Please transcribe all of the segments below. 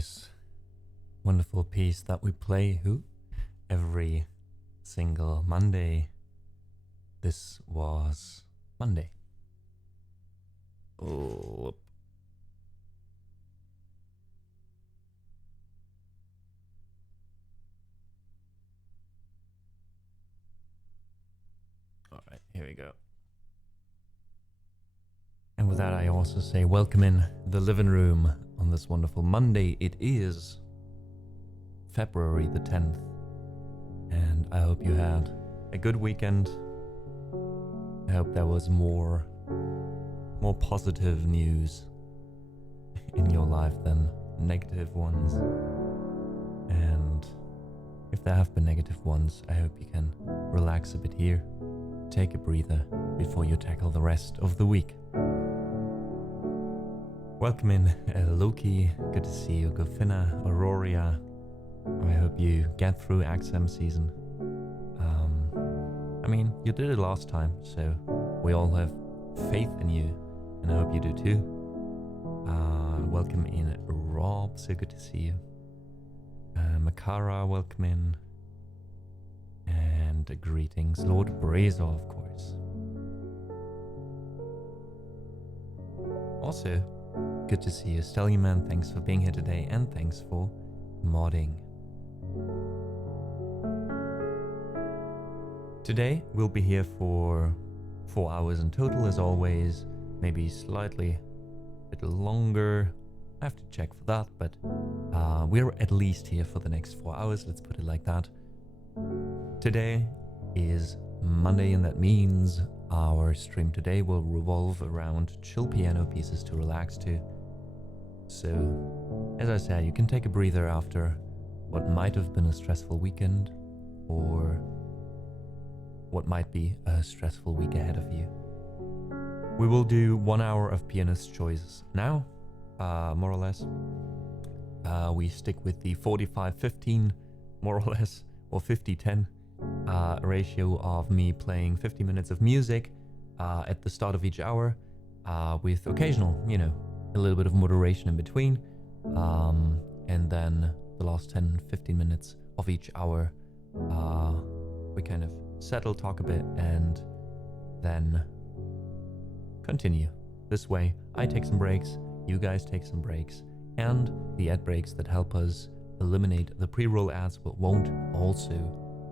this wonderful piece that we play every single Monday. This was Monday. Oh. All right, here we go. And with that, I also say welcome in the living room on this wonderful Monday. It is February the 10th, and I hope you had a good weekend. I hope there was more positive news in your life than negative ones. And if there have been negative ones, I hope you can relax a bit here, take a breather before you tackle the rest of the week. Welcome in, Loki. Good to see you. Gofina, Auroria. I hope you get through exam season. I mean, you did it last time, so we all have faith in you, and I hope you do too. Welcome in, Rob. So good to see you. Makara, welcome in. And greetings, Lord Brazer, of course. Also, good to see you, Stelliman. Thanks for being here today, and thanks for modding. Today, we'll be here for 4 hours in total, as always. Maybe slightly a bit longer. I have to check for that, but we're at least here for the next 4 hours, let's put it like that. Today is Monday, and that means our stream today will revolve around chill piano pieces to relax to. So, as I said, you can take a breather after what might have been a stressful weekend, or what might be a stressful week ahead of you. We will do 1 hour of pianist choices now, more or less. We stick with the 45-15, more or less, or 50-10 ratio of me playing 50 minutes of music at the start of each hour, with occasional, a little bit of moderation in between, and then the last 10-15 minutes of each hour, we kind of settle, talk a bit, and then continue. This way, I take some breaks, you guys take some breaks, and the ad breaks that help us eliminate the pre-roll ads but won't also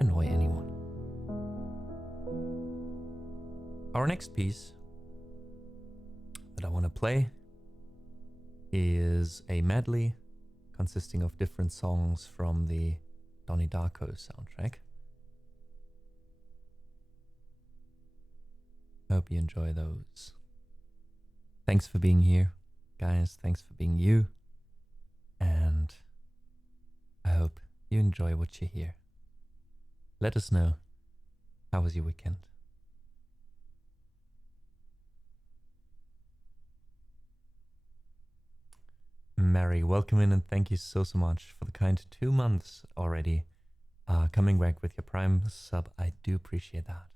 annoy anyone. Our next piece that I want to play is a medley consisting of different songs from the Donnie Darko soundtrack. Hope you enjoy those. Thanks for being here, guys. Thanks for being you. And I hope you enjoy what you hear. Let us know, how was your weekend? Mary, welcome in, and thank you so much for the kind 2 months already. Coming back with your Prime sub, I do appreciate that.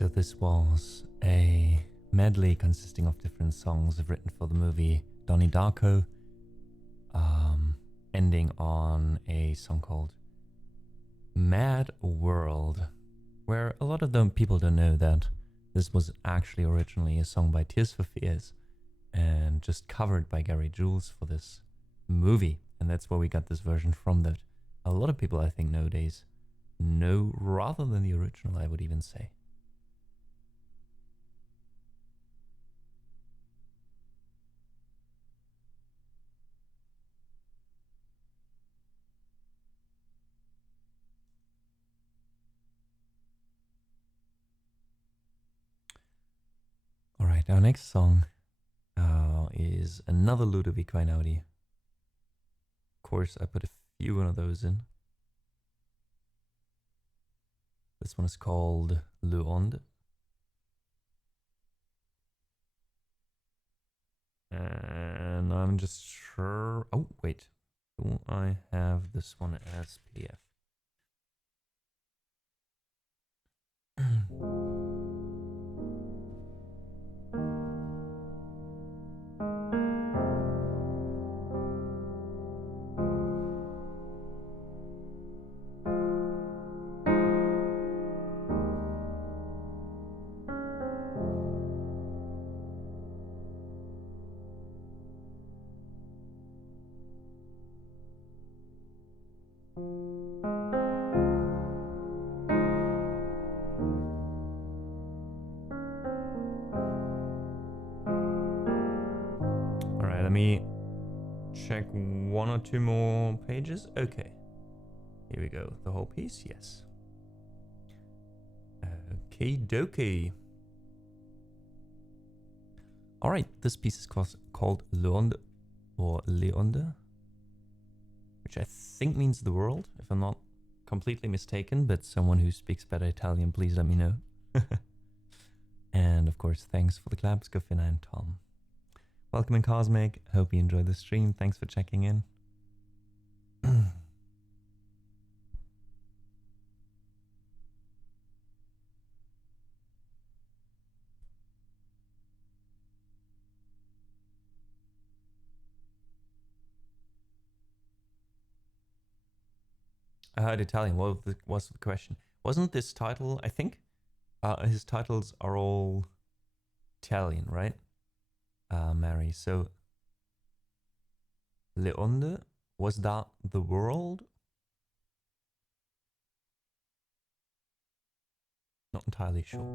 So this was a medley consisting of different songs written for the movie Donnie Darko, ending on a song called Mad World, where a lot of them people don't know that this was actually originally a song by Tears for Fears and just covered by Gary Jules for this movie. And that's where we got this version from that a lot of people, I think, nowadays know rather than the original, I would even say. All right, our next song is another Ludovic Einaudi. Of course, I put a few of those in. This one is called Le Onde. And I'm just sure... Oh, wait. Do I have this one as PDF? Alright, let me check one or two more pages. Okay. Here we go. The whole piece? Yes. Okie dokie. Alright, this piece is called L'Onde, or Leonde, which I think means the world, if I'm not completely mistaken, but someone who speaks better Italian, please let me know. And of course, thanks for the claps, Gofina and Tom. Welcome in Cosmic, hope you enjoyed the stream, thanks for checking in. I heard Italian, what was the question? Wasn't this title, I think, his titles are all Italian, right? Mary, so Le Onde, was that the world? Not entirely sure.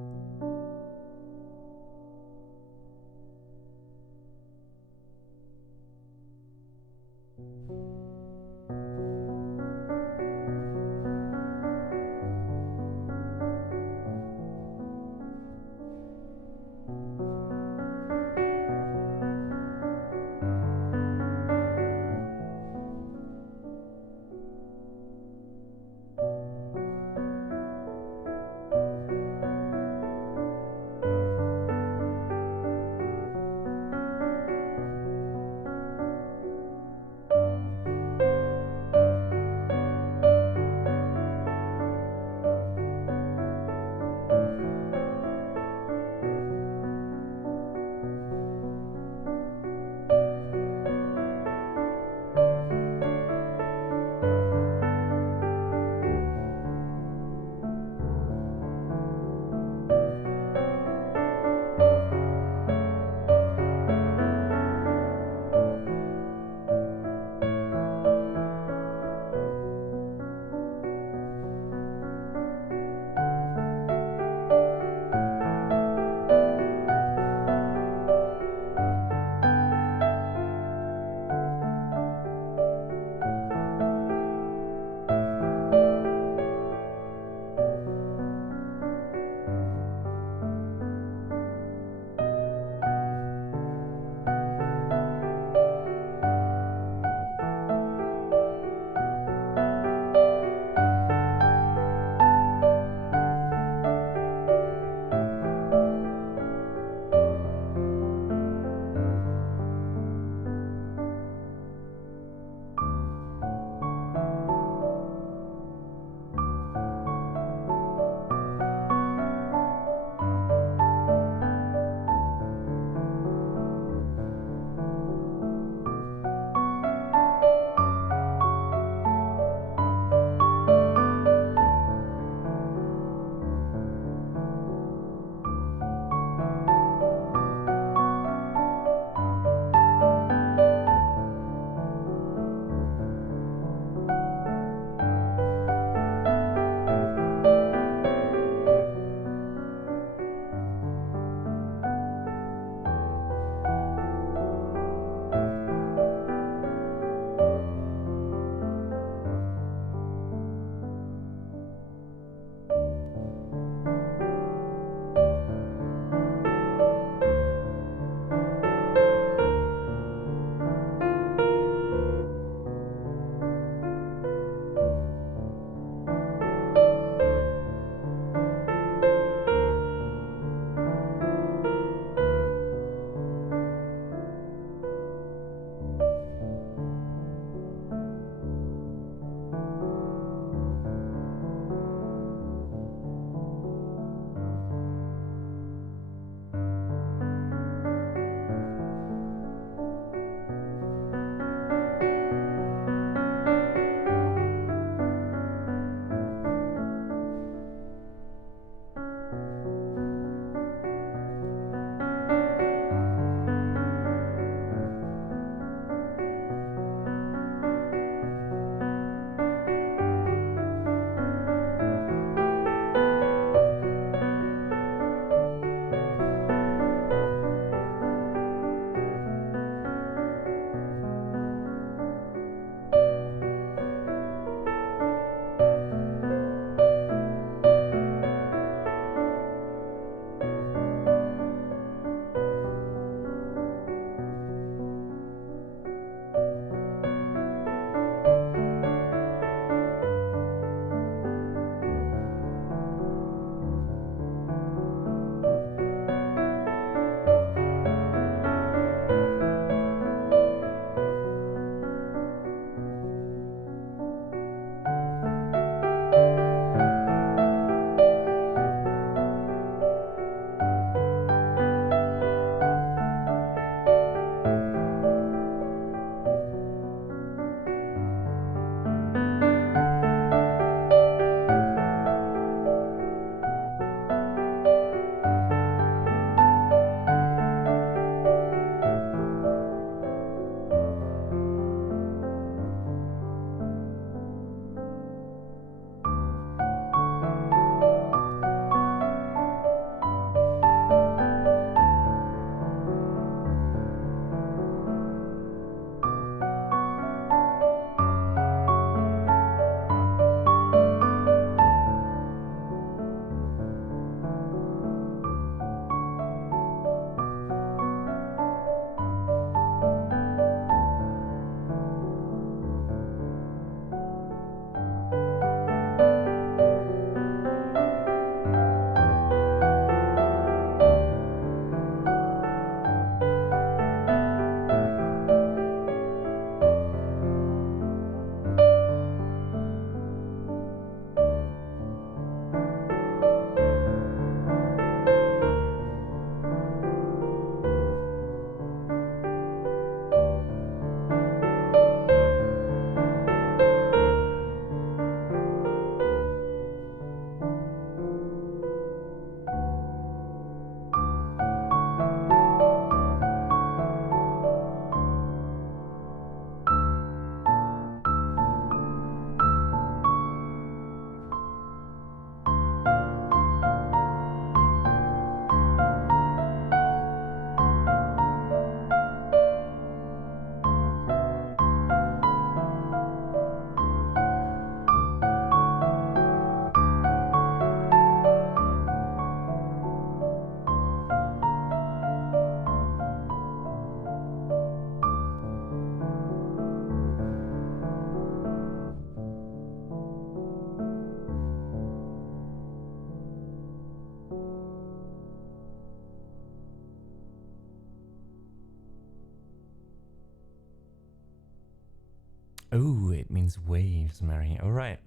Oh, it means waves, Mary. All right.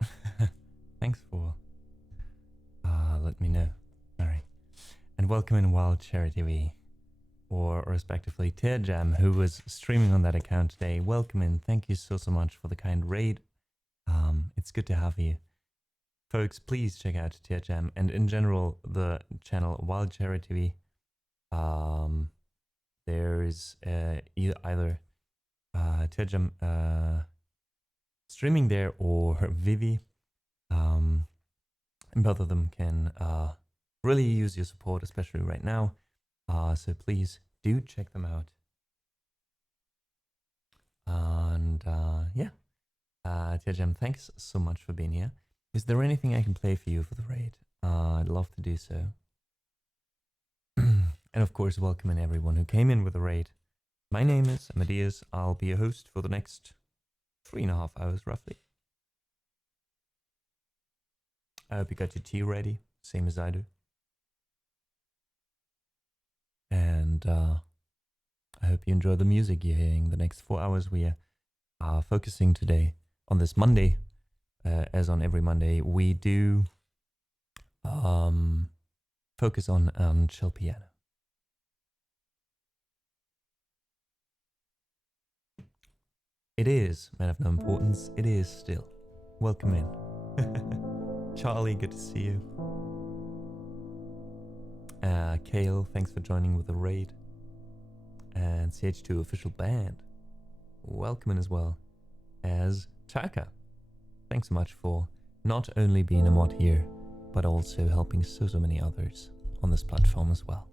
Thanks for let me know, Mary. And welcome in Wild Cherry TV, or respectively Tear Jam, who was streaming on that account today. Welcome in. Thank you so much for the kind raid. It's good to have you. Folks, please check out Tear Jam and in general the channel Wild Cherry TV. There's either Tear Jam streaming there or Vivi. And both of them can really use your support, especially right now. So please do check them out. And yeah, Tear Jam, thanks so much for being here. Is there anything I can play for you for the raid? I'd love to do so. And of course, welcome in everyone who came in with the raid. My name is Amadeus. I'll be a host for the next 3.5 hours, roughly. I hope you got your tea ready, same as I do. And I hope you enjoy the music you're hearing. The next 4 hours we are focusing today on this Monday. As on every Monday, we do focus on chill piano. It is, man of no importance, it is still. Welcome in. Charlie, good to see you. Kale, thanks for joining with the raid. And CH2 official band, welcome in as well as Taka. Thanks so much for not only being a mod here, but also helping so many others on this platform as well.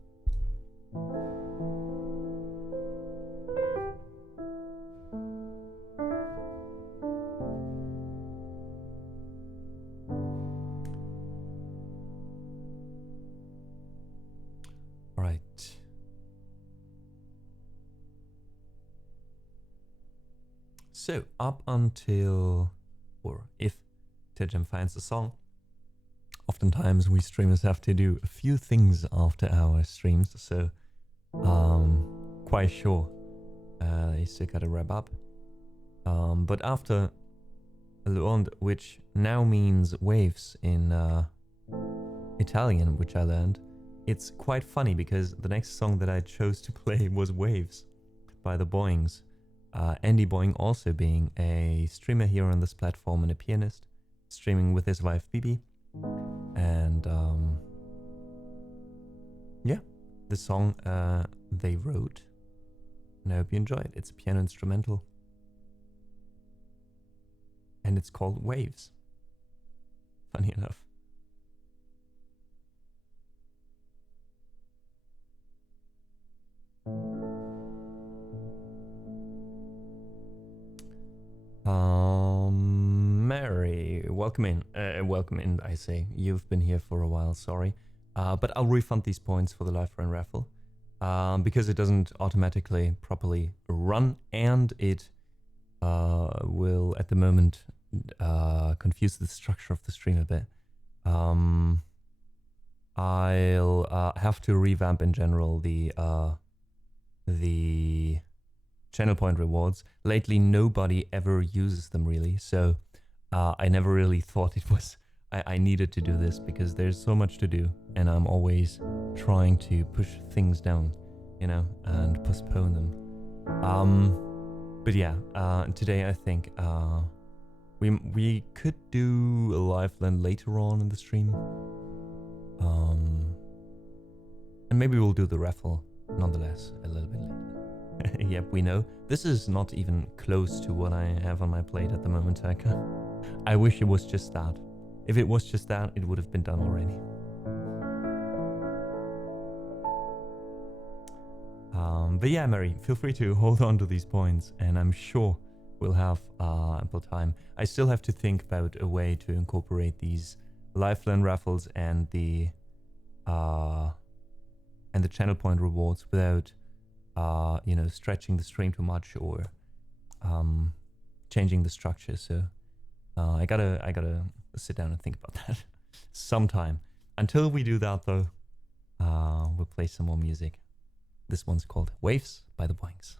So, up until, or if Tear Jam finds a song, oftentimes we streamers have to do a few things after our streams, so quite sure you still gotta wrap up. But after Luond, which now means waves in Italian, which I learned, it's quite funny because the next song that I chose to play was Waves by the Boings. Andy Boing also being a streamer here on this platform and a pianist, streaming with his wife Bibi. And yeah, the song they wrote, and I hope you enjoy it. It's a piano instrumental. And it's called Waves. Funny enough. Mary, welcome in. Welcome in, I say. You've been here for a while, sorry. But I'll refund these points for the Lifeline raffle. Because it doesn't automatically properly run, and it will, at the moment, confuse the structure of the stream a bit. I'll have to revamp in general the channel point rewards. Lately, nobody ever uses them really, so I never really thought it was I needed to do this because there's so much to do, and I'm always trying to push things down, you know, and postpone them. But yeah, today I think we could do a Lifeline later on in the stream, and maybe we'll do the raffle nonetheless a little bit later. Yep, we know. This is not even close to what I have on my plate at the moment, Taka. I wish it was just that. If it was just that, it would have been done already. But yeah, Mary, feel free to hold on to these points, and I'm sure we'll have ample time. I still have to think about a way to incorporate these Lifeline raffles and the channel point rewards without you know, stretching the stream too much or changing the structure. So I gotta sit down and think about that sometime. Until we do that though, we'll play some more music. This one's called Waves by the Boings.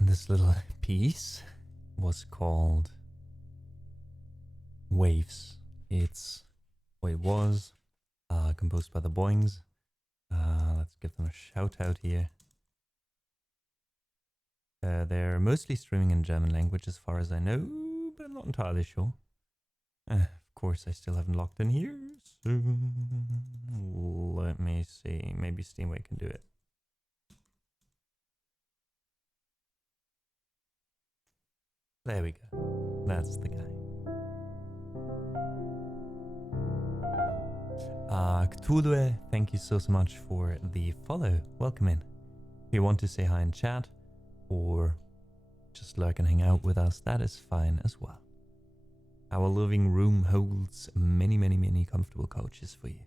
And this little piece was called Waves. It was composed by the Boings. Let's give them a shout out here. They're mostly streaming in German language as far as I know, but I'm not entirely sure. Of course, I still haven't logged in here, so let me see. Maybe Steamway can do it. There we go. That's the guy. Cthulhu, thank you so much for the follow. Welcome in. If you want to say hi in chat or just lurk and hang out with us, that is fine as well. Our living room holds many, many, many comfortable couches for you.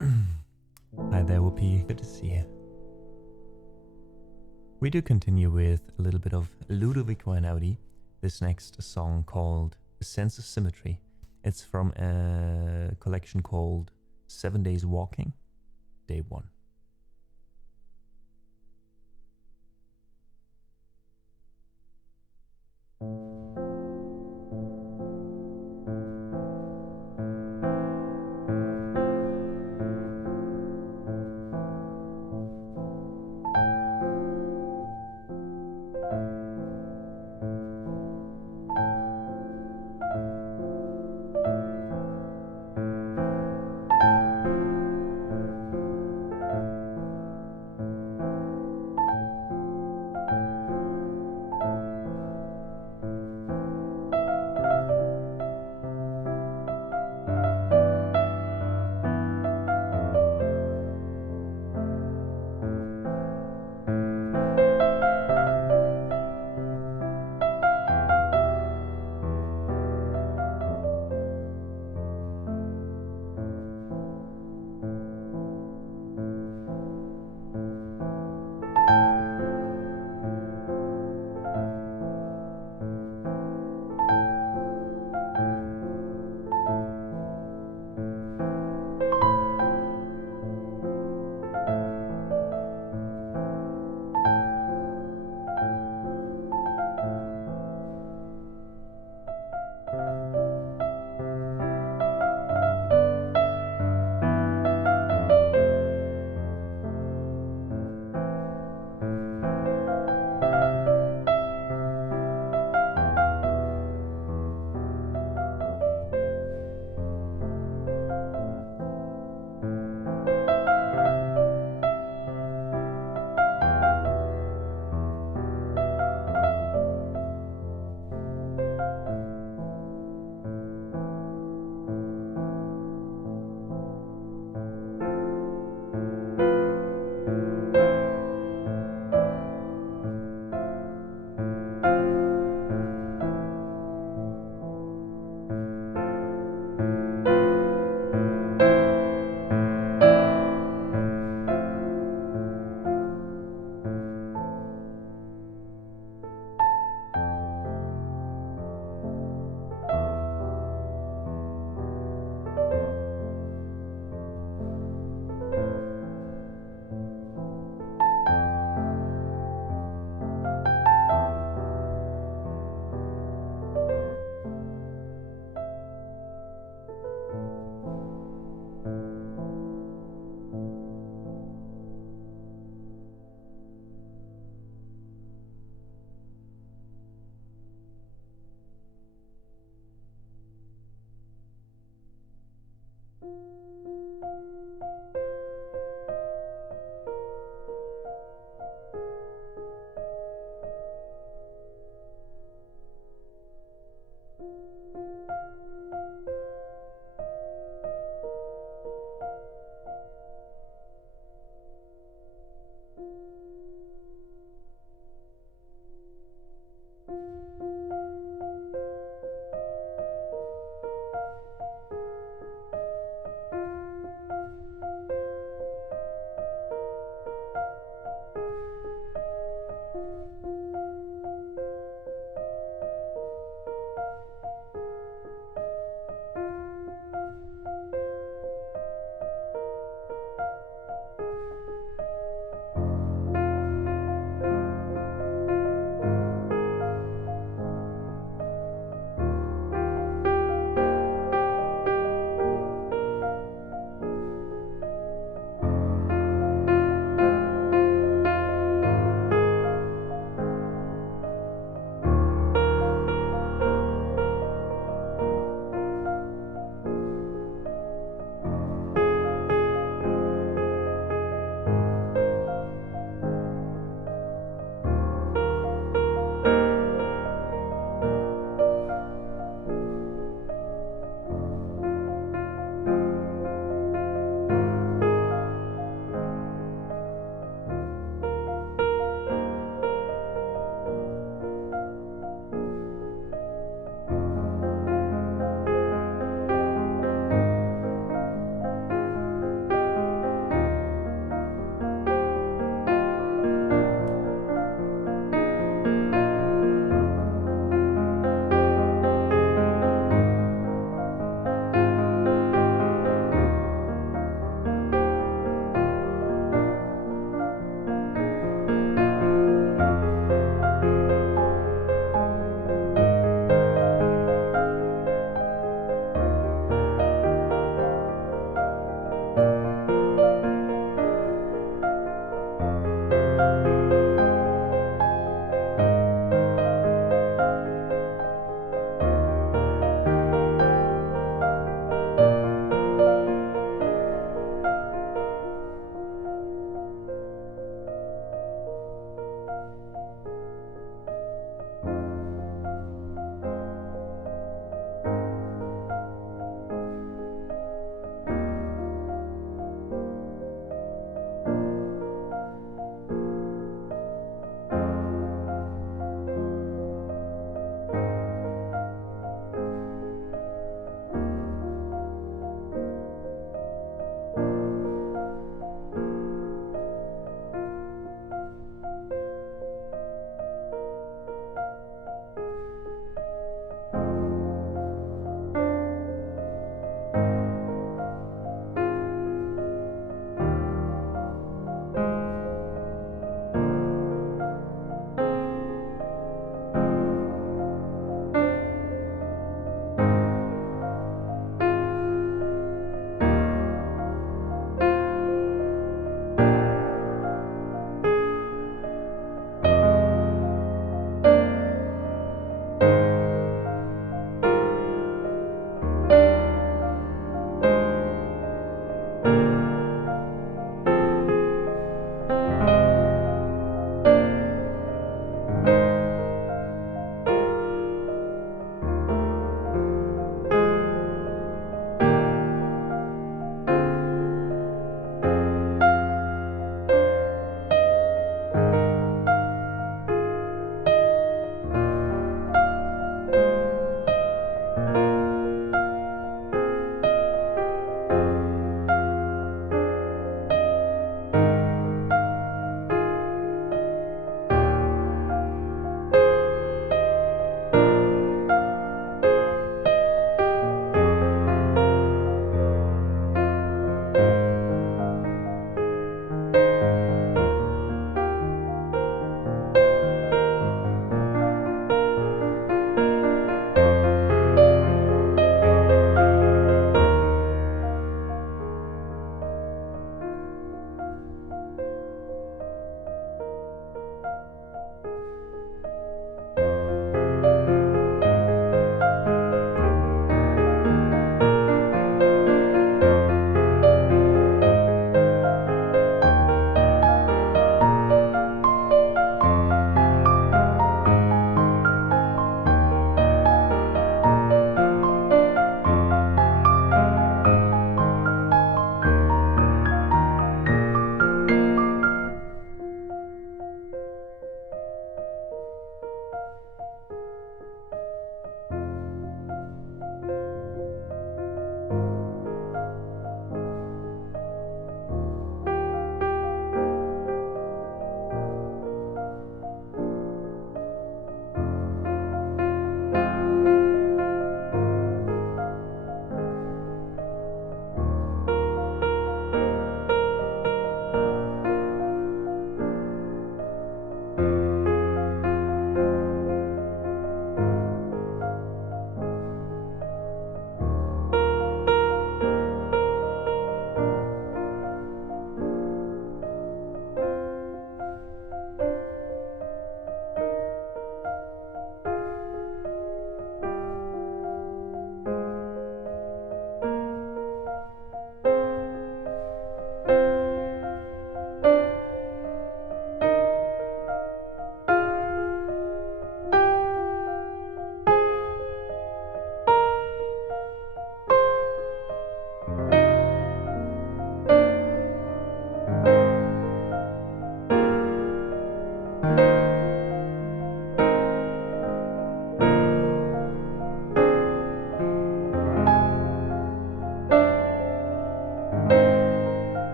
Hi there, Whoopi. Good to see you. We do continue with a little bit of Ludovic Einaudi. This next song called A Sense of Symmetry. It's from a collection called 7 Days Walking, Day 1.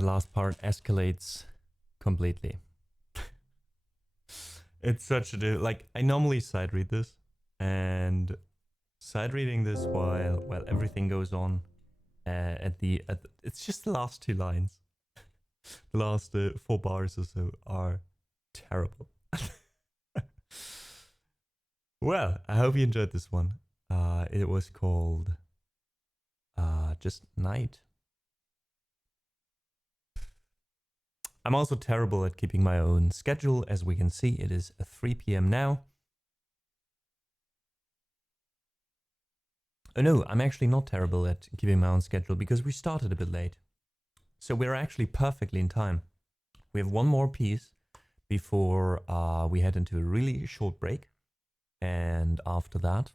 that last part escalates completely. It's such a like I normally side read this, and side reading this while everything goes on it's just the last 2 lines. The last 4 bars or so are terrible. Well, I hope you enjoyed this one. It was called just Night. I'm also terrible at keeping my own schedule. As we can see, it is 3 p.m. now. Oh no, I'm actually not terrible at keeping my own schedule because we started a bit late. So we're actually perfectly in time. We have one more piece before we head into a really short break. And after that,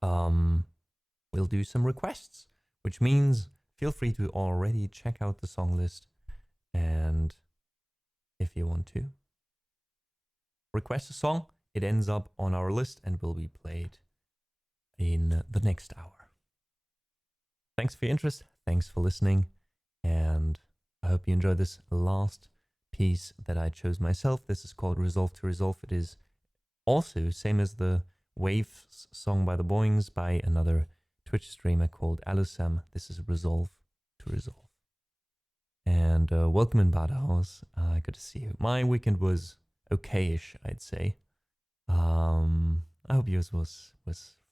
we'll do some requests, which means feel free to already check out the song list. And if you want to request a song, it ends up on our list and will be played in the next hour. Thanks for your interest. Thanks for listening. And I hope you enjoyed this last piece that I chose myself. This is called Resolve to Resolve. It is also same as the Waves song by the Boings by another Twitch streamer called Alusam. This is Resolve to Resolve. And welcome in Badahaus. Good to see you. My weekend was okay-ish, I'd say. I hope yours was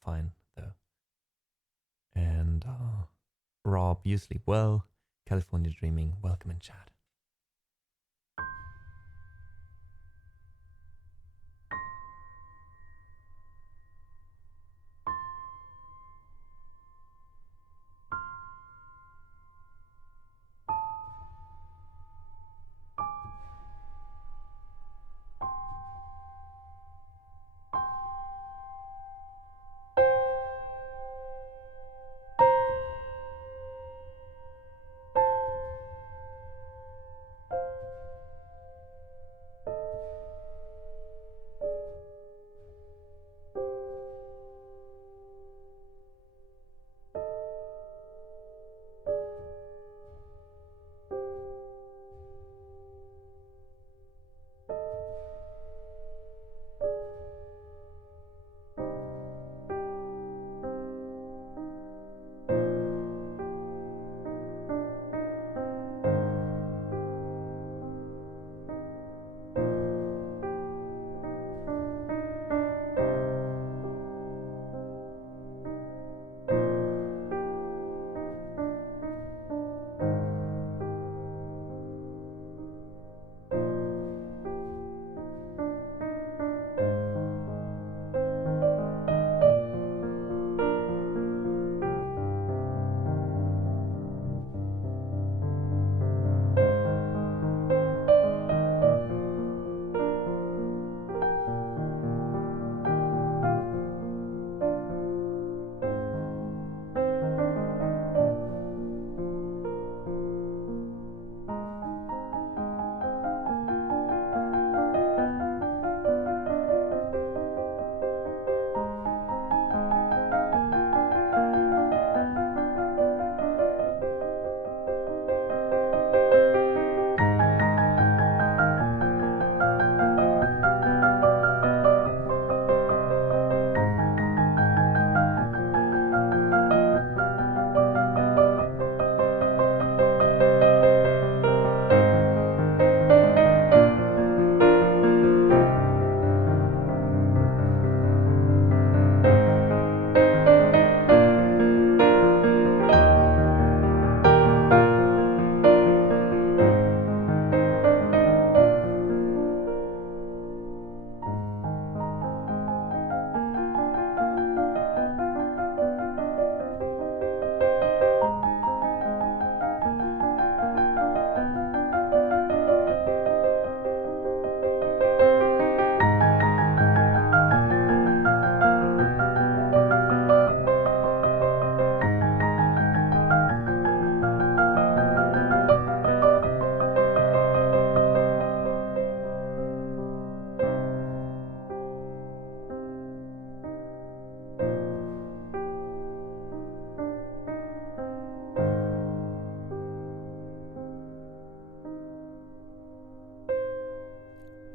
fine though. And Rob, you sleep well. California Dreaming, welcome in chat.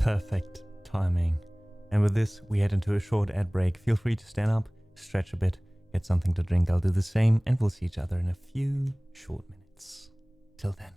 Perfect timing. And with this, we head into a short ad break. Feel free to stand up, stretch a bit, get something to drink. I'll do the same, and we'll see each other in a few short minutes. Till then.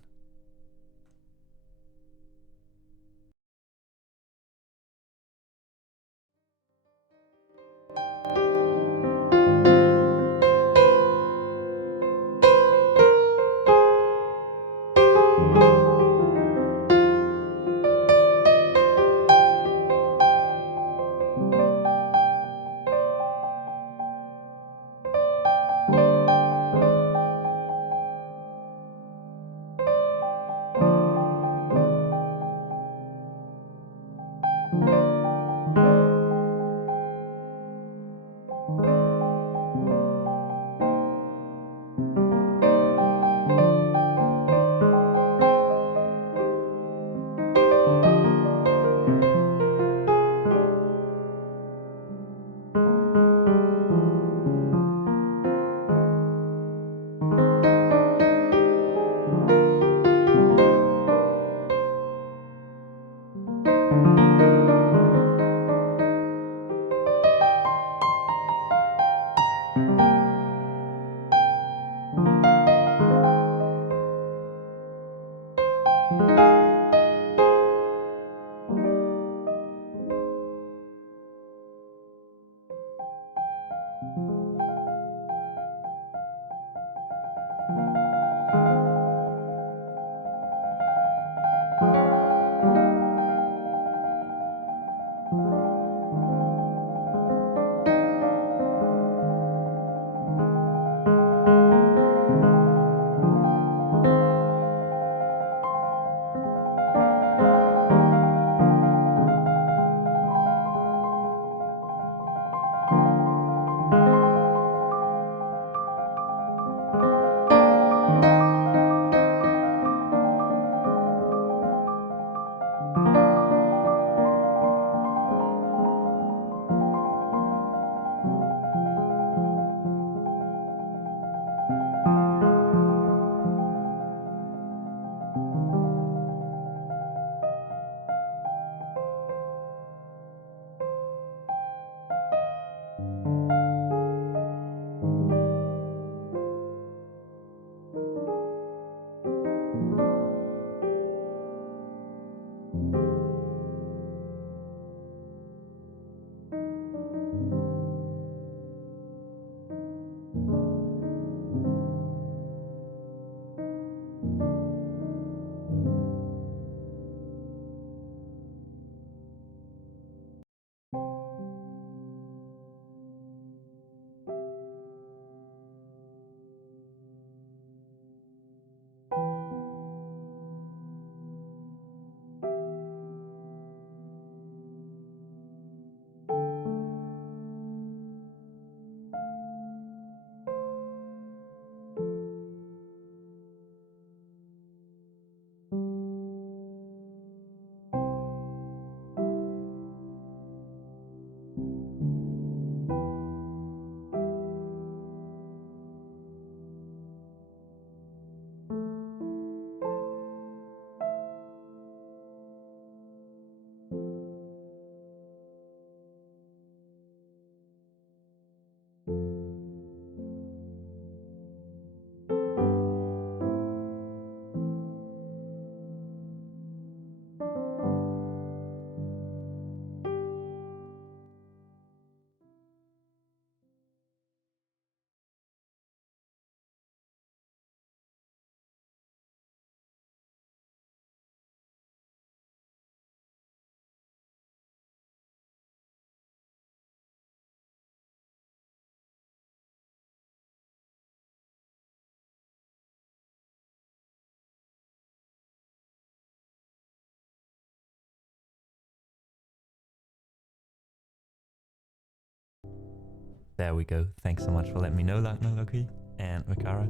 There we go. Thanks so much for letting me know that, Loki and Makara.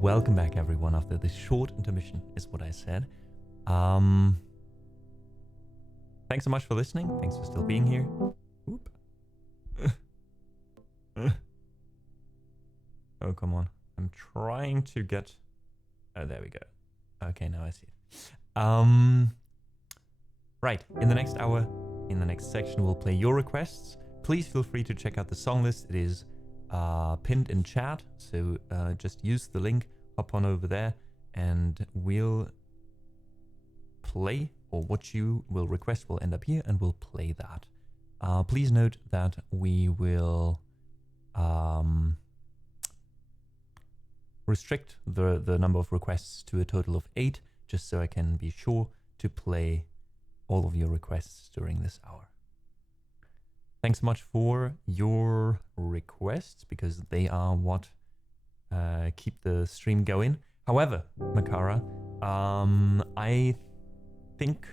Welcome back, everyone, after this short intermission, is what I said. Thanks so much for listening. Thanks for still being here. Oop. Oh, come on. I'm trying to get... Oh, there we go. Okay, now I see it. Right, in the next hour, in the next section, we'll play your requests. Please feel free to check out the song list. It is pinned in chat, so just use the link, hop on over there, and we'll play, or what you will request will end up here, and we'll play that. Please note that we will restrict the number of requests to a total of 8, just so I can be sure to play all of your requests during this hour. Thanks so much for your requests, because they are what keep the stream going. However, Makara, I think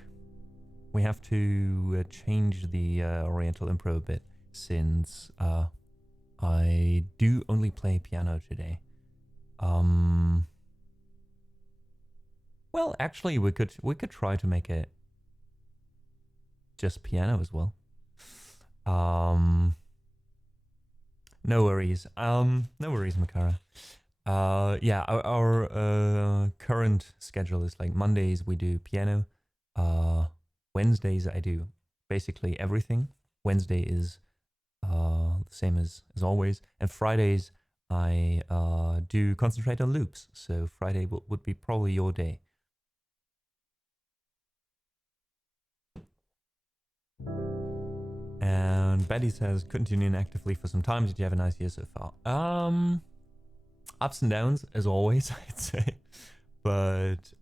we have to change the Oriental Impro a bit, since I do only play piano today. Well, actually, we could try to make it just piano as well. No worries. No worries, Makara. Yeah, our current schedule is like Mondays we do piano. Wednesdays I do basically everything. Wednesday is the same as always, and Fridays I do concentrate on loops. So Friday would be probably your day. And Betty says, continuing actively for some time. Did you have a nice year so far? Ups and downs, as always, I'd say. But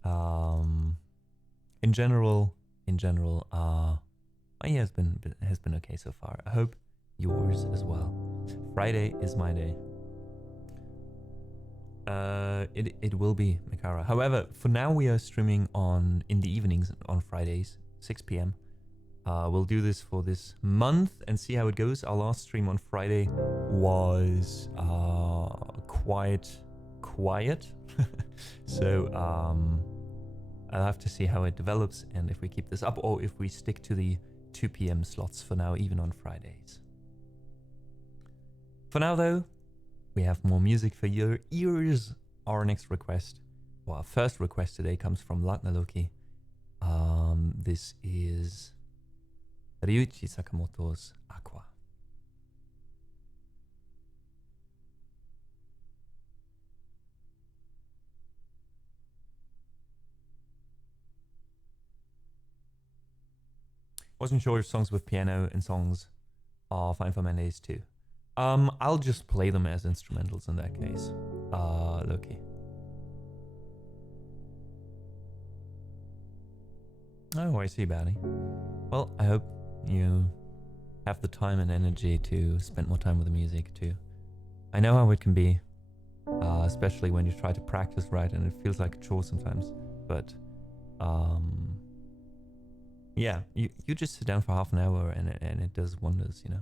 in general, my year has been okay so far. I hope yours as well. Friday is my day. It will be, Mikara. However, for now we are streaming in the evenings on Fridays, 6 p.m. We'll do this for this month and see how it goes. Our last stream on Friday was quite quiet. So I'll have to see how it develops and if we keep this up or if we stick to the 2 p.m. slots for now, even on Fridays. For now, though, we have more music for your ears. Our next request, well, our first request today comes from Lagnaloki. This is Ryuichi Sakamoto's Aqua. Wasn't sure if songs with piano and songs are fine for Mondays too. I'll just play them as instrumentals in that case. Loki. Oh, I see, Batty. Well, I hope you have the time and energy to spend more time with the music too. I know how it can be, especially when you try to practice right and it feels like a chore sometimes. But yeah, you just sit down for half an hour and it does wonders, you know.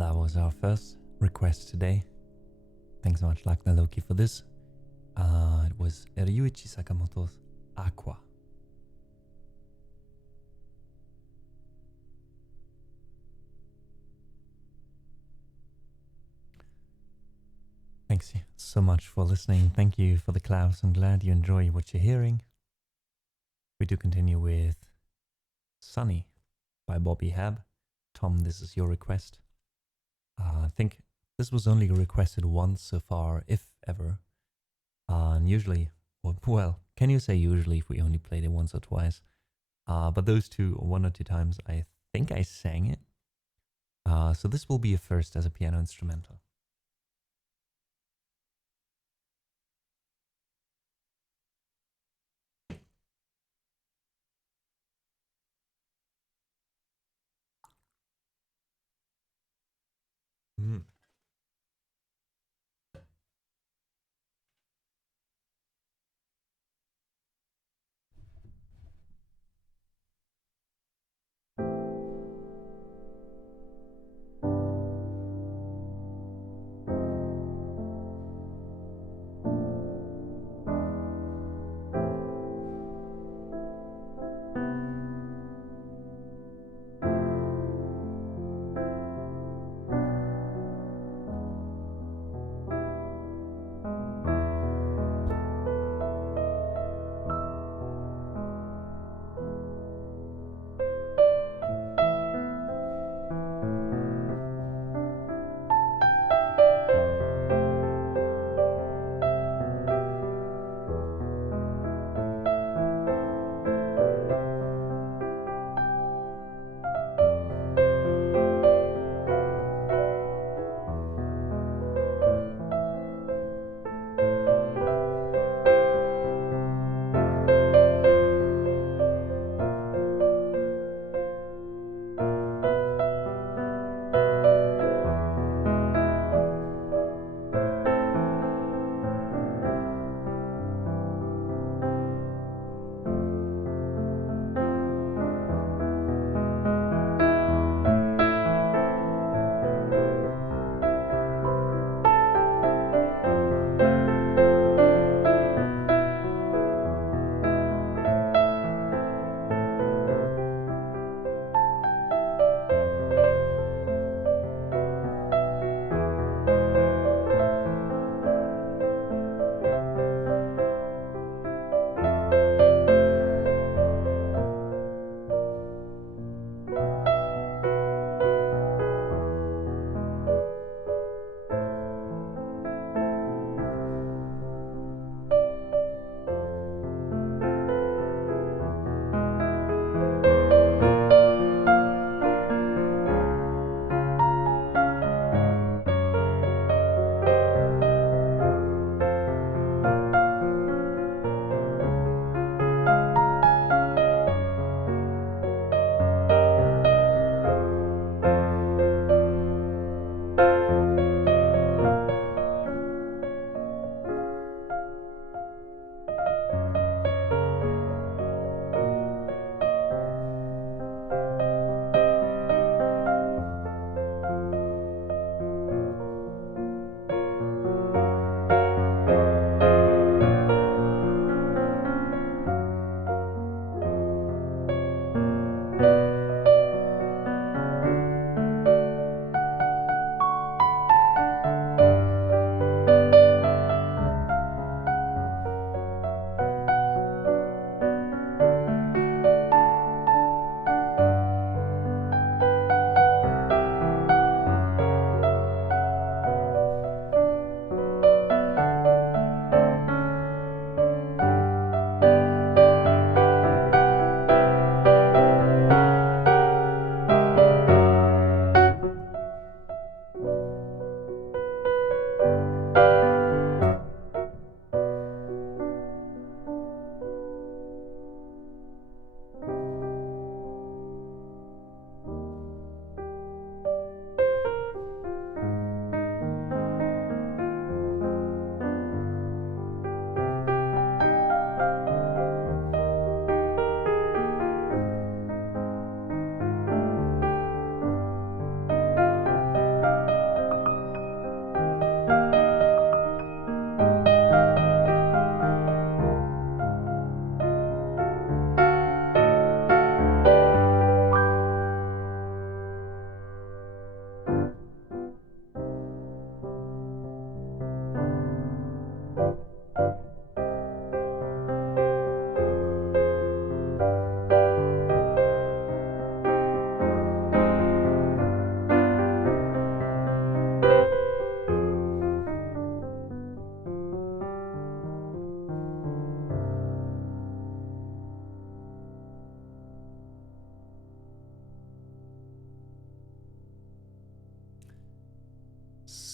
And that was our first request today. Thanks so much, Lakna Loki, for this. It was Ryuichi Sakamoto's Aqua. Thanks so much for listening. Thank you for the claps. I'm glad you enjoy what you're hearing. We do continue with Sunny by Bobby Hab. Tom, this is your request. I think this was only requested once so far, if ever. And usually, well, can you say usually if we only played it once or twice? But those one or two times, I think I sang it. So this will be a first as a piano instrumental. Mm.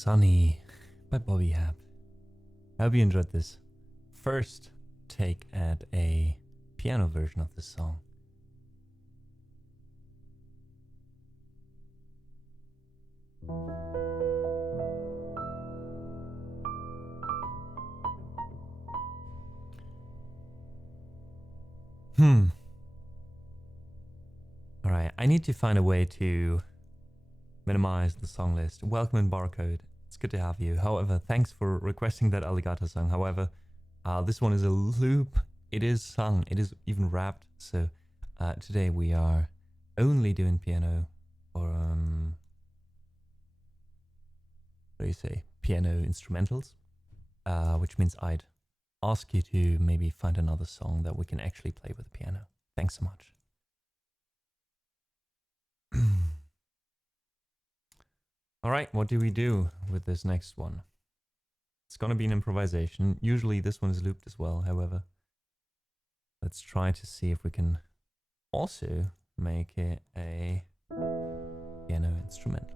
Sunny by Bobby Hap. I hope you enjoyed this first take at a piano version of this song. Alright, I need to find a way to minimize the song list. Welcome in Barcode. It's good to have you. However, thanks for requesting that Alligator song. However, this one is a loop. It is sung. It is even rapped. So today we are only doing piano or what do you say? Piano instrumentals, which means I'd ask you to maybe find another song that we can actually play with the piano. Thanks so much. All right, what do we do with this next one? It's gonna be an improvisation. Usually this one is looped as well, however. Let's try to see if we can also make it a piano instrumental.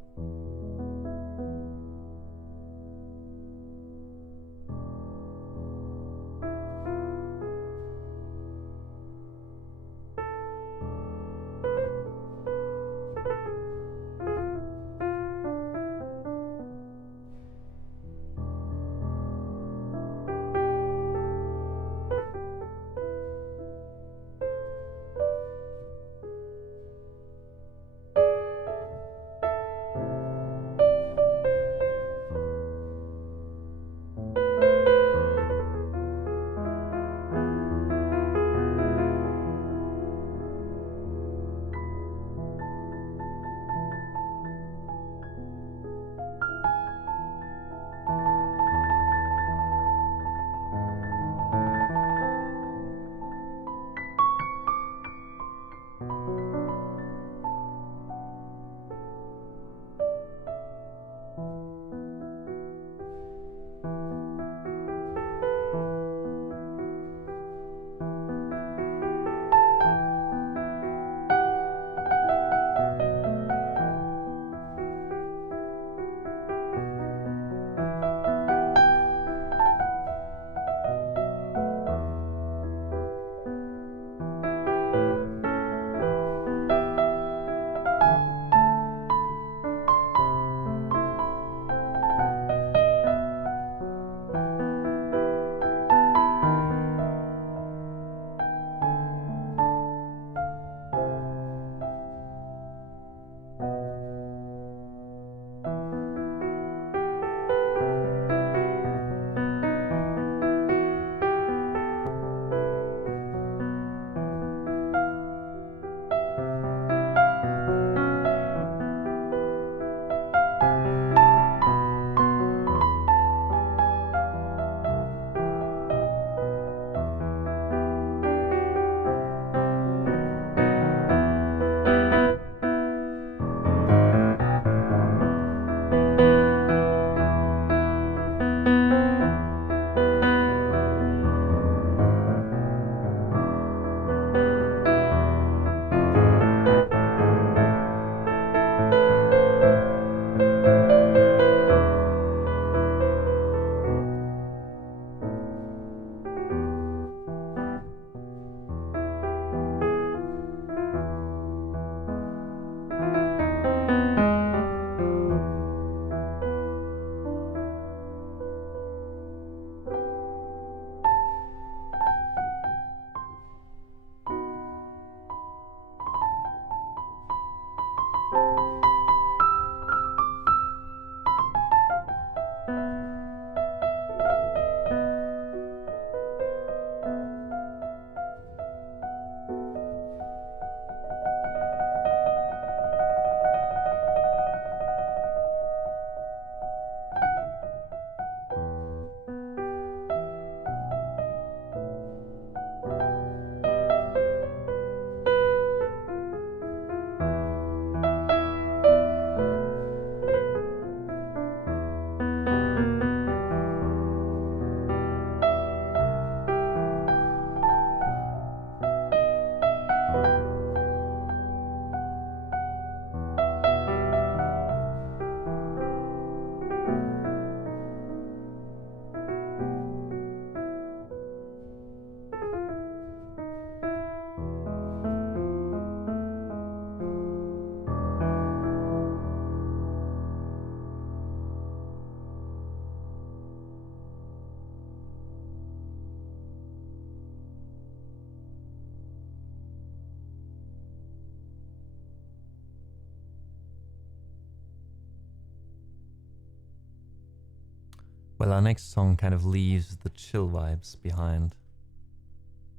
Well, our next song kind of leaves the chill vibes behind,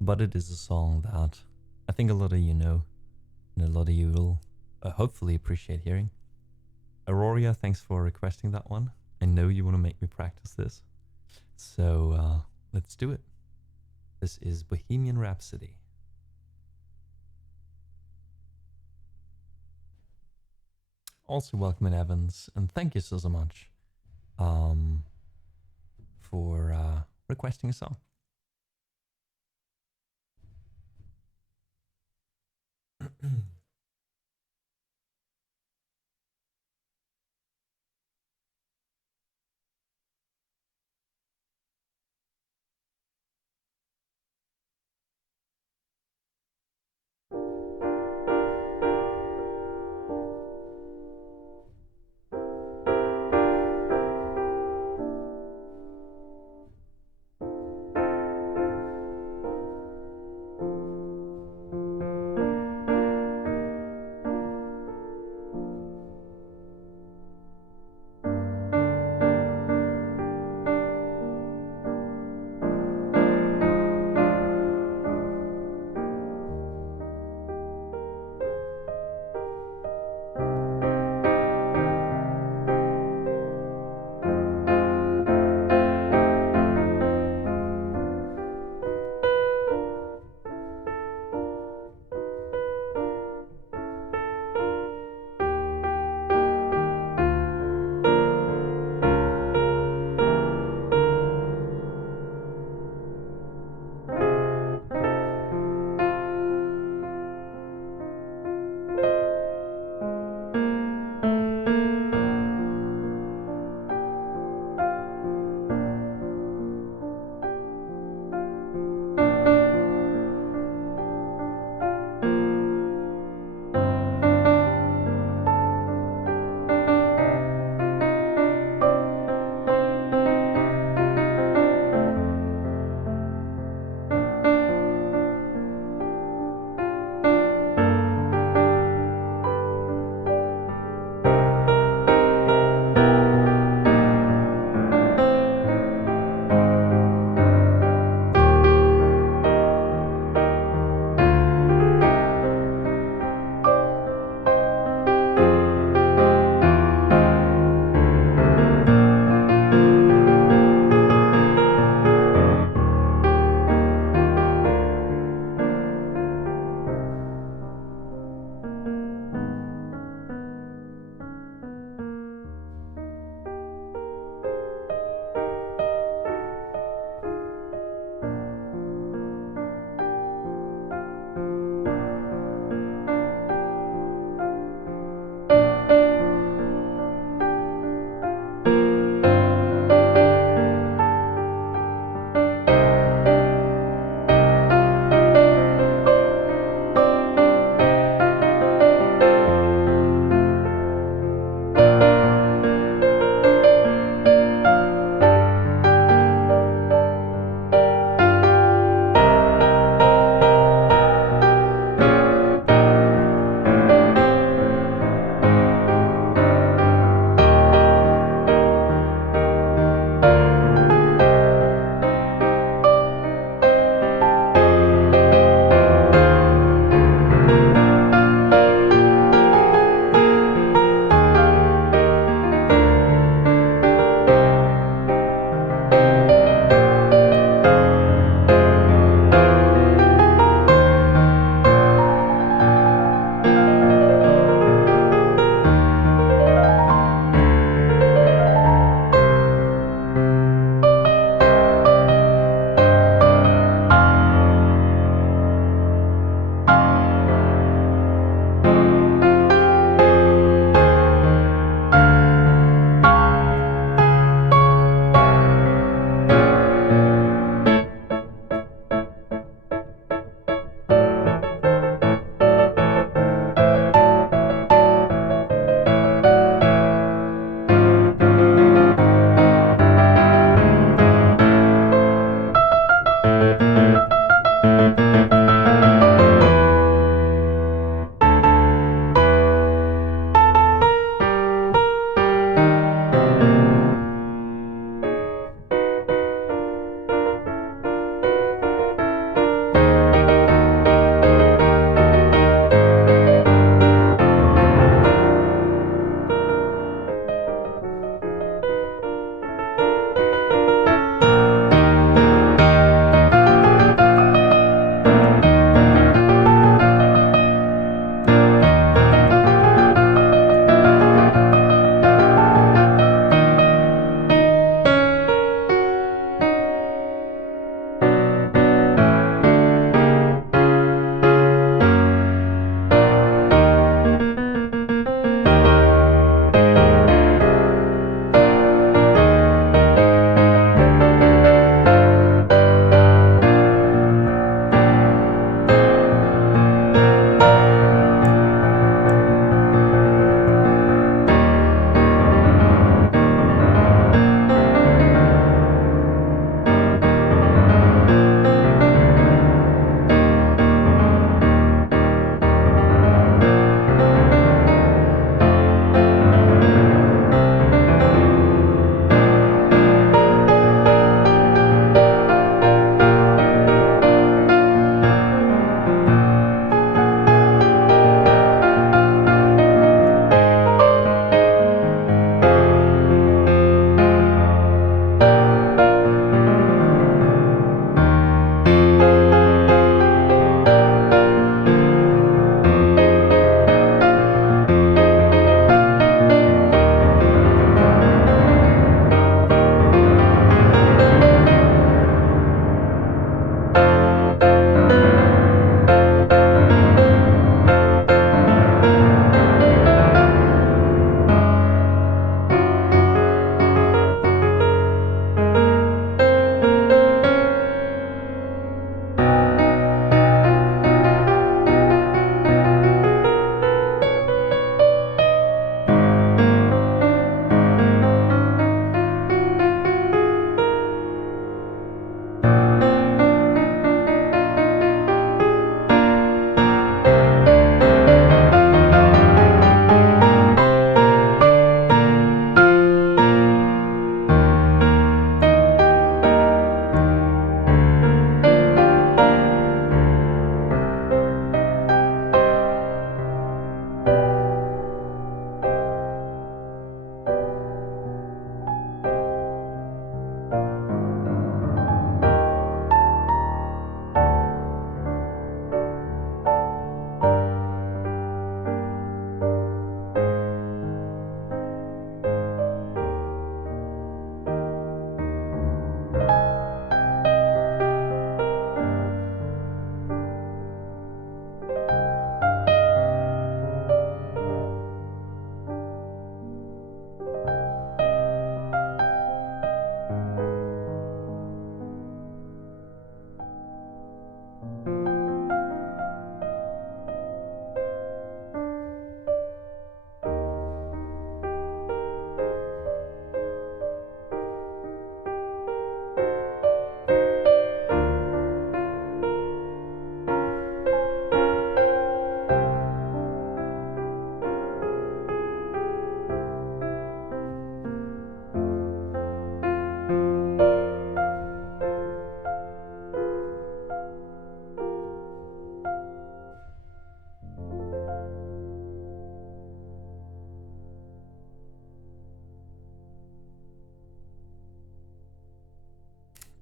but it is a song that I think a lot of you know, and a lot of you will hopefully appreciate hearing. Aurora, thanks for requesting that one. I know you want to make me practice this, so let's do it. This is Bohemian Rhapsody. Also welcome in Evans, and thank you so much for requesting a song.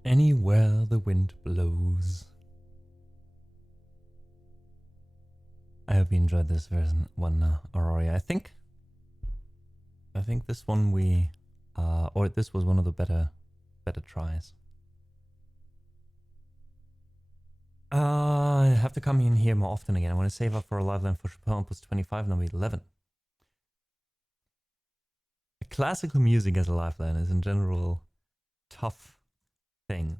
Anywhere the wind blows. I hope you enjoyed this version one, Aurora. I think this one we, or this was one of the better tries. I have to come in here more often again. I want to save up for a live line for Chopin plus 25, number 11. Classical music as a lifeline is in general tough thing.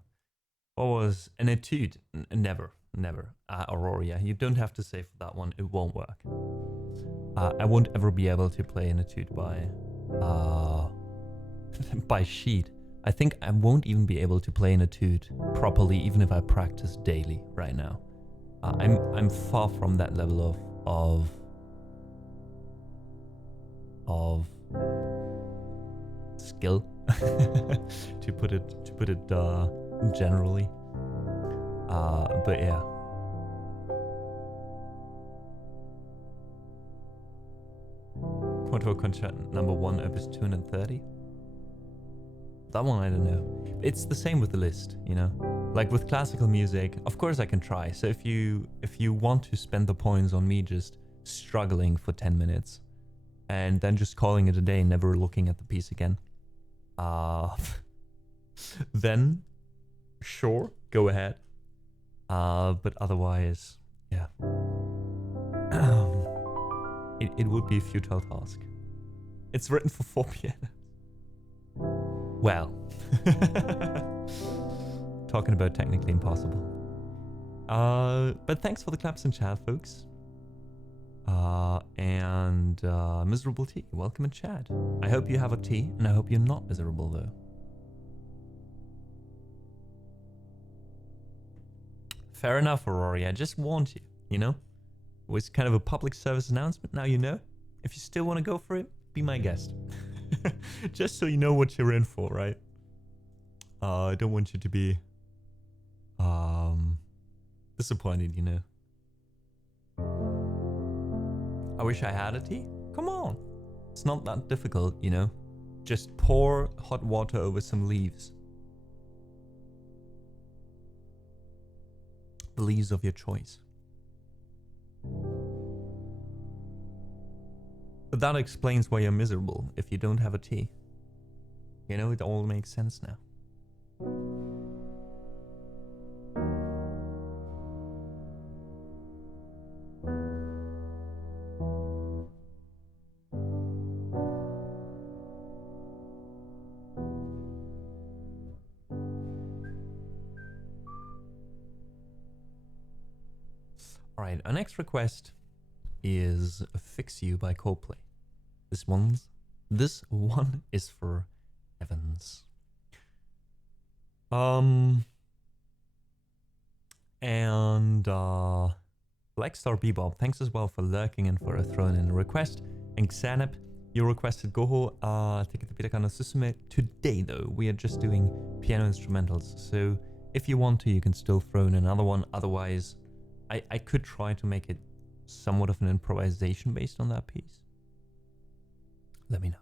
What was an etude? Never. Aurora, you don't have to save for that one. It won't work. I won't ever be able to play an etude by by sheet. I think I won't even be able to play an etude properly, even if I practice daily right now. I'm far from that level of skill, to put it generally. But yeah. Quatuor Concert number 1, opus 230. That one I don't know. It's the same with the list, you know. Like with classical music, of course I can try. So if you want to spend the points on me just struggling for 10 minutes and then just calling it a day, never looking at the piece again, then sure, go ahead. But otherwise, yeah. It would be a futile task. It's written for 4 pianos. Well. Talking about technically impossible. But thanks for the claps in chat, folks. And Miserable Tea, welcome in chat. I hope you have a tea, and I hope you're not miserable, though. Fair enough, Aurora. I just warned you, you know? It was kind of a public service announcement. Now you know. If you still want to go for it, be my guest. Just so you know what you're in for, right? I don't want you to be disappointed, you know. I wish I had a tea. Come on. It's not that difficult, you know. Just pour hot water over some leaves. The leaves of your choice. But that explains why you're miserable if you don't have a tea. You know, it all makes sense now. Alright, our next request is Fix You by Coldplay. This one is for Evans. And Blackstar Bebop, thanks as well for lurking and for throwing in a request. And Xanep, you requested Goho Tekete no Susume. Today though, we are just doing piano instrumentals. So if you want to, you can still throw in another one. Otherwise, I could try to make it somewhat of an improvisation based on that piece. Let me know.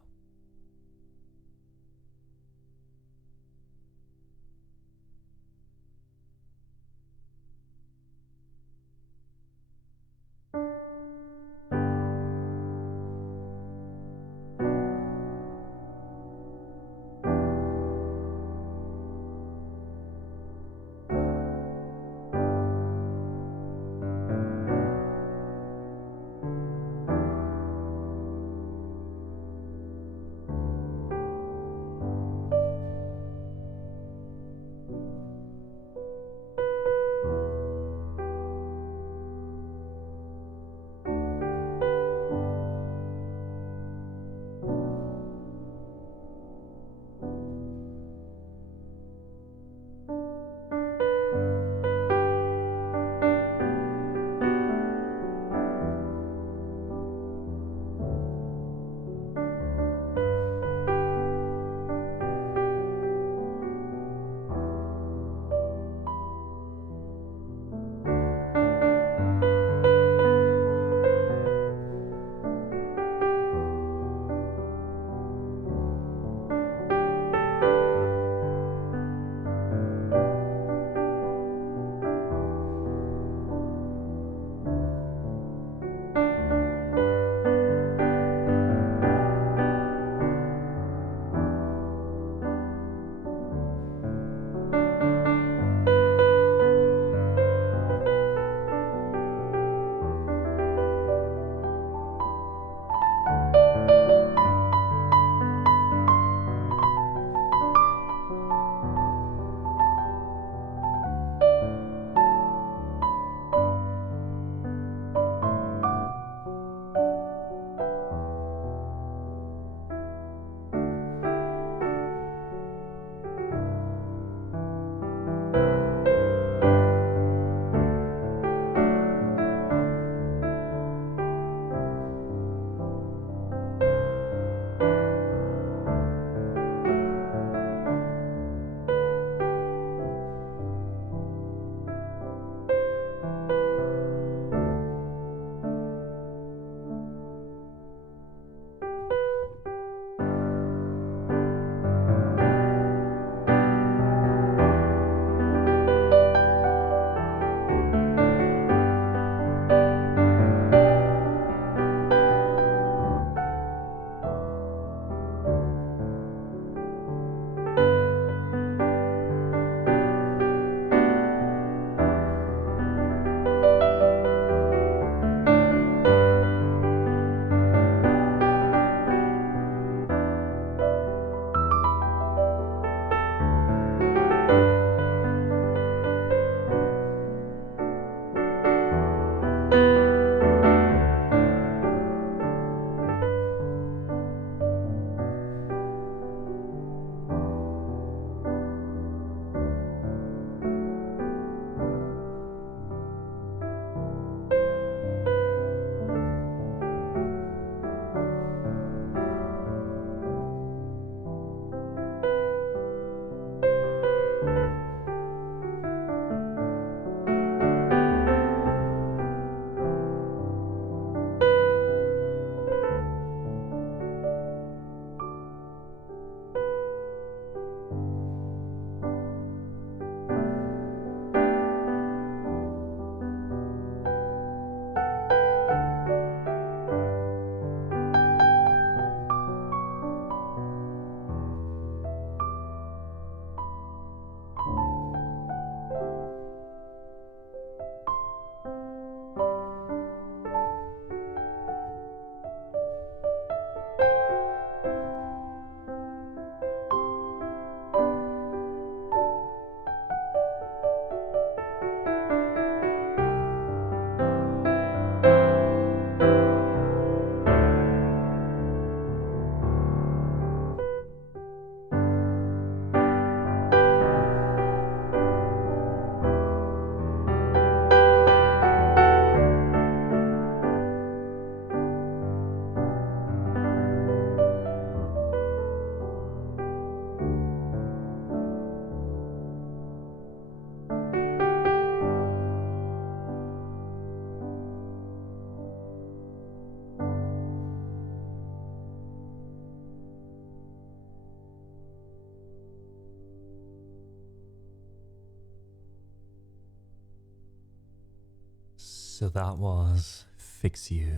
So that was Fix You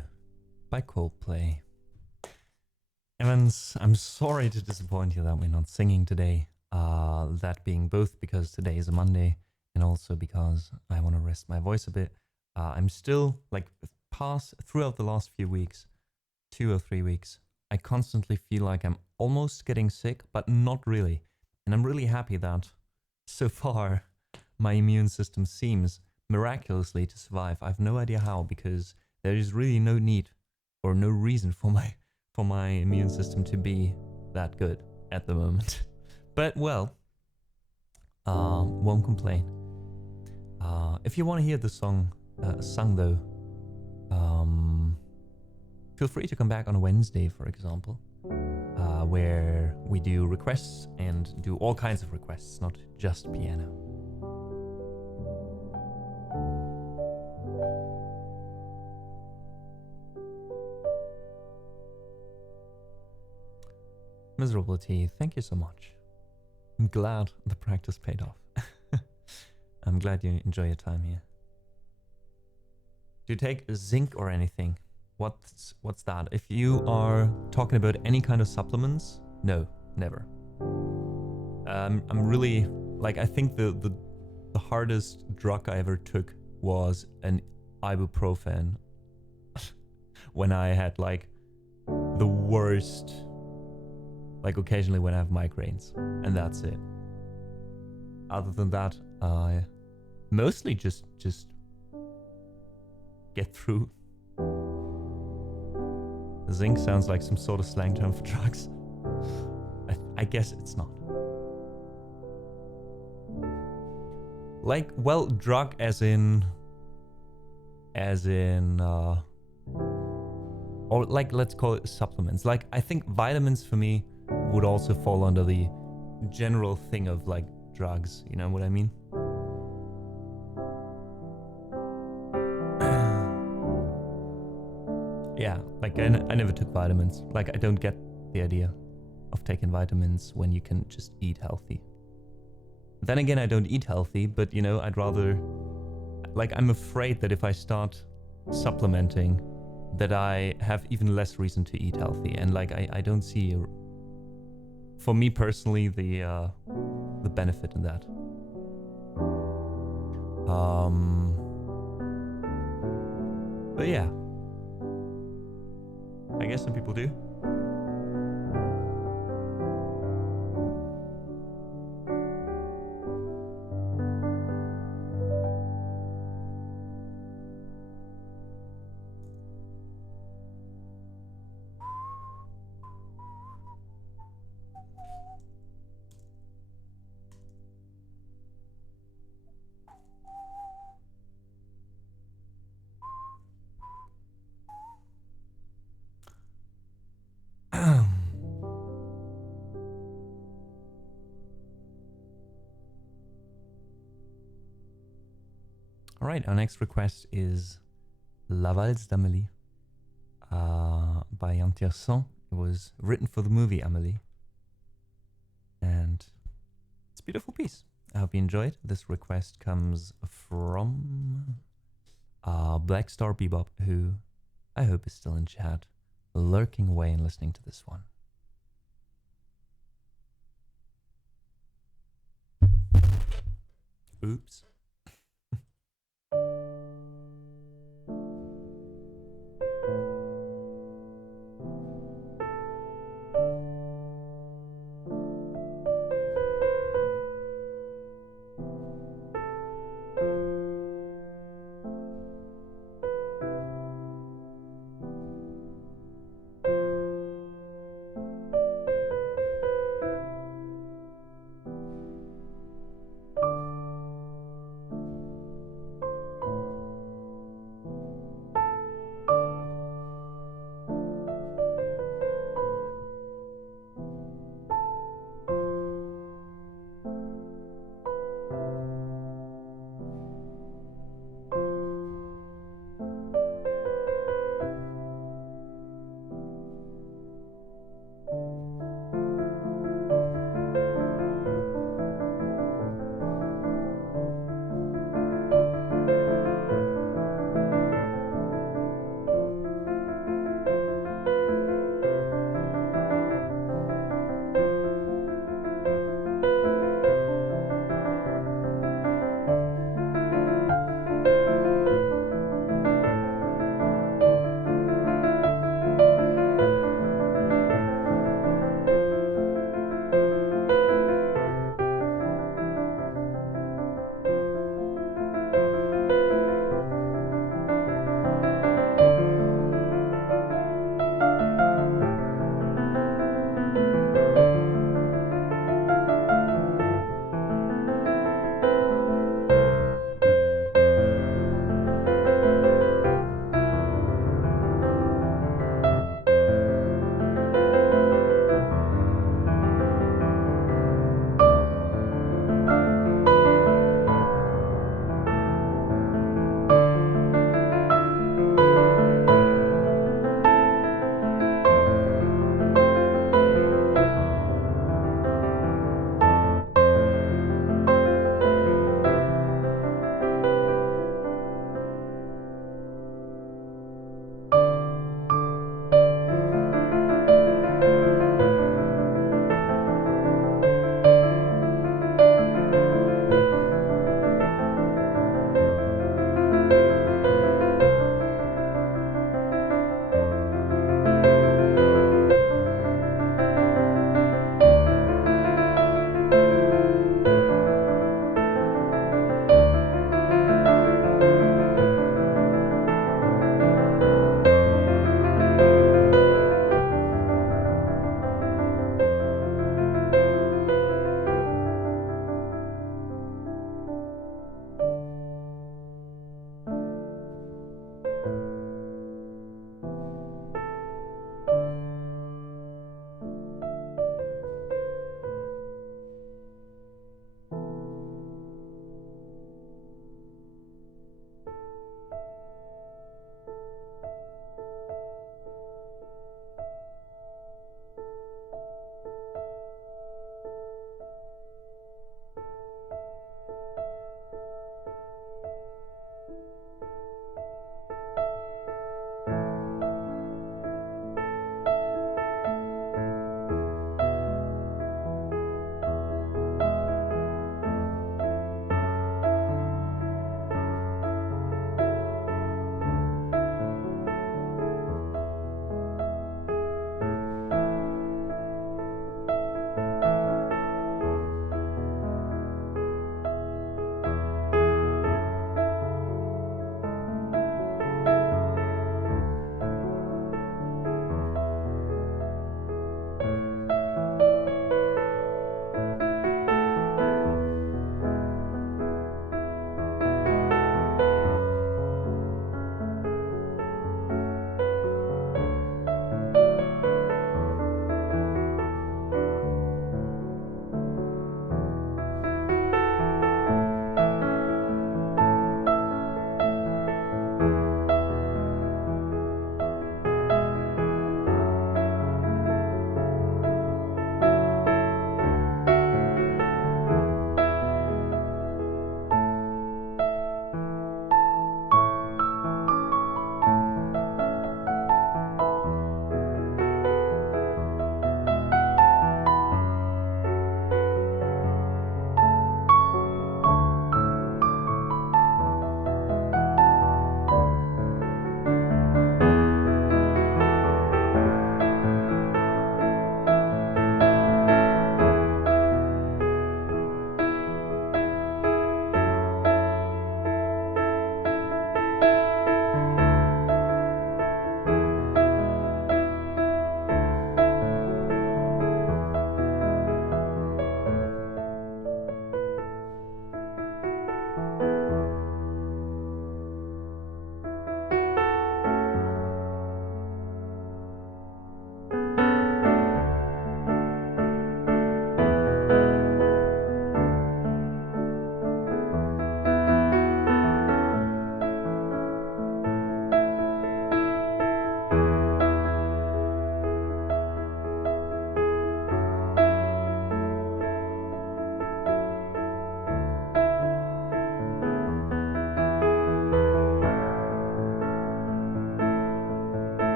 by Coldplay. Evans, I'm sorry to disappoint you that we're not singing today. That being both because today is a Monday and also because I want to rest my voice a bit. I'm still, like, throughout the last few weeks, 2 or 3 weeks, I constantly feel like I'm almost getting sick, but not really. And I'm really happy that so far my immune system seems miraculously to survive. I have no idea how, because there is really no need or no reason for my immune system to be that good at the moment. But well, won't complain. If you want to hear the song sung though, feel free to come back on a Wednesday, for example, where we do requests and do all kinds of requests, not just piano. Miserability, thank you so much. I'm glad the practice paid off. I'm glad you enjoy your time here. Do you take zinc or anything? What's that? If you are talking about any kind of supplements, no, never. I'm really, like, I think the hardest drug I ever took was an ibuprofen when I had, like, the worst, like, occasionally when I have migraines, and that's it. Other than that, I mostly just get through. Zinc sounds like some sort of slang term for drugs. I guess it's not. Like, well, drug as in, or like, let's call it supplements. Like, I think vitamins for me would also fall under the general thing of, like, drugs, you know what I mean? Yeah, like, I never took vitamins. Like, I don't get the idea of taking vitamins when you can just eat healthy. Then again, I don't eat healthy, but, you know, I'd rather, like, I'm afraid that if I start supplementing, that I have even less reason to eat healthy. And, like, I don't see, for me personally, the benefit in that. But yeah, I guess some people do. All right, our next request is La Valse d'Amélie by Yann Tierson. It was written for the movie Amélie. And it's a beautiful piece. I hope you enjoyed. This request comes from Black Star Bebop, who I hope is still in chat, lurking away and listening to this one. Oops.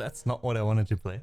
That's not what I wanted to play.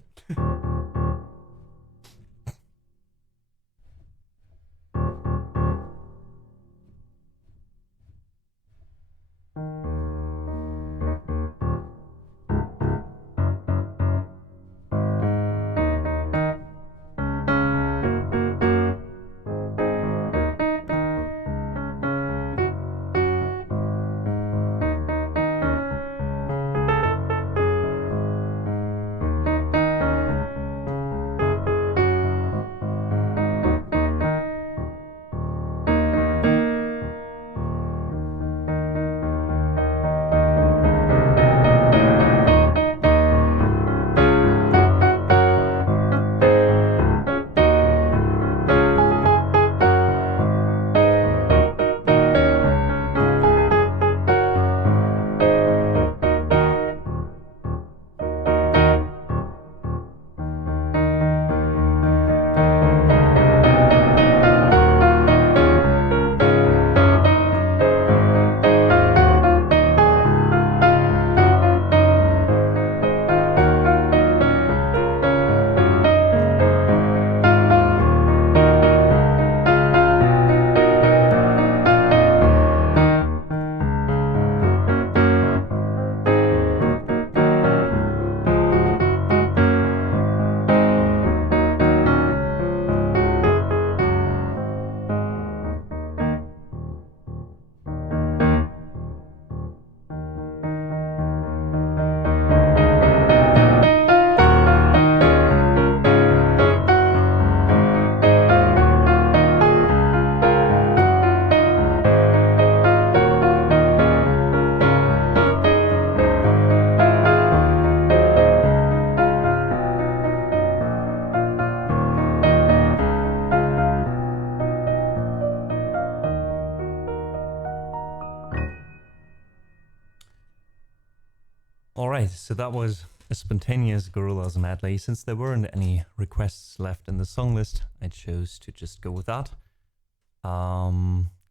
Alright, so that was a spontaneous Gorillaz medley. Since there weren't any requests left in the song list, I chose to just go with that.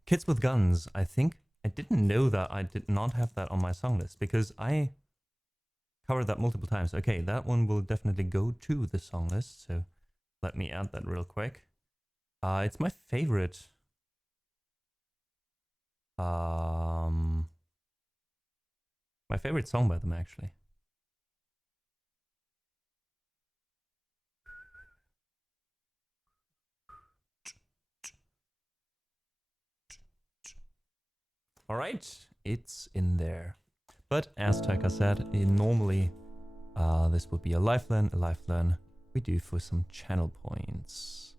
Kids with Guns, I think. I didn't know that I did not have that on my song list because I covered that multiple times. Okay, that one will definitely go to the song list, so let me add that real quick. It's my favorite. My favorite song by them, actually. All right, it's in there. But as Taika said, normally this would be a life learn we do for some channel points.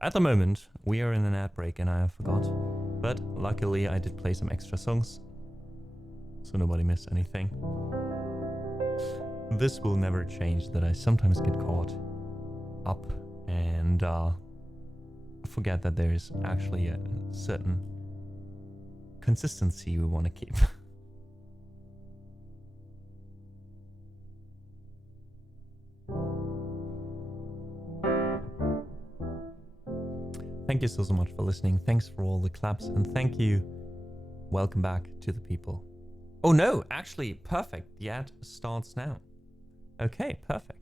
At the moment, we are in an ad break and I forgot. But luckily I did play some extra songs, so nobody missed anything. This will never change that I sometimes get caught up and forget that there is actually a certain consistency we want to keep. Thank you so much for listening. Thanks for all the claps and thank you. Welcome back to the people. Oh no, actually, perfect. The ad starts now. Okay, perfect.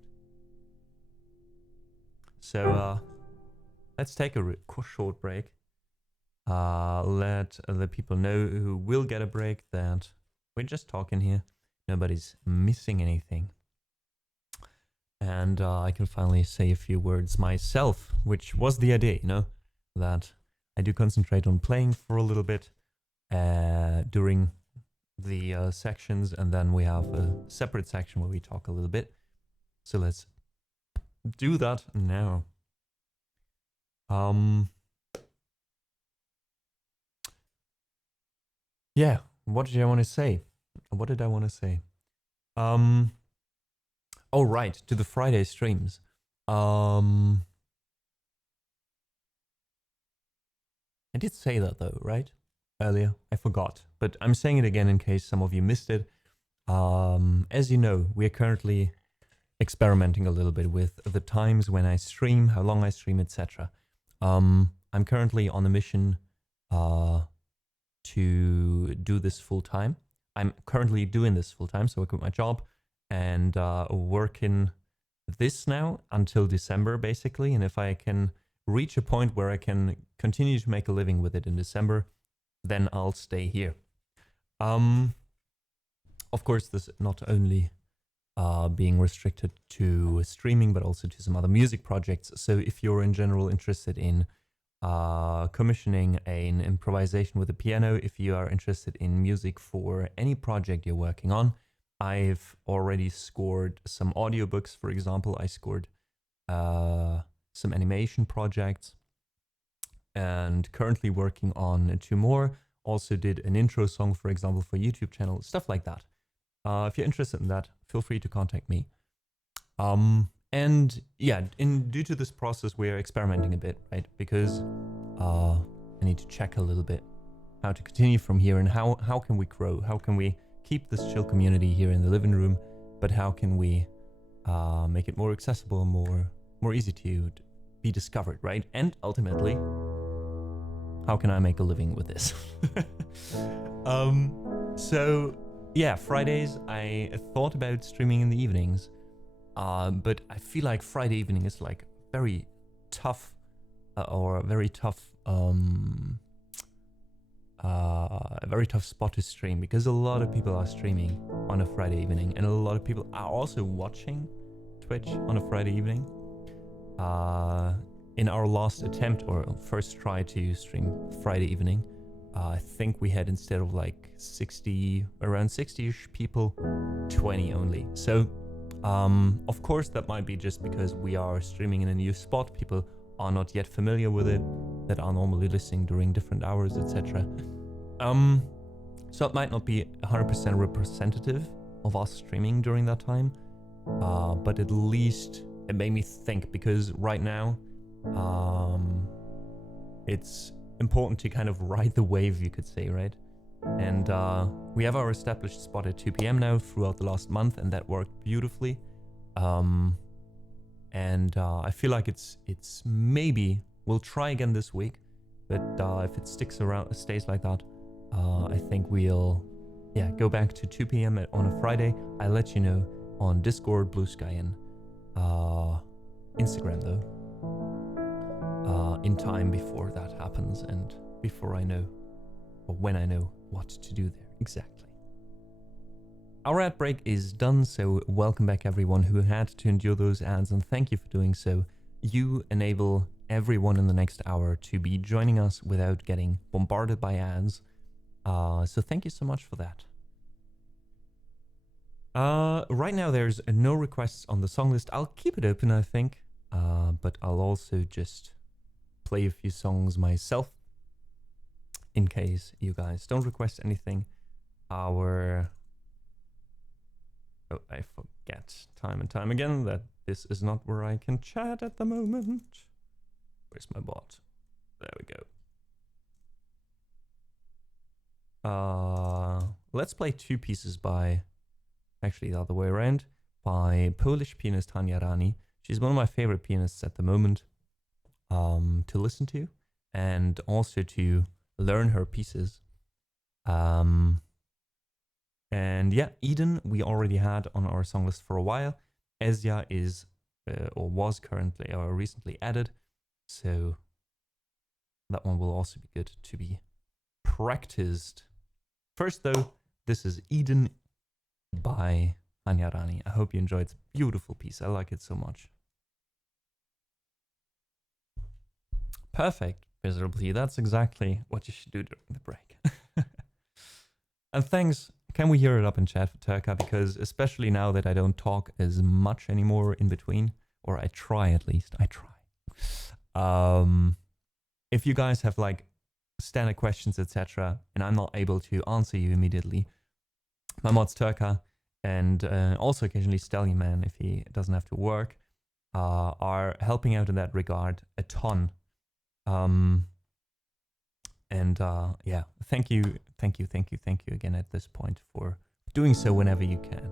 So let's take a short break. Let the people know who will get a break that we're just talking here. Nobody's missing anything. And I can finally say a few words myself, which was the idea, you know, that I do concentrate on playing for a little bit during the sections, and then we have a separate section where we talk a little bit. So let's do that now. Yeah, what did I want to say? What did I want to say? Oh, right, to the Friday streams. I did say that though, right? Earlier, I forgot, but I'm saying it again in case some of you missed it. As you know, we are currently experimenting a little bit with the times when I stream, how long I stream, etc. I'm currently on a mission to do this full time. I'm currently doing this full time, so I quit my job and working this now until December, basically. And if I can reach a point where I can continue to make a living with it in December, then I'll stay here. Of course, this not only being restricted to streaming, but also to some other music projects. So if you're in general interested in commissioning an improvisation with a piano, if you are interested in music for any project you're working on, I've already scored some audiobooks, for example. I scored some animation projects and currently working on 2 more. Also did an intro song, for example, for YouTube channel, stuff like that. If you're interested in that, feel free to contact me. And yeah, due to this process, we're experimenting a bit, right? Because I need to check a little bit how to continue from here and how can we grow? How can we keep this chill community here in the living room, but how can we make it more accessible, more easy to be discovered, right? And ultimately, how can I make a living with this? So yeah, Fridays, I thought about streaming in the evenings, but I feel like Friday evening is like very tough, a very tough spot to stream, because a lot of people are streaming on a Friday evening, and a lot of people are also watching Twitch on a Friday evening. In our last attempt, or first try to stream Friday evening, I think we had, instead of like 60, around 60-ish people, 20 only. So, of course, that might be just because we are streaming in a new spot. People are not yet familiar with it, that are normally listening during different hours, etc. So it might not be 100% representative of us streaming during that time, but at least it made me think, because right now, it's important to kind of ride the wave, you could say, right? And we have our established spot at 2 p.m. now throughout the last month, and that worked beautifully. And I feel like it's maybe we'll try again this week, but if it stays like that, I think we'll go back to 2 p.m. on a Friday. I'll let you know on Discord, Blue Sky, and Instagram though, in time before that happens, and before I know, or when I know what to do there exactly. Our ad break is done, so welcome back everyone who had to endure those ads, and thank you for doing so. You enable everyone in the next hour to be joining us without getting bombarded by ads, so thank you so much for that. Right now there's no requests on the song list. I'll keep it open, I think, but I'll also just play a few songs myself in case you guys don't request anything. I forget time and time again that this is not where I can chat at the moment. Where's my bot? There we go. Let's play 2 pieces by, actually the other way around, by Polish pianist Hania Rani. She's one of my favorite pianists at the moment, to listen to and also to learn her pieces. And yeah, Eden we already had on our song list for a while. Ezia is or was currently or recently added, so that one will also be good to be practiced. First though, this is Eden by Hania Rani. I hope you enjoyed. It's a beautiful piece. I like it so much. Perfect, miserably. That's exactly what you should do during the break. And thanks. Can we hear it up in chat for Turka? Because especially now that I don't talk as much anymore in between, or I try at least. I try. If you guys have like standard questions, etc., and I'm not able to answer you immediately, my mod's Turka and also occasionally Stallion Man, if he doesn't have to work, are helping out in that regard a ton. Yeah, thank you again at this point for doing so whenever you can.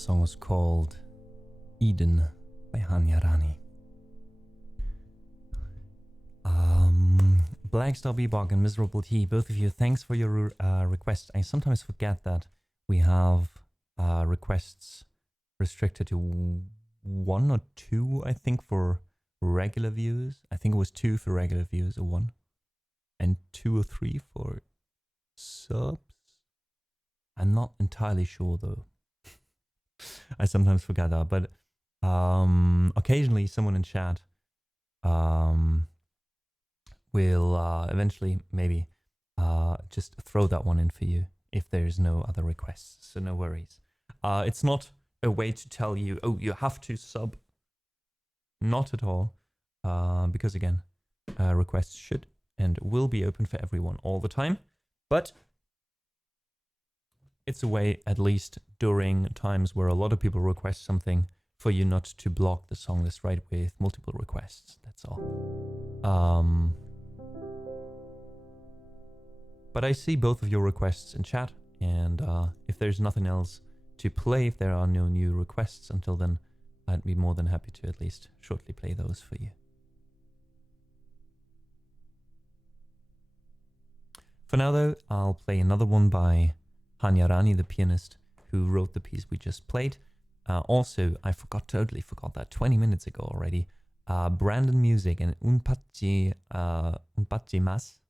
song was called Eden by Hanya Rani. Blackstar Bebop and Miserable T, both of you, thanks for your request. I sometimes forget that we have requests restricted to 1 or 2, I think, for regular views. I think it was 2 for regular views or 1. And 2 or 3 for subs. I'm not entirely sure though. I sometimes forget that, but occasionally someone in chat will eventually maybe just throw that one in for you if there's no other requests, so no worries. It's not a way to tell you, oh, you have to sub. Not at all, because again, requests should and will be open for everyone all the time, but it's a way, at least during times where a lot of people request something, for you not to block the song list right with multiple requests. That's all. But I see both of your requests in chat, and if there's nothing else to play, if there are no new requests until then, I'd be more than happy to at least shortly play those for you. For now though, I'll play another one by Hanya Rani, the pianist who wrote the piece we just played. Also, I totally forgot that 20 minutes ago already. Brandon Music and Unpachi Mas.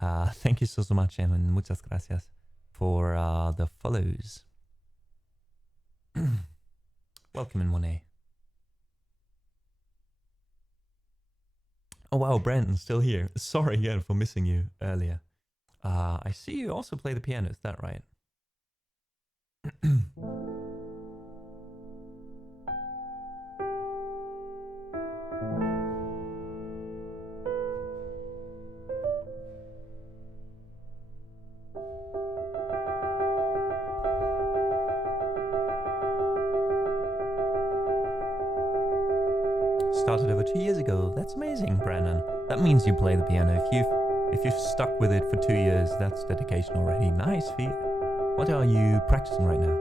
Thank you so much, and muchas gracias for the follows. Welcome in, Monet. Oh wow, Brandon's still here. Sorry again for missing you earlier. I see you also play the piano, is that right? Started over 2 years ago. That's amazing, Brandon. That means you play the piano. If you've stuck with it for 2 years, that's dedication already. Nice for you. What are you practicing right now?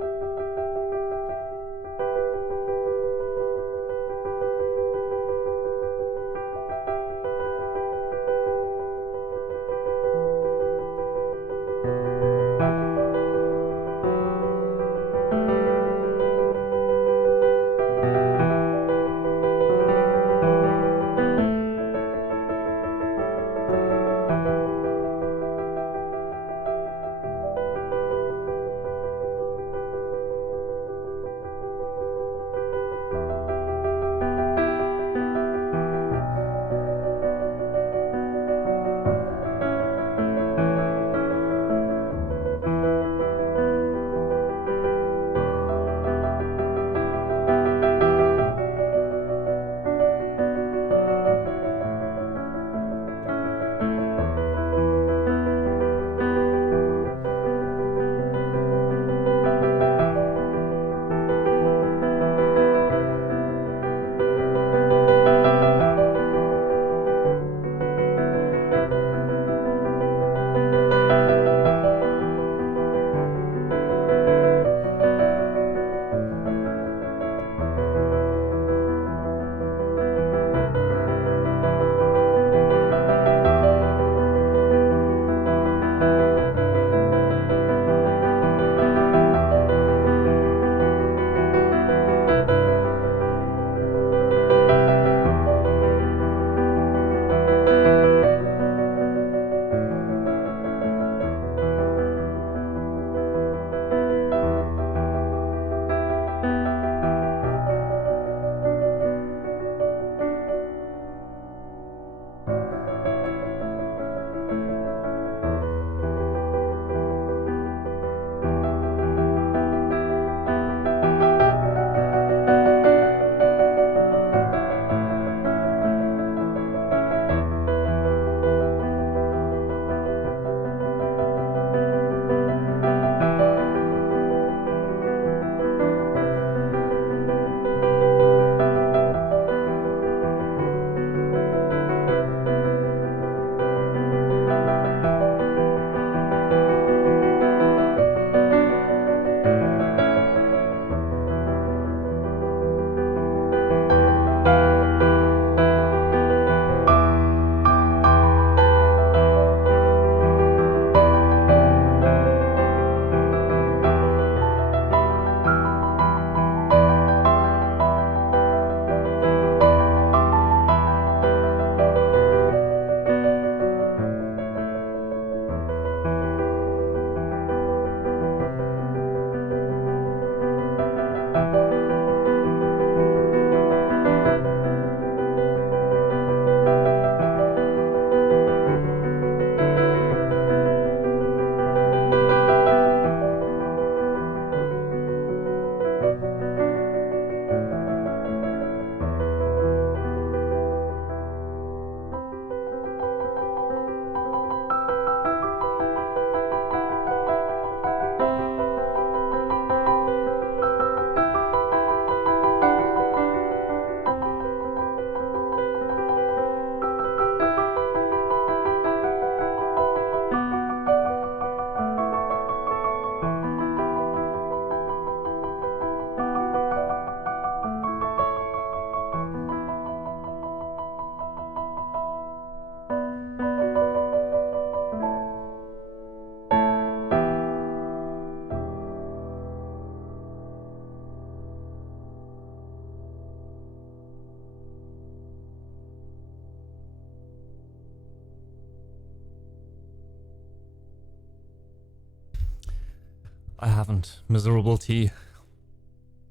I haven't. Miserable T.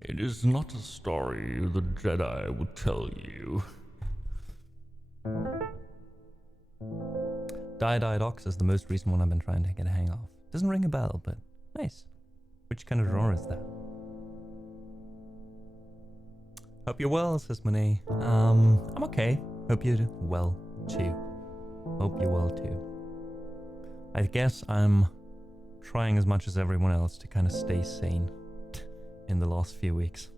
It is not a story the Jedi would tell you. Diox is the most recent one I've been trying to get a hang of. Doesn't ring a bell, but nice. Which kind of genre is that? Hope you're well, says Monet. I'm okay. Hope you're well too. Hope you're well too. I guess I'm trying as much as everyone else to kind of stay sane in the last few weeks.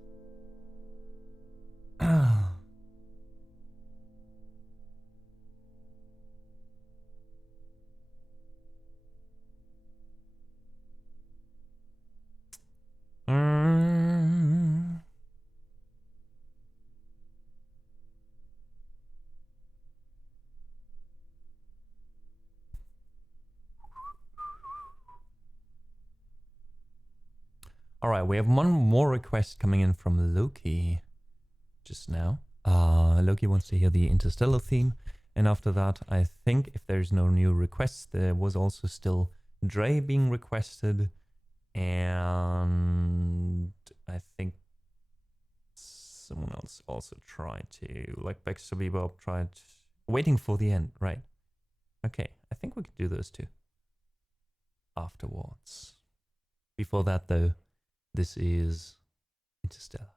All right, we have one more request coming in from Loki just now. Loki wants to hear the Interstellar theme. And after that, I think if there's no new requests, there was also still Dre being requested. And I think someone else also tried to, like Baxter Bebop tried, Waiting for the End, right? Okay, I think we can do those two afterwards. Before that, though, this is Interstellar.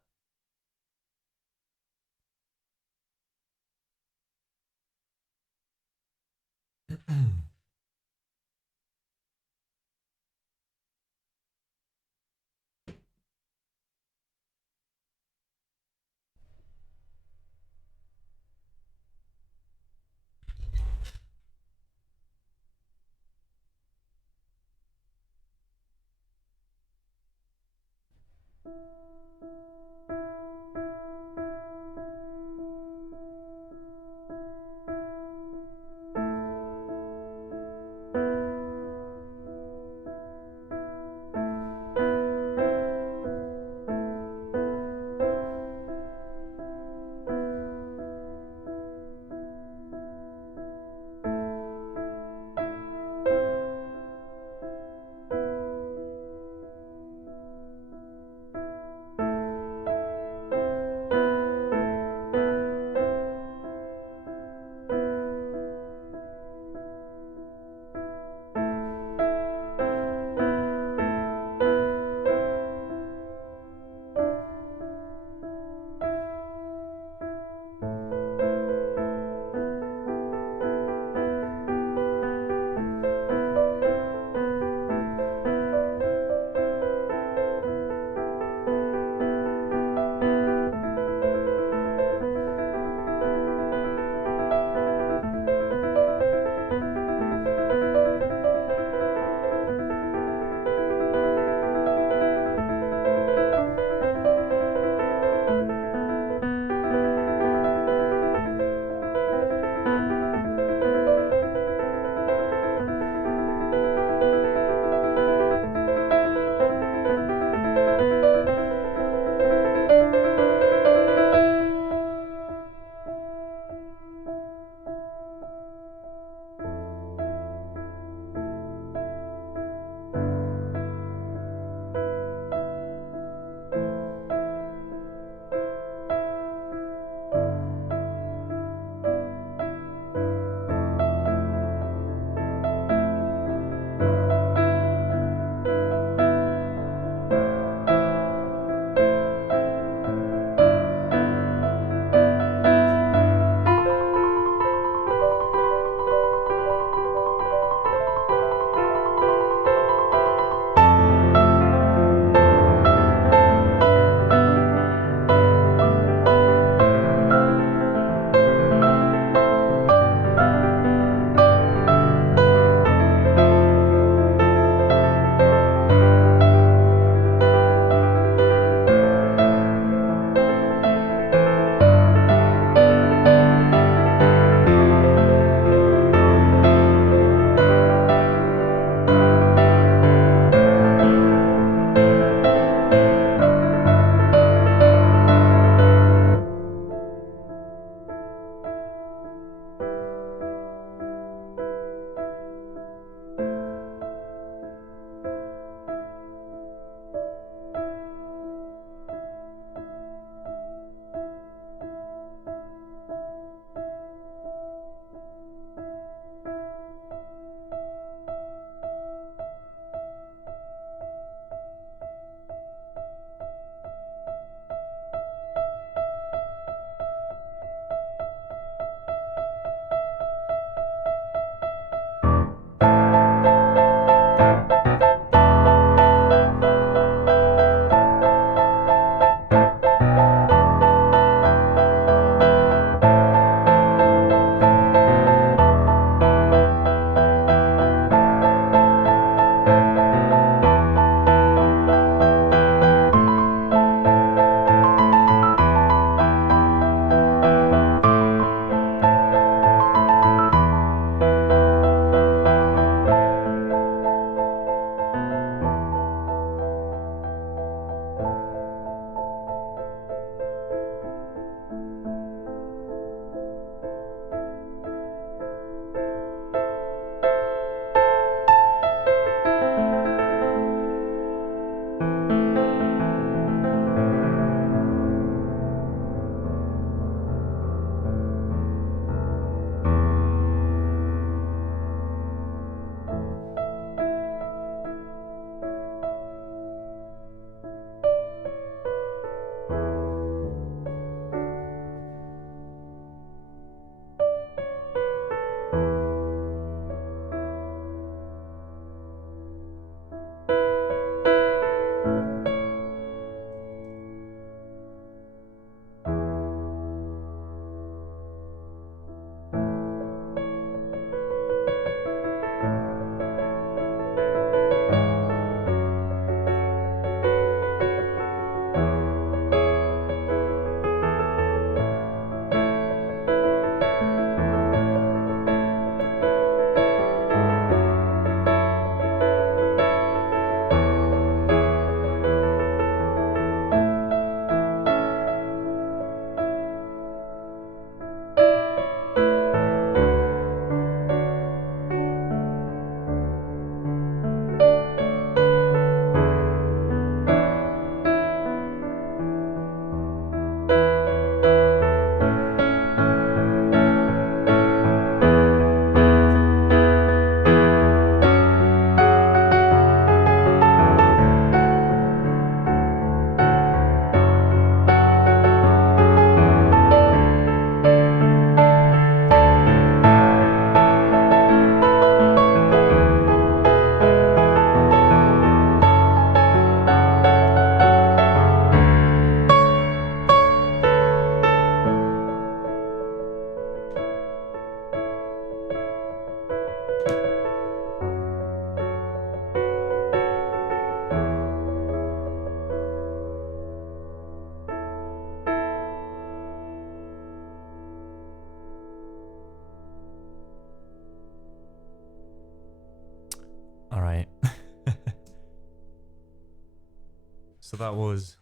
So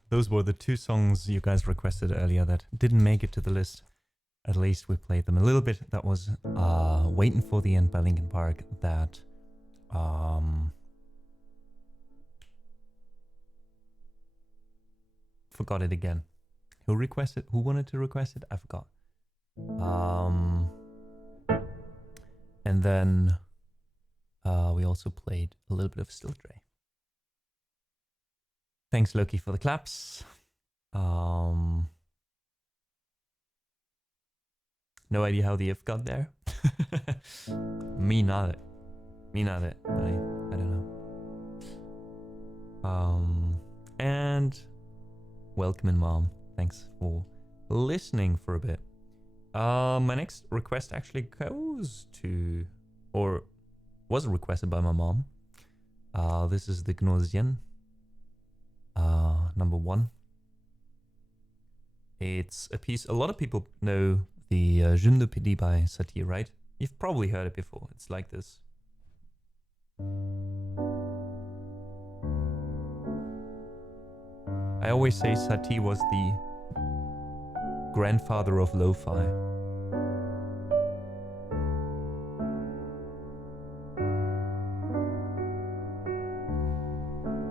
those were the two songs you guys requested earlier that didn't make it to the list. At least we played them a little bit. That was Waiting for the End by Linkin Park. That forgot it again. Who wanted to request it? I forgot. And then we also played a little bit of Still Dre. Thanks, Loki, for the claps. No idea how the if got there. Me neither. I don't know. And welcome in, Mom. Thanks for listening for a bit. My next request actually goes to, or was requested by my mom. This is the Gnosian, number 1. It's a piece, a lot of people know the Je ne peux by Satie, right? You've probably heard it before. It's like this. I always say Satie was the grandfather of lo-fi.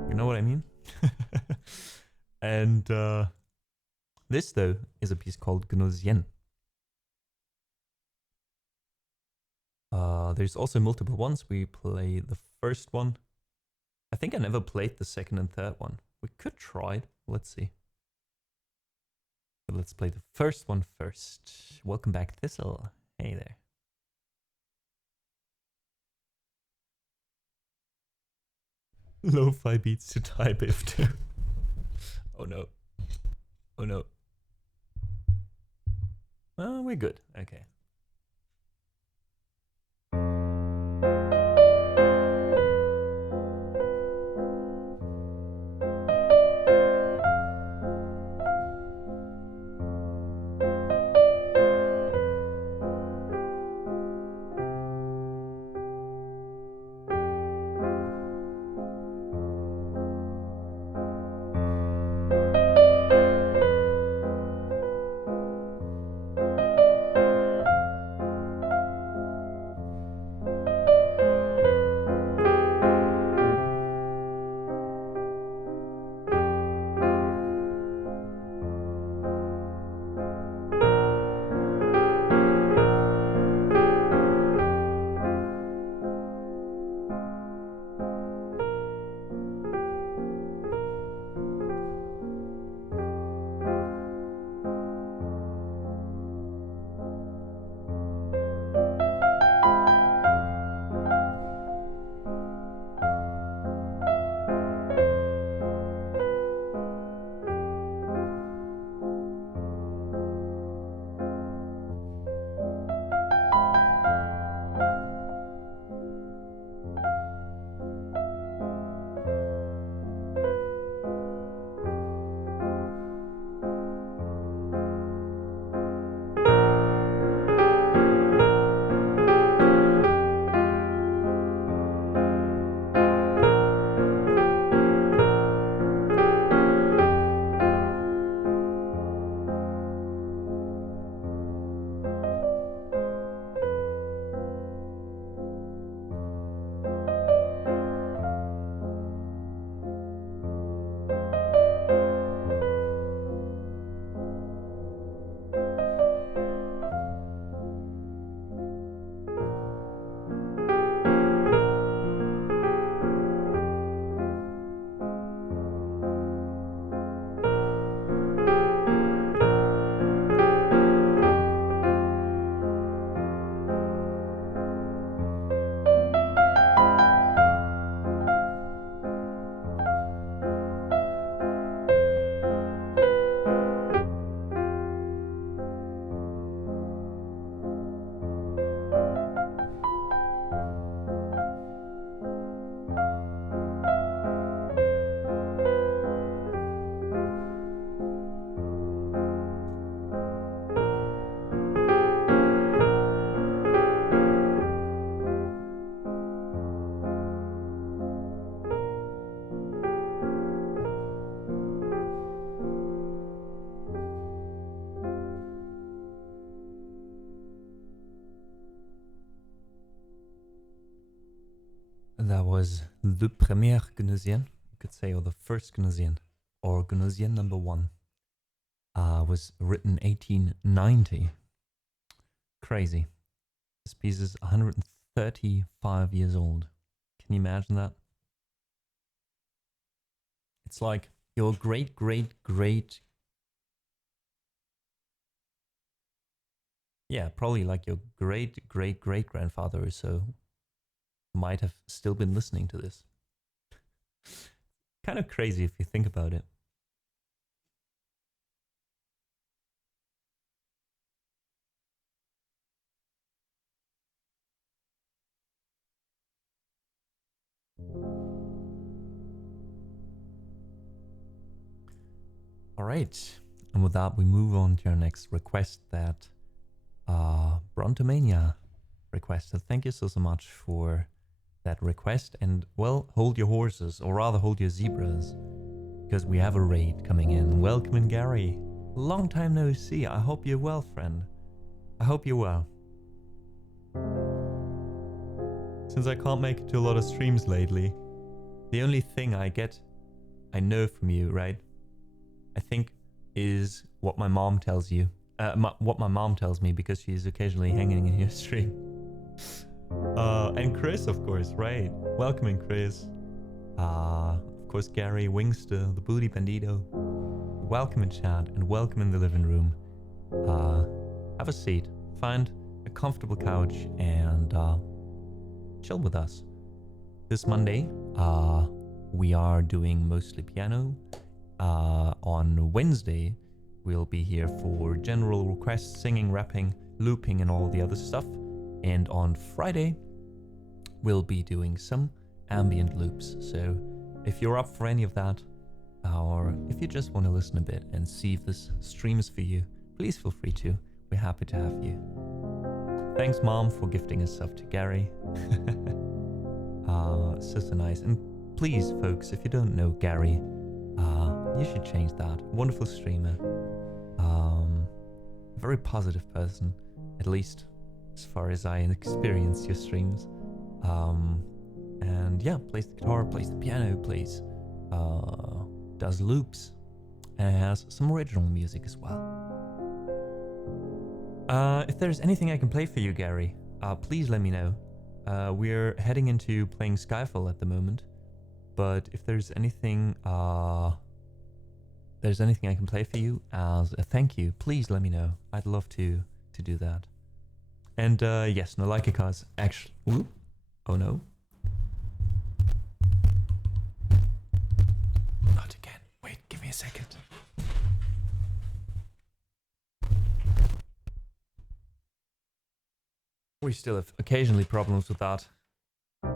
You know what I mean? And this, though, is a piece called Gnosian. There's also multiple ones. We play the first one. I think I never played the second and third one. We could try it. Let's see. But let's play the first one first. Welcome back, Thistle. Hey there. Lo-fi beats to type if to. Oh no. Oh no. Oh, we're good. Okay. was Le Premier Gunosian, you could say, or the first Gunosian, or Gunosian number 1. Was written 1890. Crazy. This piece is 135 years old. Can you imagine that? It's like your great, great, great... Yeah, probably like your great, great, great grandfather or so might have still been listening to this. Kind of crazy if you think about it. All right, and with that we move on to our next request that Brontomania requested. Thank you so much for that request, and well, hold your horses, or rather hold your zebras, because we have a raid coming in. Welcome in, Gary. Long time no see. I hope you're well, friend. I hope you're well. Since I can't make it to a lot of streams lately, the only thing I know from you, right, I think, is what my mom tells you. What my mom tells me, because she's occasionally hanging in your stream. And Chris, of course, right? Welcome in, Chris. Of course, Gary, Wingster, the Booty Bandito. Welcome in chat, and welcome in the living room. Have a seat, find a comfortable couch, and chill with us. This Monday, we are doing mostly piano. On Wednesday, we'll be here for general requests, singing, rapping, looping, and all the other stuff. And on Friday, we'll be doing some ambient loops. So if you're up for any of that, or if you just want to listen a bit and see if this stream is for you, please feel free to. We're happy to have you. Thanks, Mom, for gifting us stuff to Gary. So nice. And please, folks, if you don't know Gary, you should change that. Wonderful streamer. A very positive person, at least as far as I experience your streams. And yeah, plays the guitar, plays the piano, does loops, and has some original music as well. If there's anything I can play for you, Gary, please let me know. We're heading into playing Skyfall at the moment, but if there's anything I can play for you as a thank you, please let me know. I'd love to do that. And yes, no like a cause actually. Ooh, oh no. Not again. Wait, give me a second. We still have occasionally problems with that.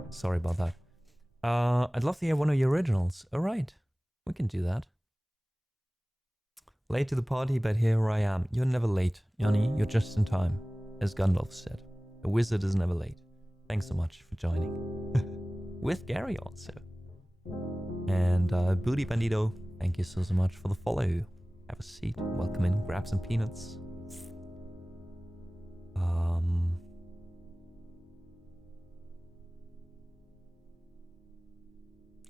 Sorry about that. I'd love to hear one of your originals. Alright, we can do that. Late to the party, but here I am. You're never late, Yanni. You're just in time. As Gandalf said, a wizard is never late. Thanks so much for joining. With Gary also. And Booty Bandito, thank you so much for the follow. Have a seat, welcome in, grab some peanuts.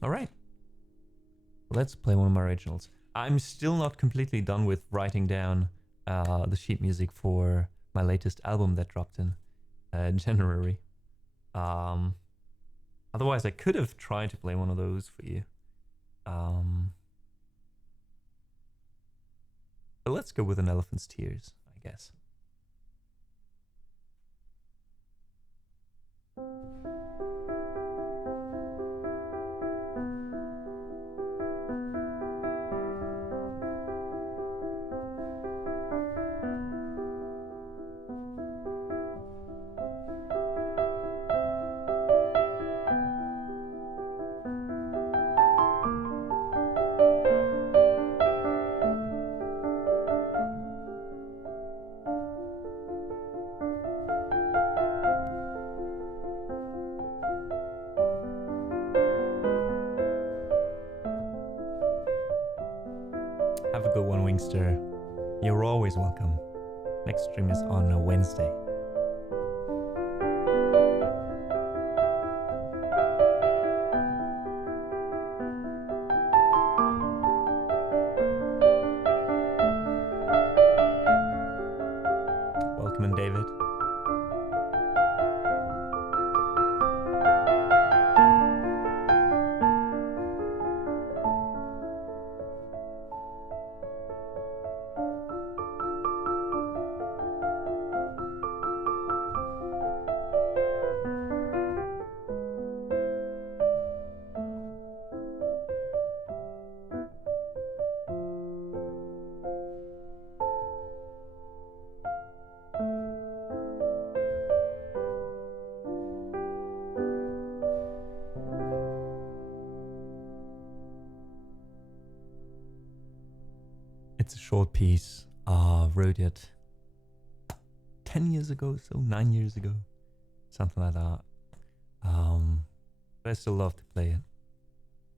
Alright. Let's play one of my originals. I'm still not completely done with writing down the sheet music for my latest album that dropped in January. Otherwise, I could have tried to play one of those for you. But let's go with An Elephant's Tears, I guess. Have a good one, Wingster. You're always welcome. Next stream is on a Wednesday. welcome in, David. It's a short piece. Wrote it 10 years ago, so 9 years ago, something like that. But I still love to play it.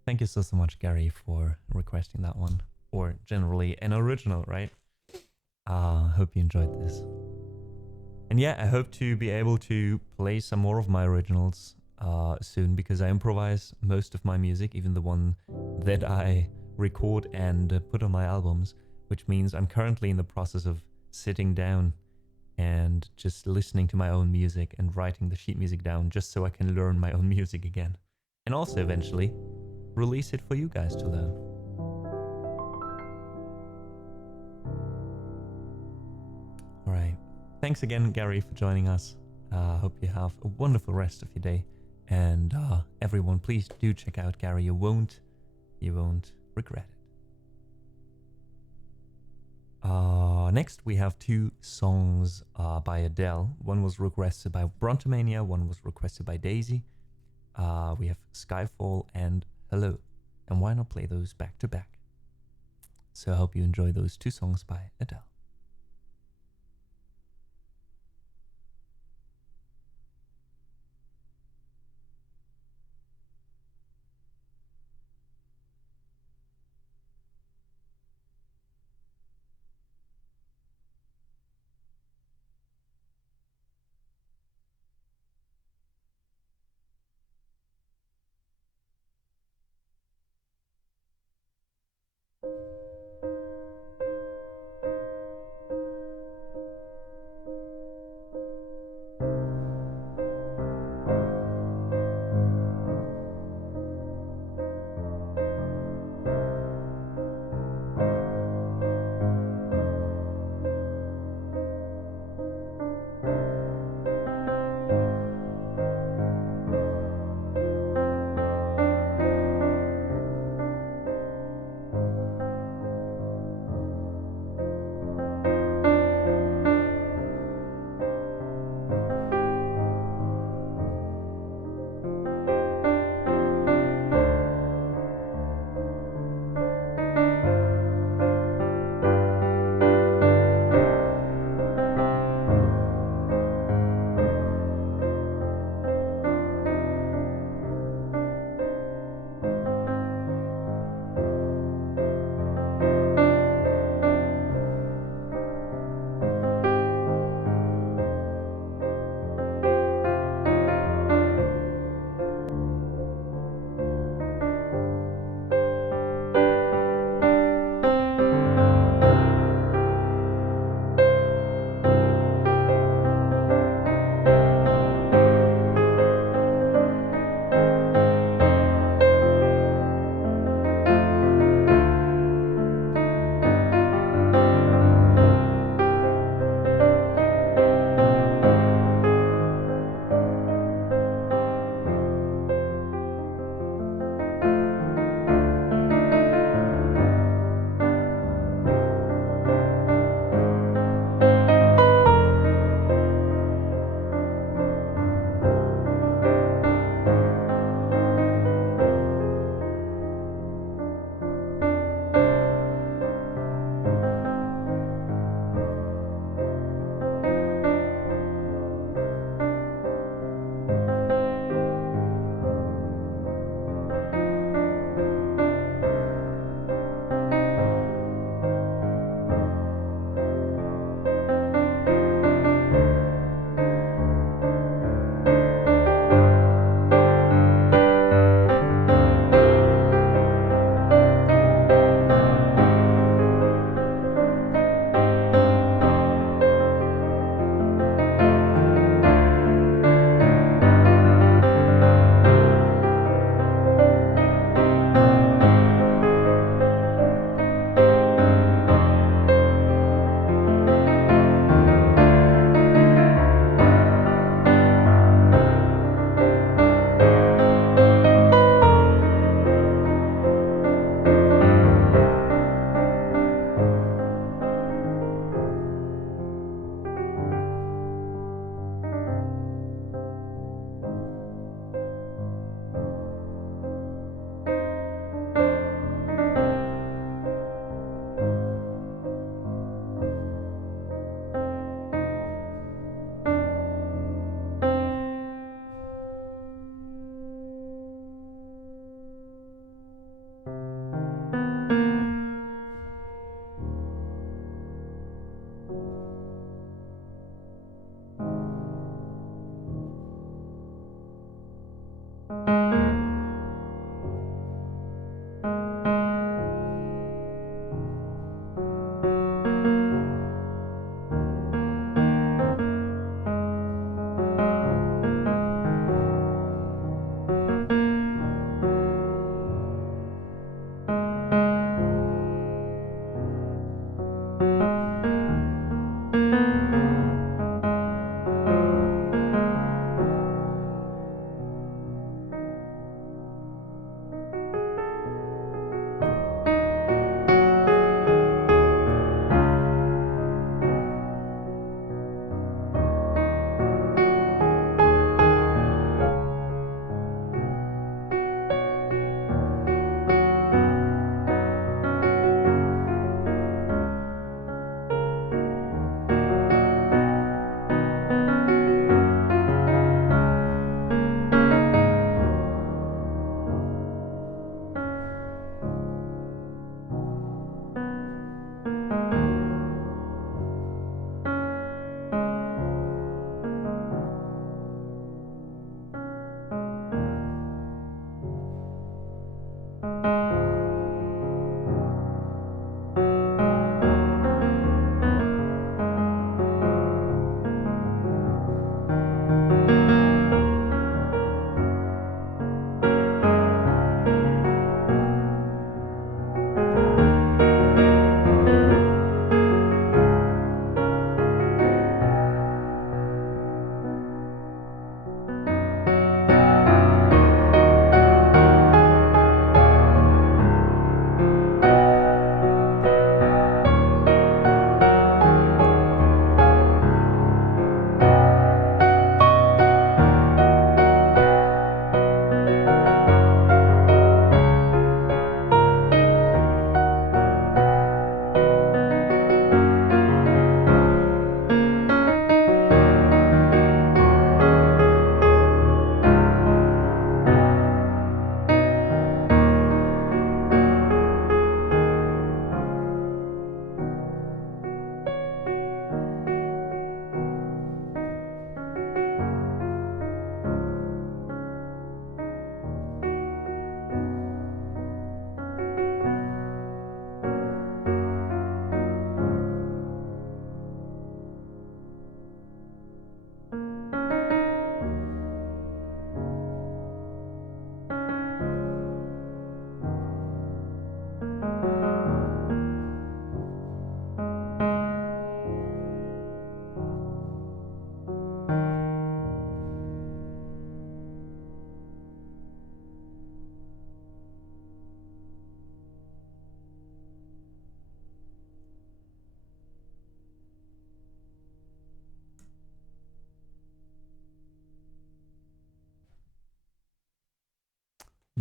Thank you so much, Gary, for requesting that one, or generally an original, right? Hope you enjoyed this. And yeah, I hope to be able to play some more of my originals soon, because I improvise most of my music, even the one that I record and put on my albums, which means I'm currently in the process of sitting down and just listening to my own music and writing the sheet music down just so I can learn my own music again. And also eventually release it for you guys to learn. Alright. Thanks again, Gary, for joining us. Hope you have a wonderful rest of your day. And everyone, please do check out Gary. You won't regret it. Next, we have two songs by Adele. One was requested by Brontomania, one was requested by Daisy. We have Skyfall and Hello. And why not play those back to back? So I hope you enjoy those two songs by Adele.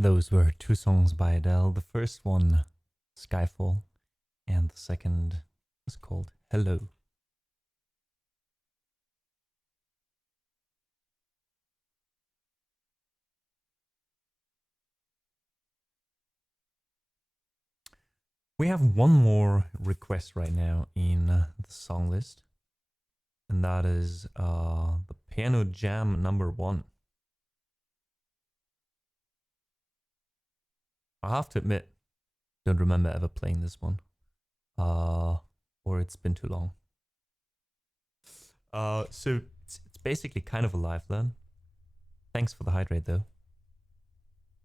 Those were two songs by Adele. The first one, Skyfall, and the second is called Hello. We have one more request right now in the song list, and that is the Piano Jam #1. I have to admit, don't remember ever playing this one, or it's been too long. So it's basically kind of a live learn. Thanks for the hydrate though.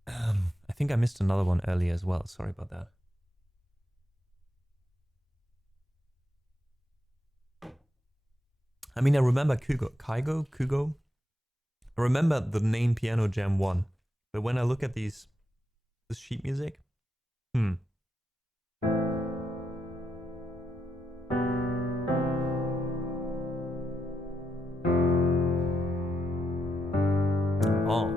I think I missed another one earlier as well. Sorry about that. I mean, I remember Kugo. I remember the name Piano Jam 1, but when I look at this sheet music, Oh.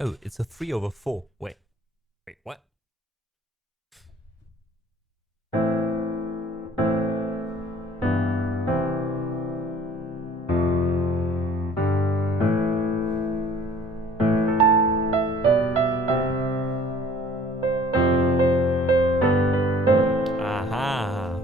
Oh, it's a 3/4. Wait, what? Aha.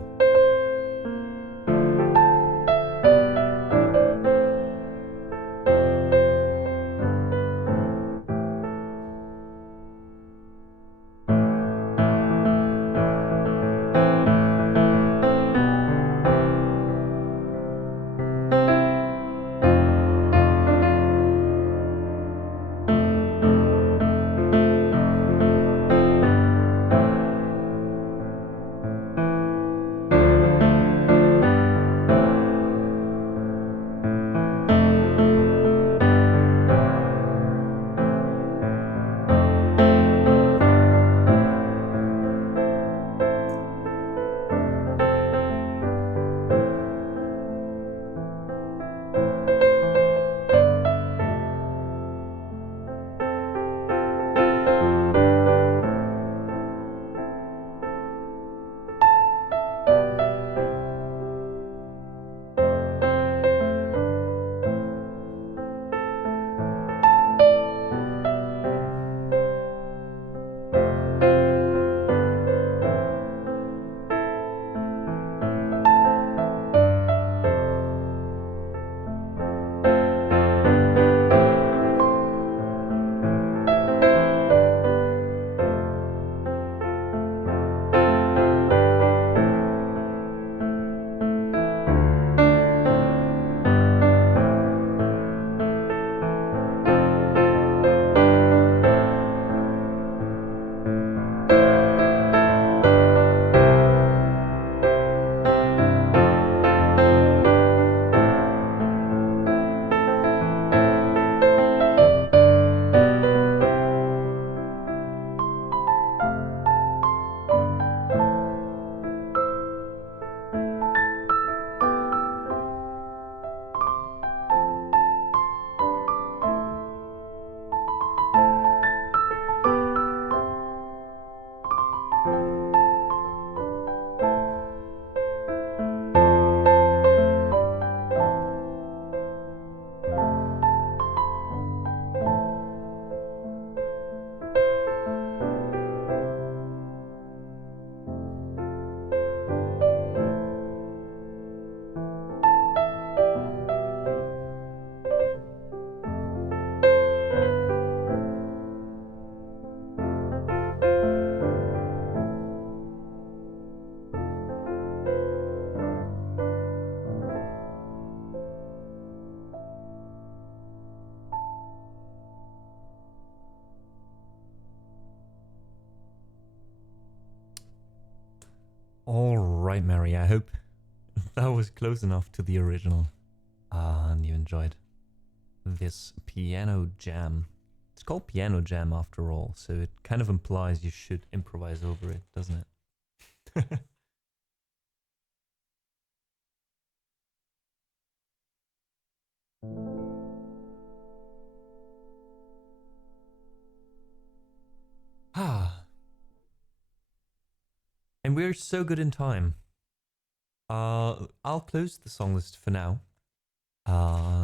right, Mary. I hope that was close enough to the original. And you enjoyed this piano jam. It's called piano jam after all, so it kind of implies you should improvise over it, doesn't it? And we're so good in time. I'll close the song list for now.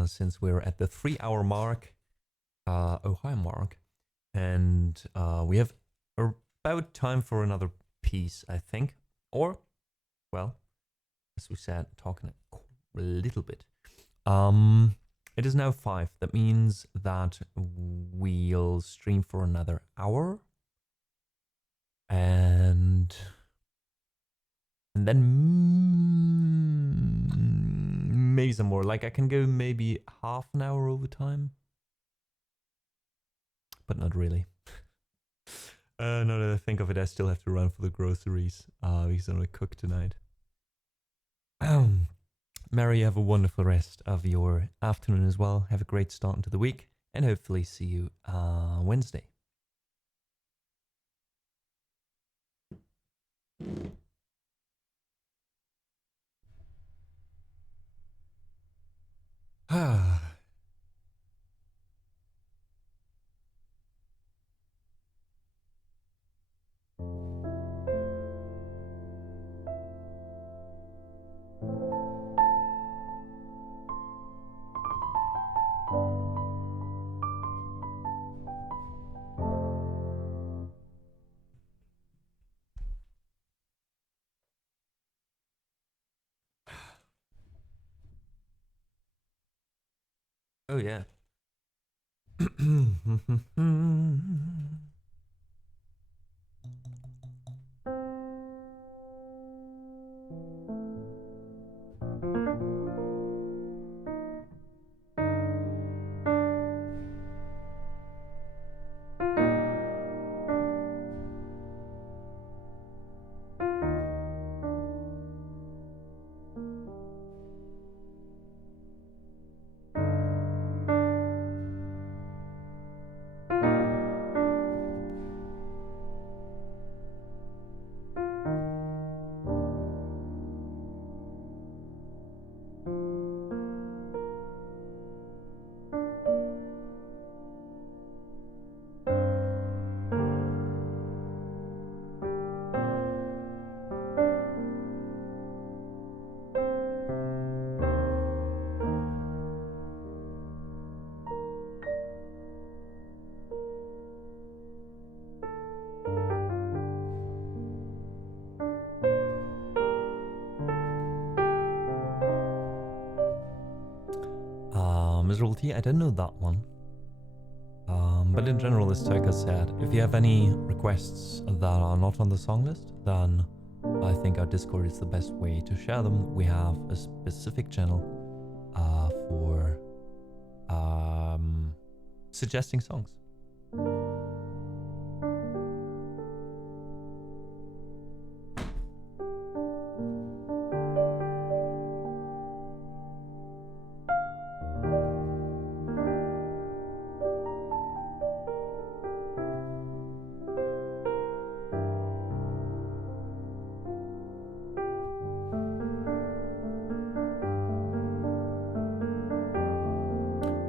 Since we're at the 3-hour mark, Ohio mark, and we have about time for another piece, I think. Or, well, as we said, talking a little bit. It is now 5. That means that we'll stream for another hour. And then maybe some more. Like I can go maybe half an hour over time. But not really. Now that I think of it, I still have to run for the groceries because I'm going to cook tonight. Mary, have a wonderful rest of your afternoon as well. Have a great start into the week, and hopefully see you Wednesday. Oh yeah. Miserable Tea, I didn't know that one. But in general, as Toka said, if you have any requests that are not on the song list, then I think our Discord is the best way to share them. We have a specific channel for suggesting songs.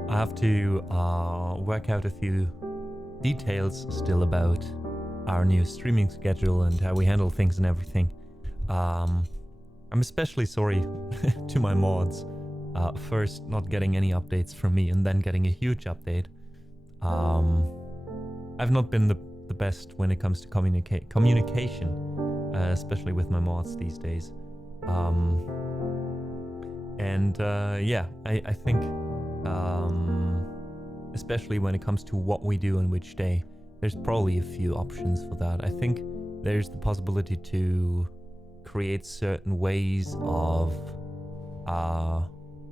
I have to work out a few details still about our new streaming schedule and how we handle things and everything. I'm especially sorry to my mods. First, not getting any updates from me, and then getting a huge update. I've not been the best when it comes to communication, especially with my mods these days. Yeah, I think, especially when it comes to what we do on which day, there's probably a few options for that. I think there's the possibility to create certain ways of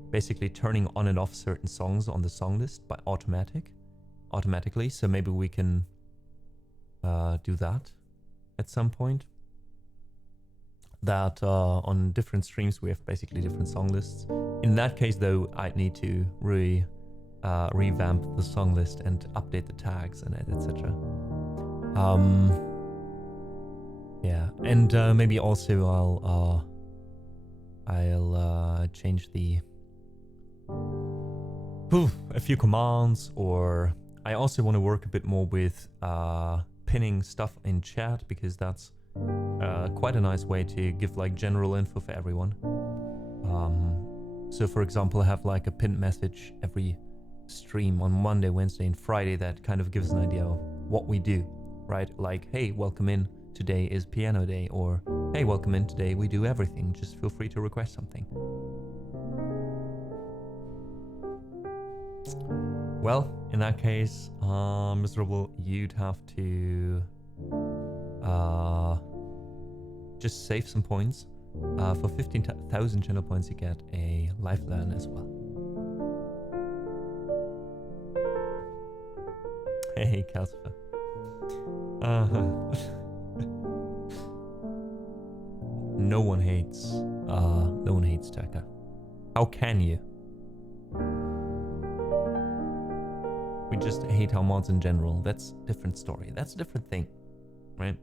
basically turning on and off certain songs on the song list by automatically. So maybe we can do that at some point. that on different streams we have basically different song lists. In that case, though, I'd need to revamp the song list and update the tags and etc. Yeah, and maybe also I'll change a few commands, or I also want to work a bit more with pinning stuff in chat, because that's quite a nice way to give like general info for everyone. So for example, I have like a pinned message every stream on Monday, Wednesday and Friday that kind of gives an idea of what we do, right? Like, hey, welcome in, today is piano day, or hey, welcome in, today we do everything, just feel free to request something. Well, in that case, Miserable, you'd have to just save some points. For 15,000 channel points, you get a lifeline as well. Hey, Calcifer. No one hates Taka. How can you? We just hate our mods in general. That's a different story. That's a different thing, right?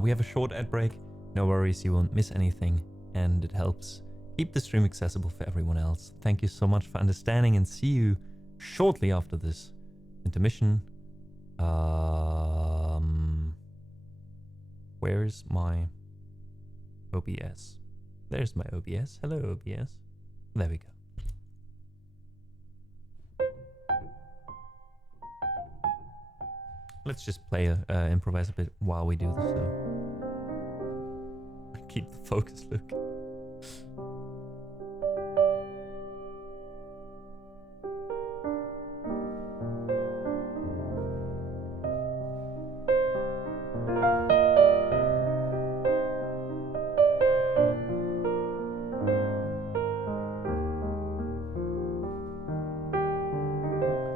We have a short ad break. No worries, you won't miss anything, and it helps keep the stream accessible for everyone else. Thank you so much for understanding, and see you shortly after this intermission. Where's my OBS? There's my OBS. Hello, OBS. There we go. Let's just play, improvise a bit while we do this, though. Keep the focus, Luke.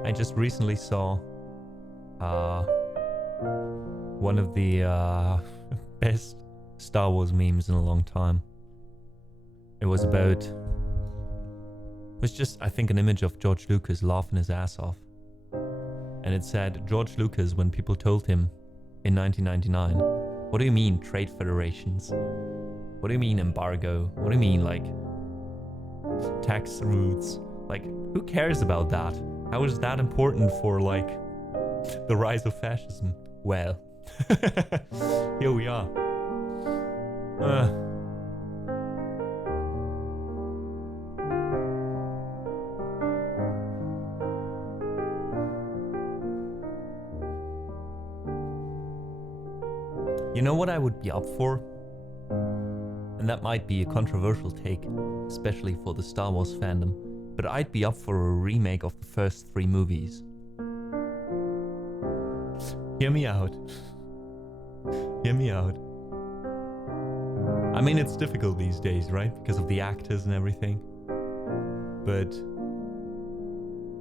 I just recently saw one of the best Star Wars memes in a long time. It was just, I think, an image of George Lucas laughing his ass off. And it said, George Lucas, when people told him in 1999 What do you mean trade federations? What do you mean embargo? What do you mean like tax routes? Like, who cares about that? How is that important for like the rise of fascism? Well, here we are. You know what I would be up for? And that might be a controversial take, especially for the Star Wars fandom, but I'd be up for a remake of the first 3 movies. Hear me out. Hear me out. I mean, it's difficult these days, right? Because of the actors and everything. But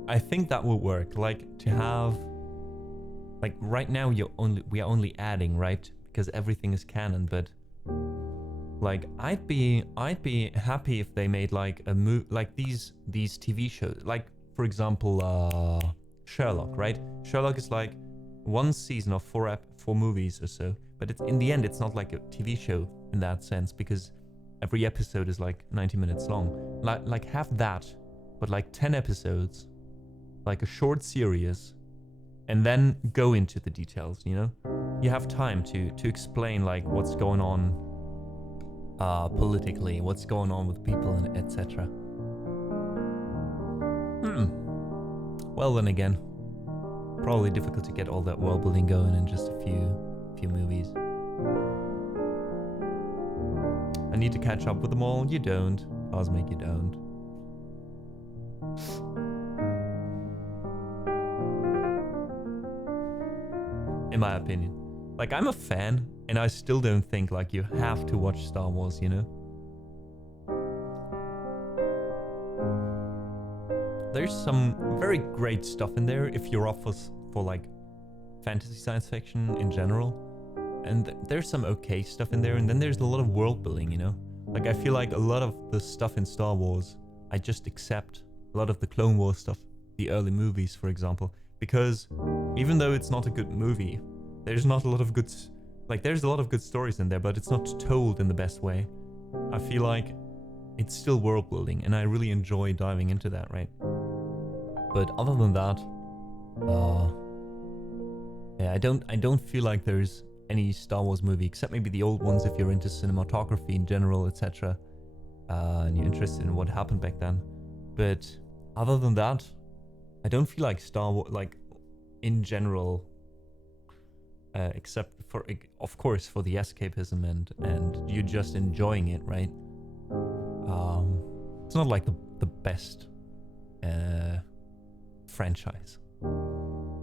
I think that will work. Like, to have... Like, right now we are only adding, right? Because everything is canon, but... Like, I'd be happy if they made like a like these TV shows. Like, for example, Sherlock, right? Sherlock is like 1 season of 4 movies or so, but in the end it's not like a TV show in that sense, because every episode is like 90 minutes long. Like have that, but like 10 episodes, like a short series, and then go into the details, you know? You have time to explain like what's going on politically, what's going on with people, and etc. Well, then again, probably difficult to get all that world building going in just a few movies. I need to catch up with them all. You don't. Cosmic, you don't. In my opinion. Like, I'm a fan, and I still don't think, like, you have to watch Star Wars, you know? There's some very great stuff in there if you're up for like, fantasy science fiction in general. And there's some okay stuff in there, and then there's a lot of world building, you know? Like, I feel like a lot of the stuff in Star Wars, I just accept. A lot of the Clone Wars stuff, the early movies, for example. Because even though it's not a good movie, there's not a lot of good... Like, there's a lot of good stories in there, but it's not told in the best way. I feel like it's still world building, and I really enjoy diving into that, right? But other than that, yeah, I don't feel like there's any Star Wars movie, except maybe the old ones if you're into cinematography in general, etc. And you're interested in what happened back then. But other than that, I don't feel like Star Wars, like, in general... except for, of course, for the escapism and you just enjoying it, right? It's not like the best franchise,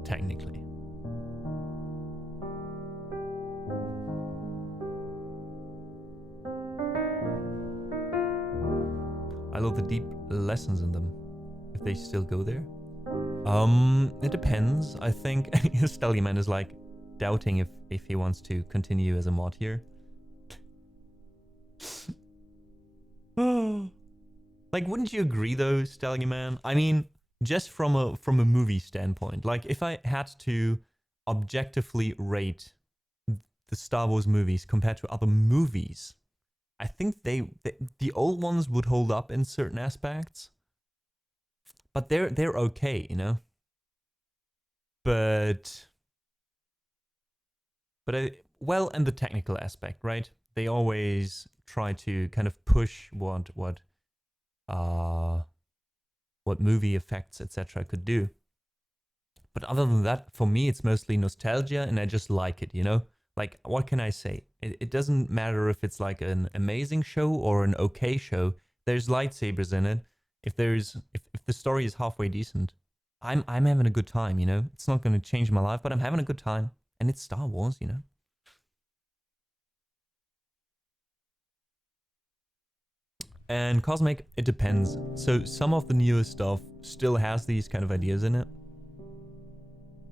technically. I love the deep lessons in them, if they still go there. It depends. I think Stellyman is like doubting if he wants to continue as a mod here. Like, wouldn't you agree though, Stellyman? I mean, just from a movie standpoint, like if I had to objectively rate the Star Wars movies compared to other movies, I think the old ones would hold up in certain aspects, but they're okay, you know. But well, and the technical aspect, right? They always try to kind of push what movie effects, etc. could do. But other than that, for me, it's mostly nostalgia, and I just like it, you know? Like, what can I say? It doesn't matter if it's like an amazing show or an okay show. There's lightsabers in it. If the story is halfway decent, I'm having a good time, you know? It's not going to change my life, but I'm having a good time. And it's Star Wars, you know? And Cosmic, it depends. So some of the newer stuff still has these kind of ideas in it.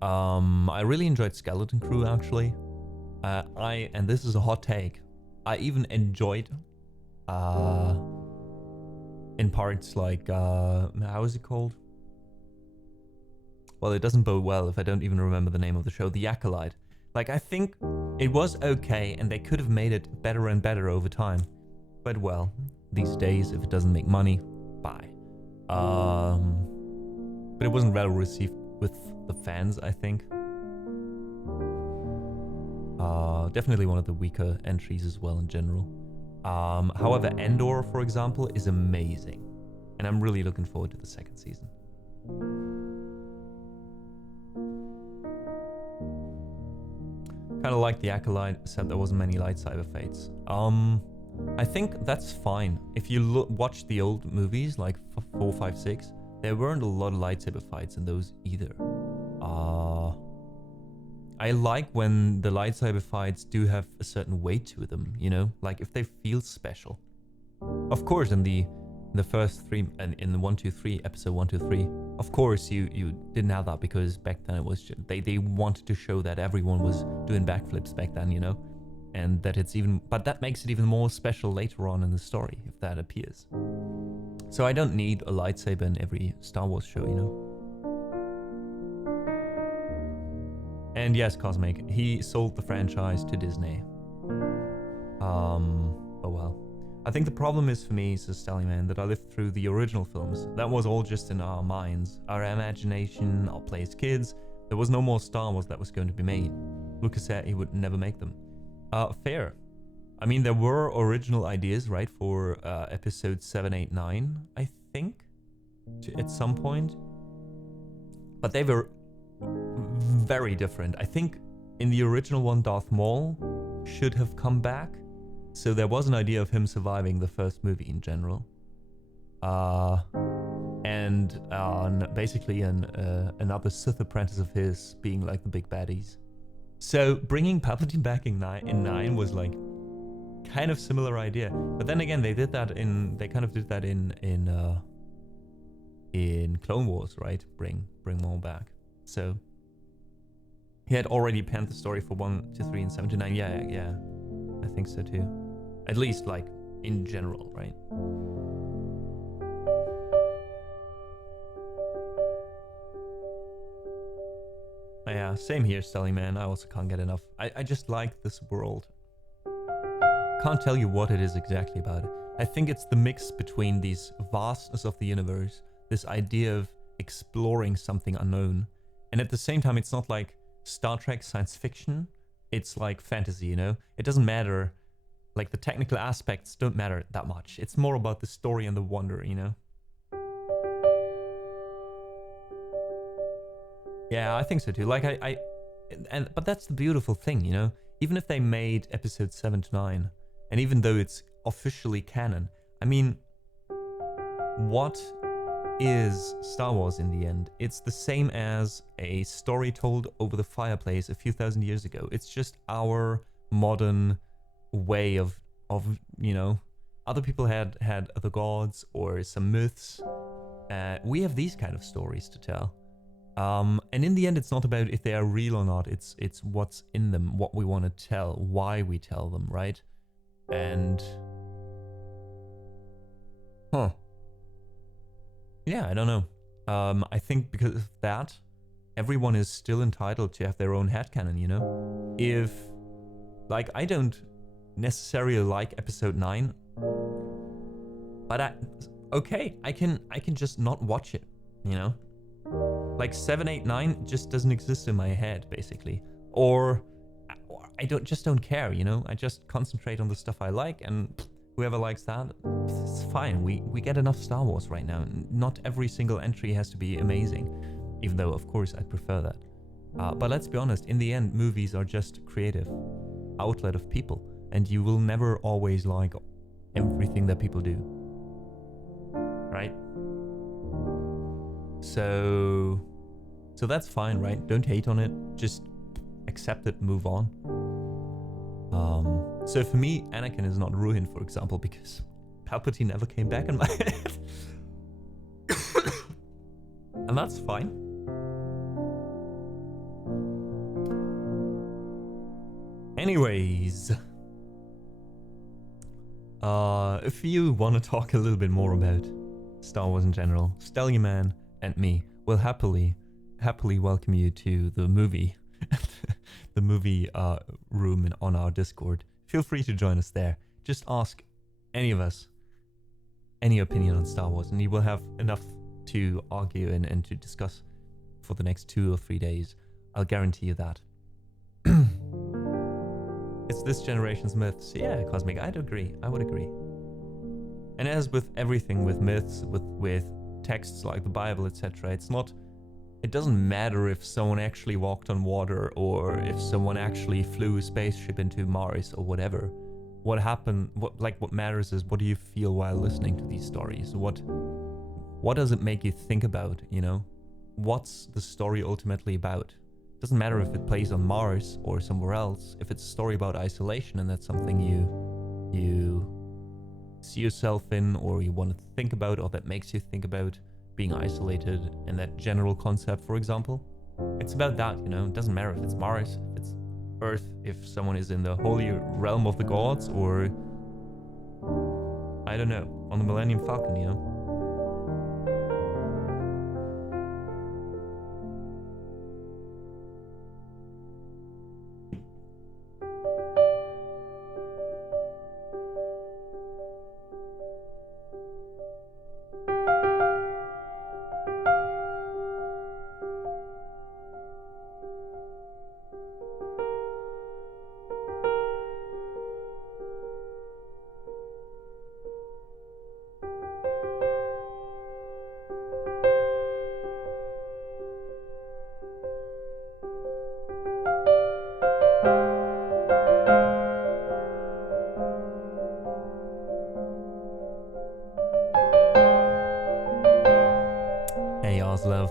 I really enjoyed Skeleton Crew, actually. And this is a hot take, I even enjoyed in parts like, how is it called? Well, it doesn't bode well if I don't even remember the name of the show, The Acolyte. Like, I think It was okay, and they could have made it better and better over time. But well, these days, if it doesn't make money, bye. But it wasn't well received with the fans, I think. Definitely one of the weaker entries as well in general. However, Endor, for example, is amazing. And I'm really looking forward to the second season. Kind of like the Acolyte, except there wasn't many lightsaber fights. I think that's fine. If you watch the old movies, like 4, 5, 6, there weren't a lot of lightsaber fights in those either. I like when the lightsaber fights do have a certain weight to them, you know? Like if they feel special. Of course, in the first 3, and in the 1, 2, 3, episode 1, 2, 3, of course you didn't have that because back then it was just, they wanted to show that everyone was doing backflips back then, you know? And that it's even, but that makes it even more special later on in the story if that appears. So I don't need a lightsaber in every Star Wars show, you know? And yes, Cosmic, he sold the franchise to Disney. Oh well. I think the problem is for me, says Stallyman, that I lived through the original films. That was all just in our minds, our imagination, our play as kids. There was no more Star Wars that was going to be made. Lucas said he would never make them. Fair. I mean, there were original ideas, right, for episodes 7, 8, 9, I think, at some point. But they were very different. I think in the original one, Darth Maul should have come back. So there was an idea of him surviving the first movie in general. And basically another Sith apprentice of his being like the big baddies. So bringing Palpatine back in 9 was like kind of similar idea. But then again, they kind of did that in Clone Wars, right? Bring Maul back. So he had already penned the story for 1 to 3 and 7 to 9. Yeah. I think so too. At least like in general, right? Yeah, same here, Stelly man. I also can't get enough. I just like this world. Can't tell you what it is exactly about it. I think it's the mix between these vastness of the universe, this idea of exploring something unknown, and at the same time, it's not like Star Trek science fiction. It's like fantasy, you know? It doesn't matter. Like the technical aspects don't matter that much. It's more about the story and the wonder, you know? Yeah, I think so too. Like but that's the beautiful thing, you know? Even if they made episode 7 to 9, and even though it's officially canon, I mean, what is Star Wars in the end? It's the same as a story told over the fireplace a few thousand years ago. It's just our modern way of you know, other people had other gods or some myths. We have these kind of stories to tell. And in the end, it's not about if they are real or not. It's what's in them, what we want to tell, why we tell them, right? And yeah, I don't know. I think because of that, everyone is still entitled to have their own headcanon, you know? If, like, I don't necessarily like episode 9, but I can just not watch it, you know? Like 7, 8, 9 just doesn't exist in my head, basically. Or I just don't care, you know? I just concentrate on the stuff I like, and whoever likes that, it's fine. We get enough Star Wars right now. Not every single entry has to be amazing, even though, of course, I'd prefer that. But let's be honest, in the end, movies are just creative outlet of people, and you will never always like everything that people do, right? So that's fine, right? Don't hate on it. Just accept it, move on. So for me, Anakin is not ruined, for example, because Palpatine never came back in my head. And that's fine. Anyways, if you want to talk a little bit more about Star Wars in general, Stellyman and me will happily welcome you to the movie, the movie room on our Discord. Feel free to join us there. Just ask any of us any opinion on Star Wars, and you will have enough to argue and to discuss for the next 2 or 3 days. I'll guarantee you that. It's this generation's myths. Yeah, Cosmic, I'd agree. I would agree. And as with everything, with myths, with texts like the Bible, etc., it doesn't matter if someone actually walked on water or if someone actually flew a spaceship into Mars or whatever. What happened, what matters is, what do you feel while listening to these stories? What does it make you think about, you know? What's the story ultimately about? It doesn't matter if it plays on Mars or somewhere else. If it's a story about isolation and that's something you see yourself in, or you want to think about, or that makes you think about being isolated and that general concept, for example, it's about that, you know? It doesn't matter if it's Mars, if it's Earth, if someone is in the holy realm of the gods, or I don't know, on the Millennium Falcon, you know?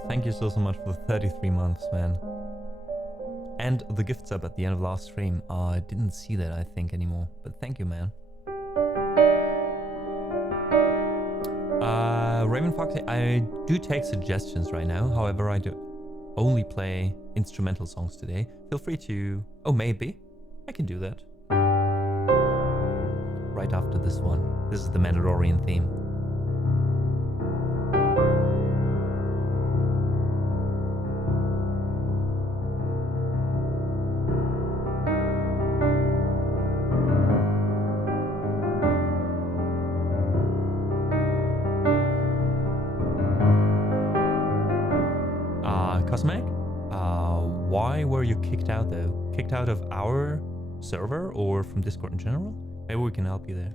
Thank you so much for the 33 months, man. And the gift sub at the end of last stream. I didn't see that, I think, anymore. But thank you, man. Raven Fox, I do take suggestions right now. However, I do only play instrumental songs today. Feel free to... Oh, maybe. I can do that. Right after this one. This is the Mandalorian theme. Why were you kicked out though? Kicked out of our server or from Discord in general? Maybe we can help you there.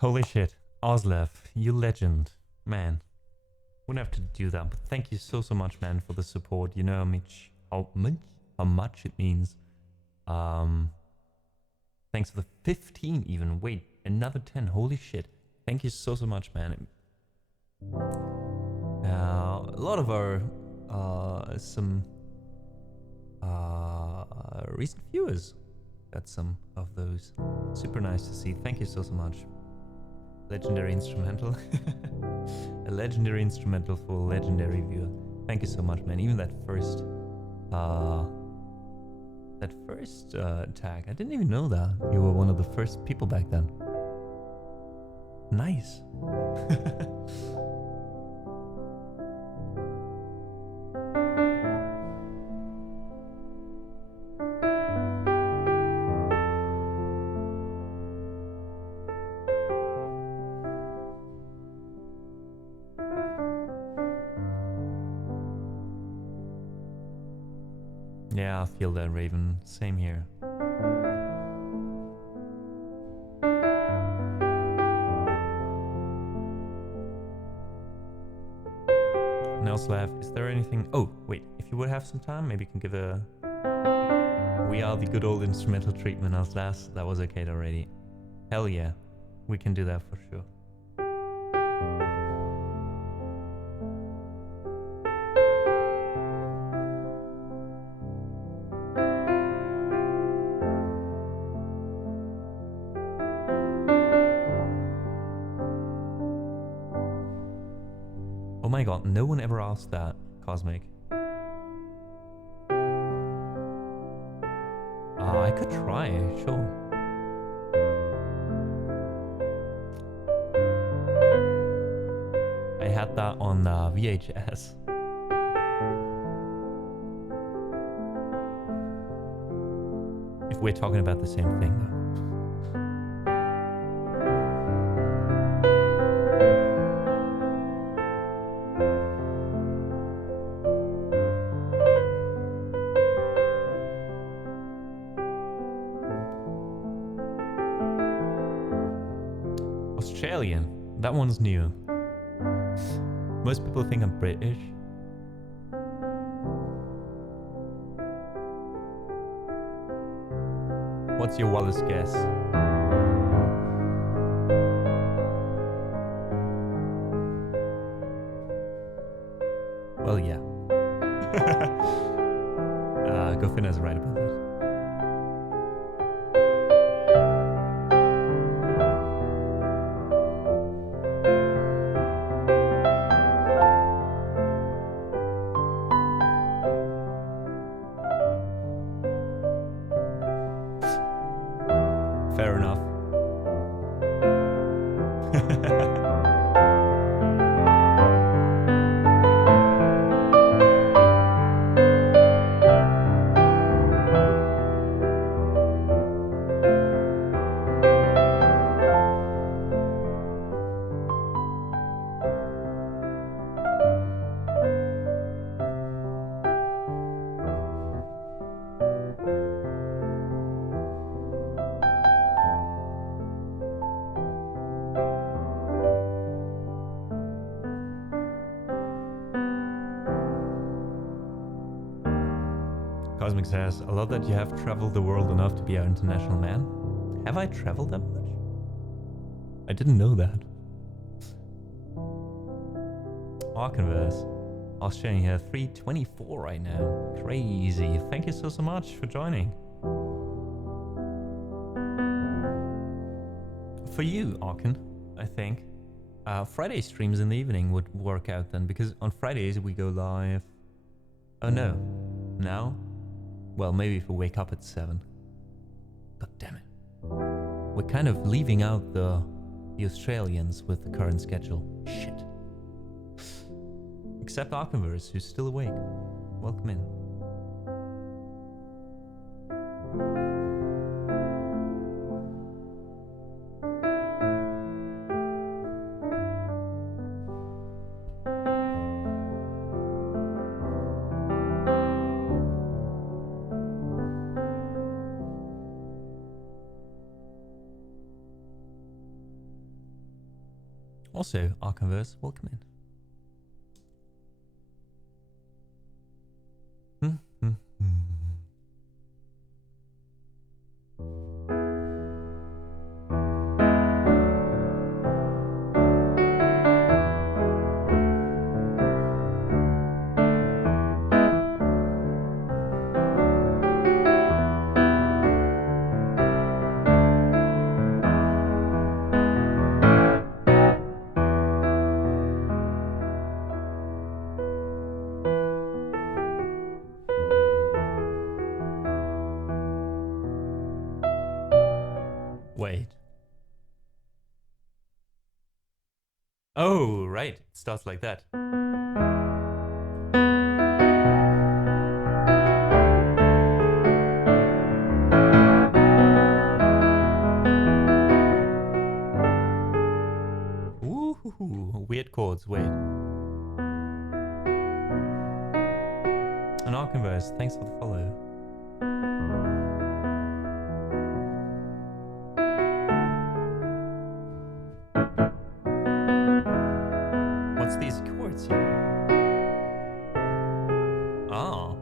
Holy shit. Ozlev, you legend. Man. Wouldn't have to do that, but thank you so much, man, for the support. You know how much it means. Thanks for the 15 even. Wait, another 10. Holy shit. Thank you so much, man. A lot of our some recent viewers got some of those. Super nice to see. Thank you so much. Legendary instrumental. A legendary instrumental for a legendary viewer. Thank you so much, man. Even that first tag, I didn't even know that you were one of the first people back then. Nice. Yeah, I feel that, Raven. Same here. Nelslav, is there anything... Oh, wait. If you would have some time, maybe you can give a... We are the good old instrumental treatment, Nelslav. That was okay already. Hell yeah. We can do that for sure. Oh my god, no one ever asked that, Cosmic. I could try, sure. I had that on VHS. If we're talking about the same thing, though. Australian. That one's new. Most people think I'm British. What's your wildest guess? Well, yeah. Gofina's right about that. Fair enough. Cosmic says, I love that you have traveled the world enough to be our international man. Have I traveled that much? I didn't know that. Arcanverse. Australian here, 324 right now. Crazy. Thank you so much for joining. For you, Arkan, I think. Friday streams in the evening would work out then, because on Fridays we go live. Oh no. Now? Well, maybe if we wake up at 7. God damn it. We're kind of leaving out the Australians with the current schedule. Shit. Except Arcanverse, who's still awake. Welcome in. Also, Arcanverse, welcome in. Wait. Oh, right. It starts like that. Ooh, weird chords. Wait. An Archiverse, thanks for the follow. What's these chords here? Oh.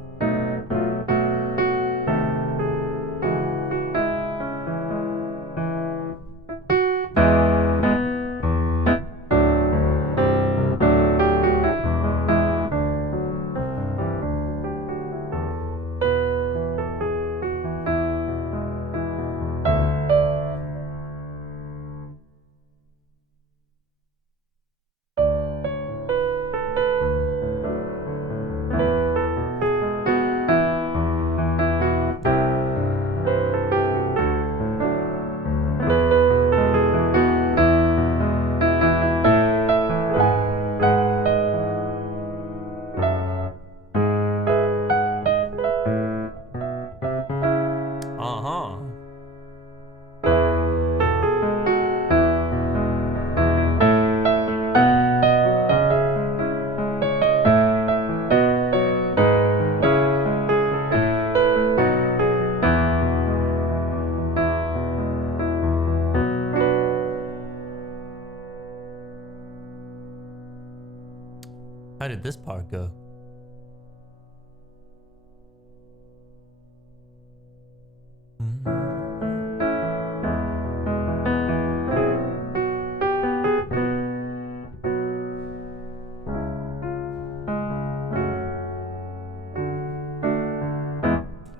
Uh-huh. How did this part go?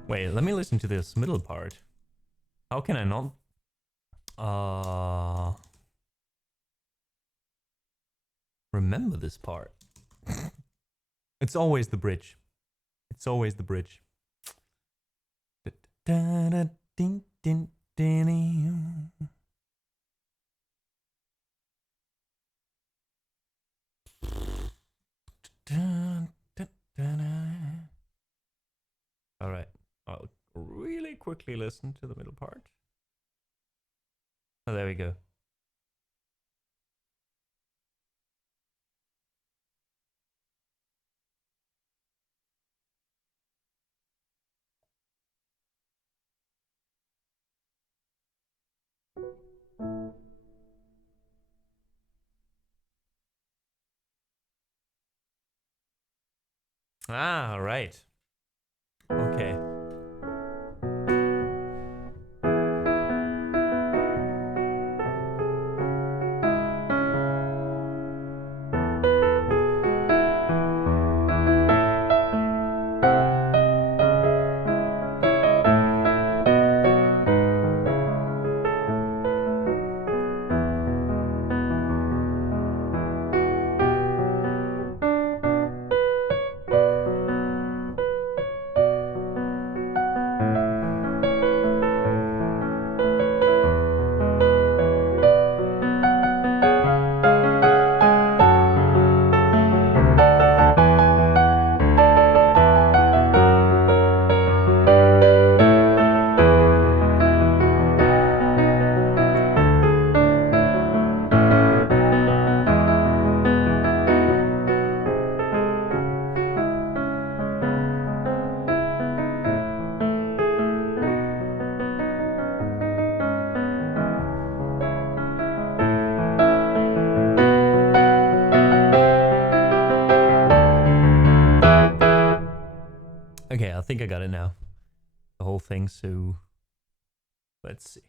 Wait, let me listen to this middle part. How can I not? Remember this part. It's always the bridge. It's always the bridge. All right, I'll really quickly listen to the middle part. Oh, there we go. Ah, right. Okay. Okay, I think I got it now. The whole thing, so let's see.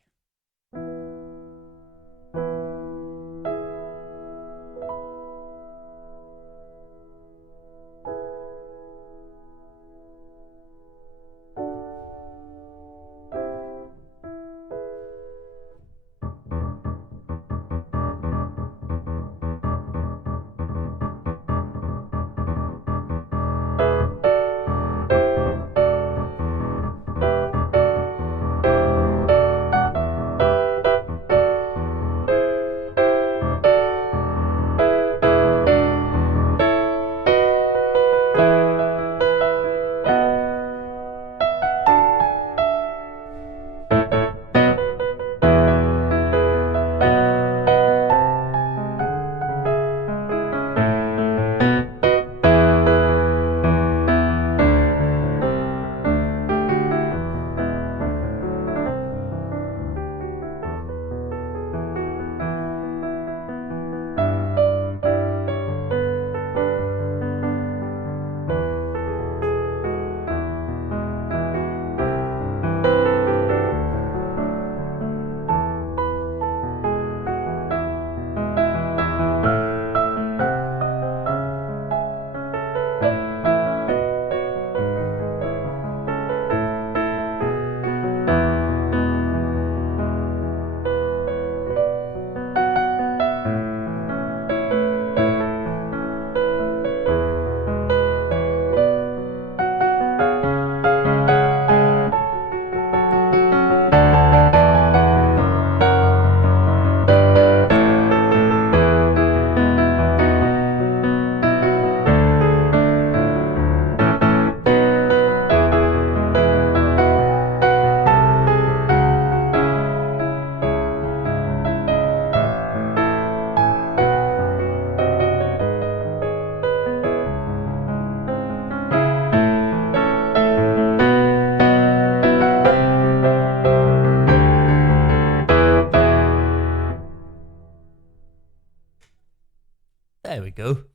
There we go.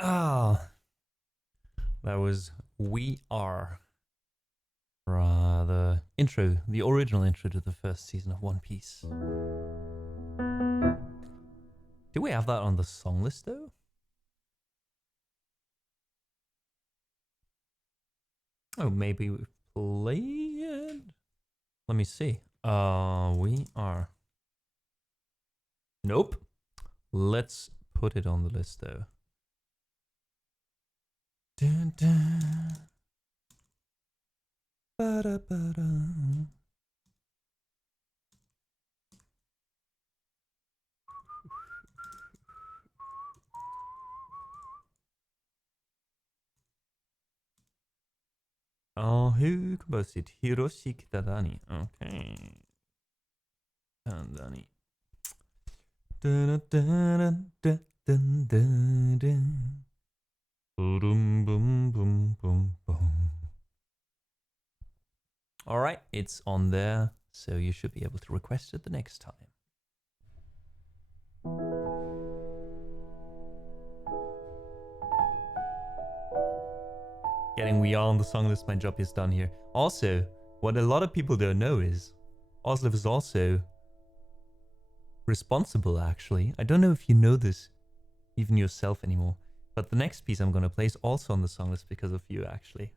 Ah, that was We Are. The intro, the original intro to the first season of One Piece. Do we have that on the song list though? Oh, maybe we play it? Let me see. We Are. Nope. Let's put it on the list though. Dun, dun. Ba-da-ba-da. Who composed it? Hiroshi Kitadani. Okay. Kitadani. Dun, dun, dun, dun, dun, dun. Boom, boom, boom, boom, boom. All right, it's on there, so you should be able to request it the next time. Getting We Are on the song list, my job is done here. Also, what a lot of people don't know is Ozliv is also responsible, actually. I don't know if you know this, even yourself anymore, but the next piece I'm going to play is also on the song list because of you, actually.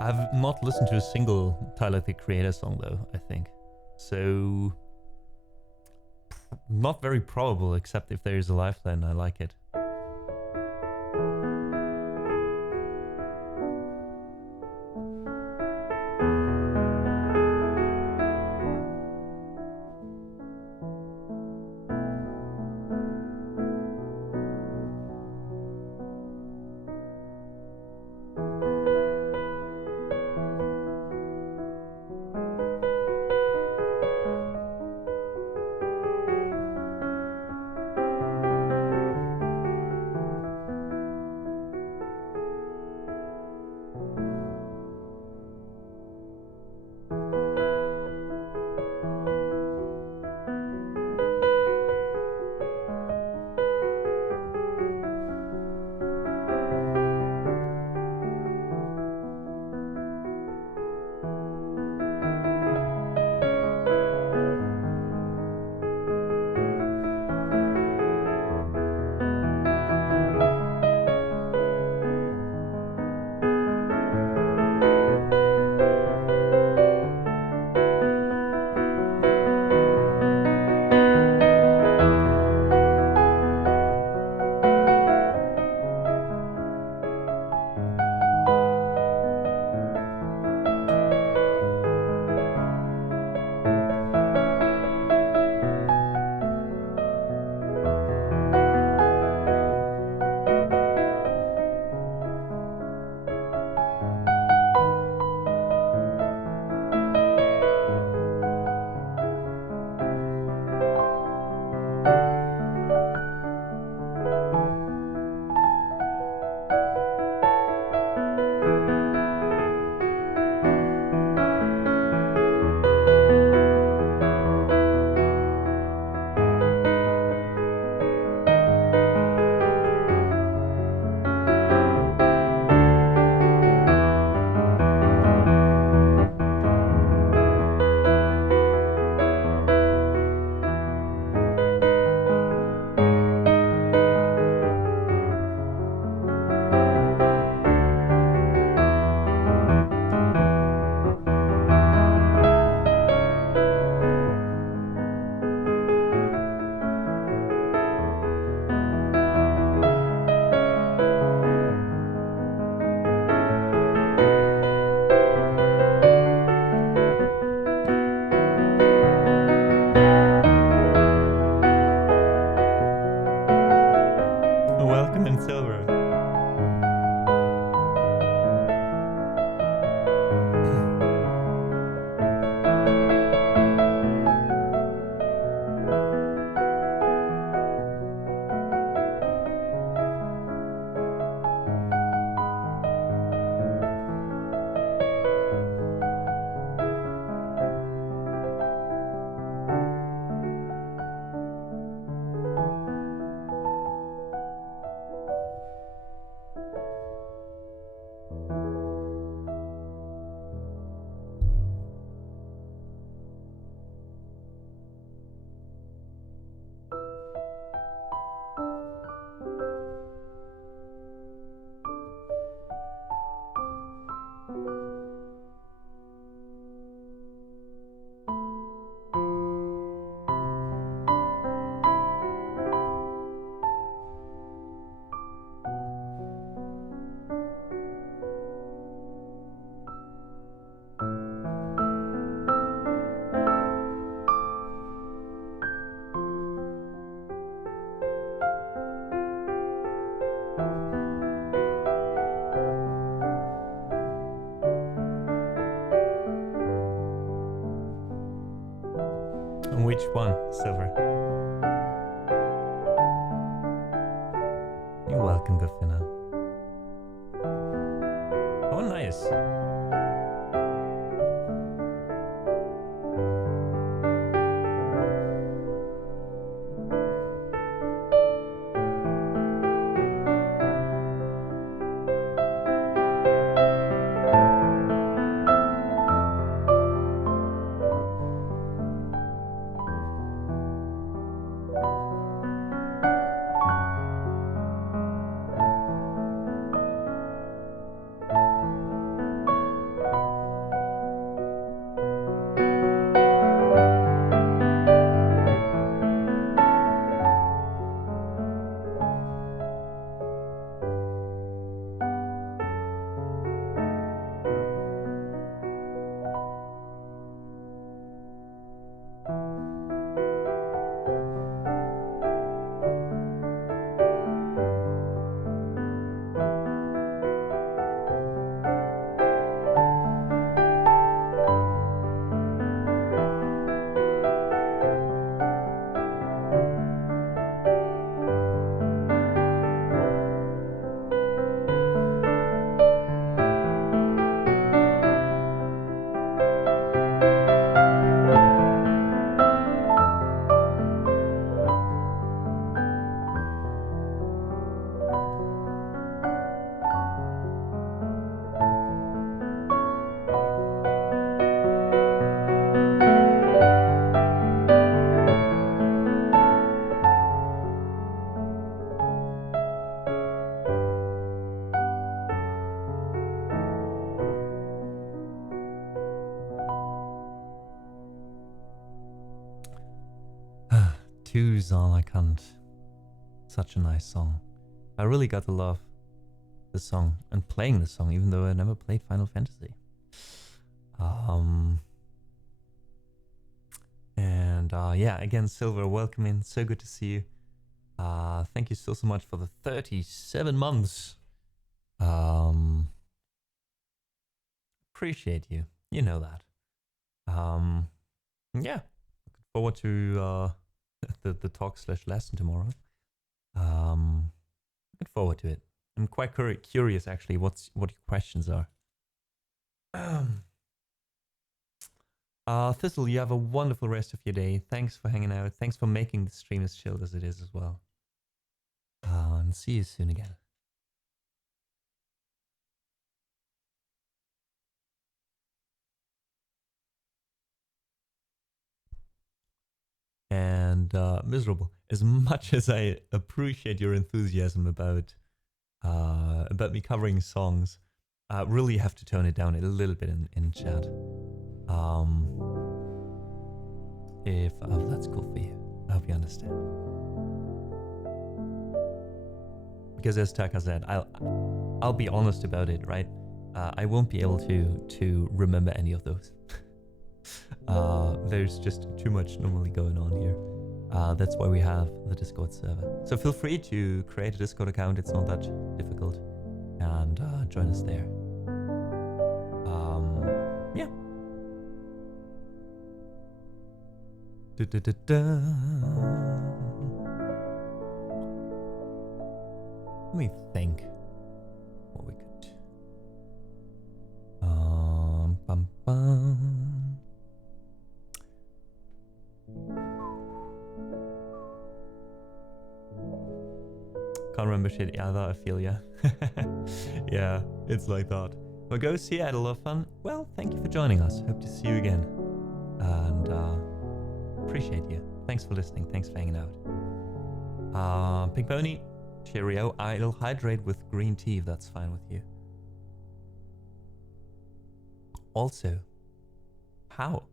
I've not listened to a single Tyler the Creator song though, I think. So, not very probable, except if there is a lifeline, I like it. Which one, Silver? You're welcome, Gafina. Oh, nice. Two's all I can't. Such a nice song. I really got to love the song and playing the song, even though I never played Final Fantasy. Yeah, again, Silver, welcome in. So good to see you. Thank you so much for the 37 months. Appreciate you. You know that. Yeah. Looking forward to the talk/lesson tomorrow. Looking forward to it. I'm quite curious actually what your questions are. Thistle, you have a wonderful rest of your day. Thanks for hanging out. Thanks for making the stream as chilled as it is as well. And see you soon again. And Miserable, as much as I appreciate your enthusiasm about me covering songs, really have to tone it down a little bit in chat. If that's cool for you, I hope you understand. Because as Taka said, I'll be honest about it, right? I won't be able to remember any of those. There's just too much normally going on here. That's why we have the Discord server. So feel free to create a Discord account. It's not that difficult, and join us there. Yeah. Let me think what we could do. Bum, bum. Can't remember shit. Yeah, that I feel, yeah. Yeah, it's like that. Well, go see, I had a lot of fun. Well, thank you for joining us. Hope to see you again. And appreciate you. Thanks for listening. Thanks for hanging out. Pink Pony, cheerio. I'll hydrate with green tea if that's fine with you. Also, how?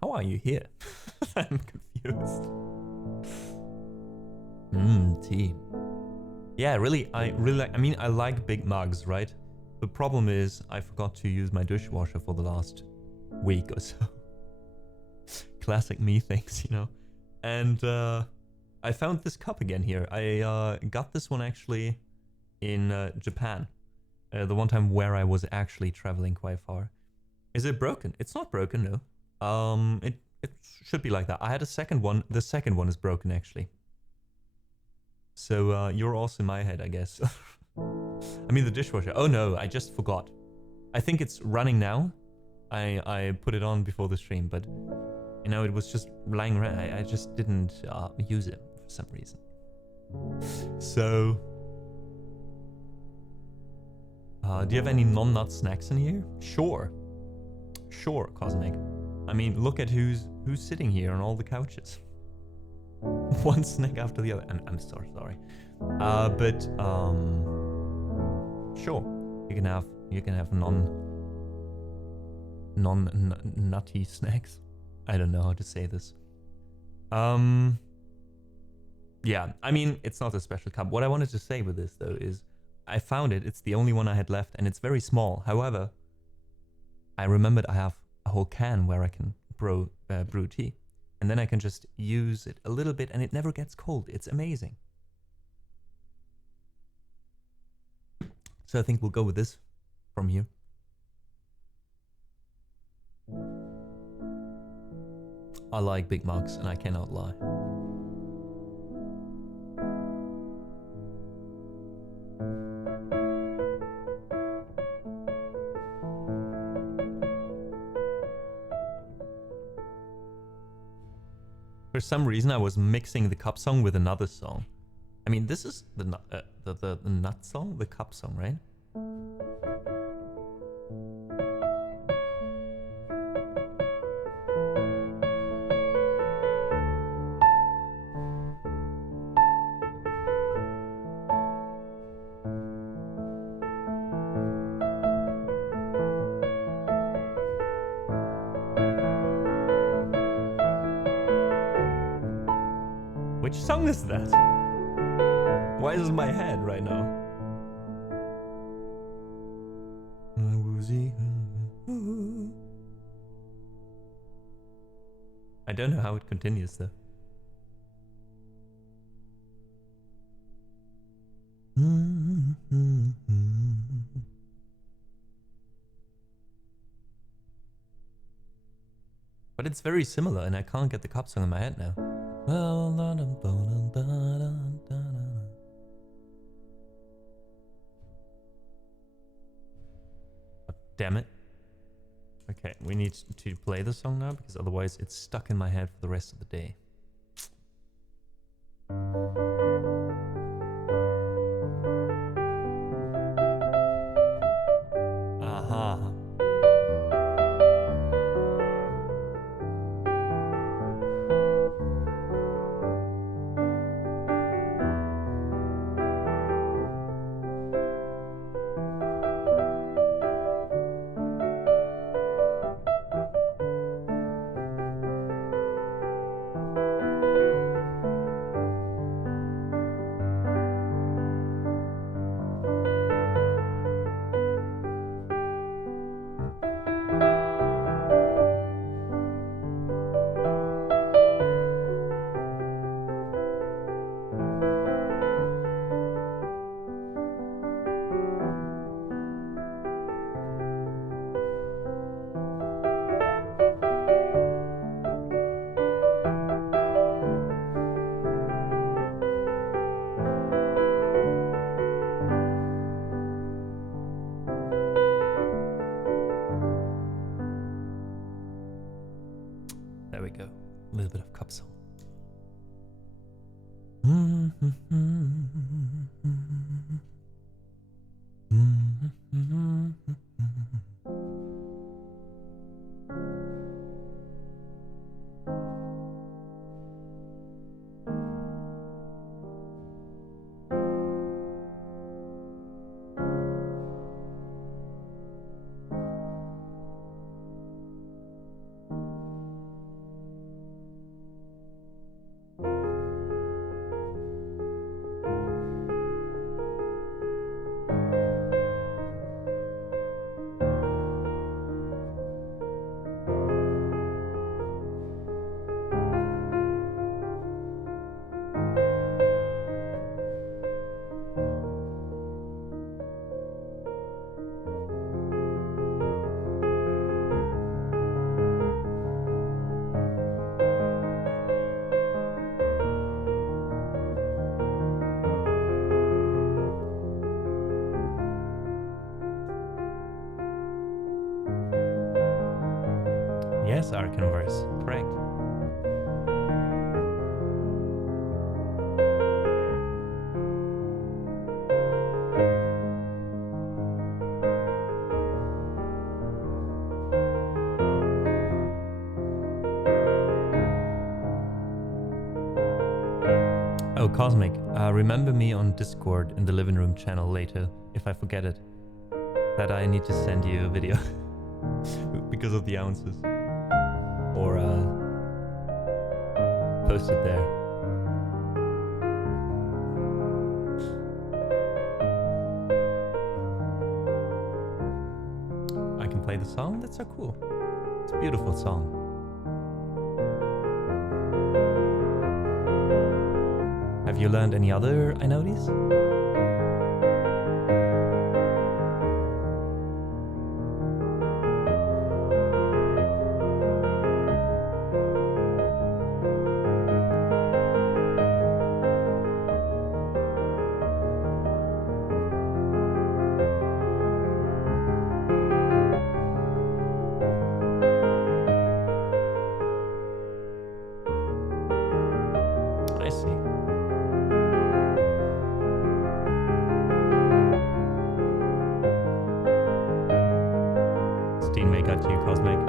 How are you here? I'm confused. Tea. Yeah, really, I mean, I like big mugs, right? The problem is I forgot to use my dishwasher for the last week or so. Classic me things, you know. And I found this cup again here. I got this one actually in Japan. The one time where I was actually traveling quite far. Is it broken? It's not broken, no. It should be like that. I had a second one. The second one is broken, actually. So you're also in my head, I guess. I mean the dishwasher. Oh no, I just forgot. I think it's running now. I put it on before the stream, but you know, it was just lying around. I just didn't use it for some reason. So, do you have any non-nut snacks in here? Sure. Sure, Cosmic. I mean, look at who's sitting here on all the couches. One snack after the other. I'm so sorry. But sure. You can have non-nutty snacks. I don't know how to say this. Yeah, I mean, it's not a special cup. What I wanted to say with this, though, is I found it. It's the only one I had left, and it's very small. However, I remembered I have a whole can where I can brew tea. And then I can just use it a little bit, and it never gets cold. It's amazing. So I think we'll go with this from here. I like big mugs, and I cannot lie. For some reason, I was mixing the cup song with another song. I mean, this is the nut song, the cup song, right? Which song is that? Why is it in my head right now? I don't know how it continues though. But it's very similar and I can't get the cup song in my head now. Oh, damn it. Okay, we need to play the song now because otherwise it's stuck in my head for the rest of the day. Aha. There we go. A little bit of cup song. Arcanverse, correct. Oh, Cosmic, remember me on Discord in the living room channel later, if I forget it. That I need to send you a video because of the ounces. Or post it there. I can play the song? That's so cool. It's a beautiful song. Have you learned any other Inodes? I see. Steenway got you, Cosmic.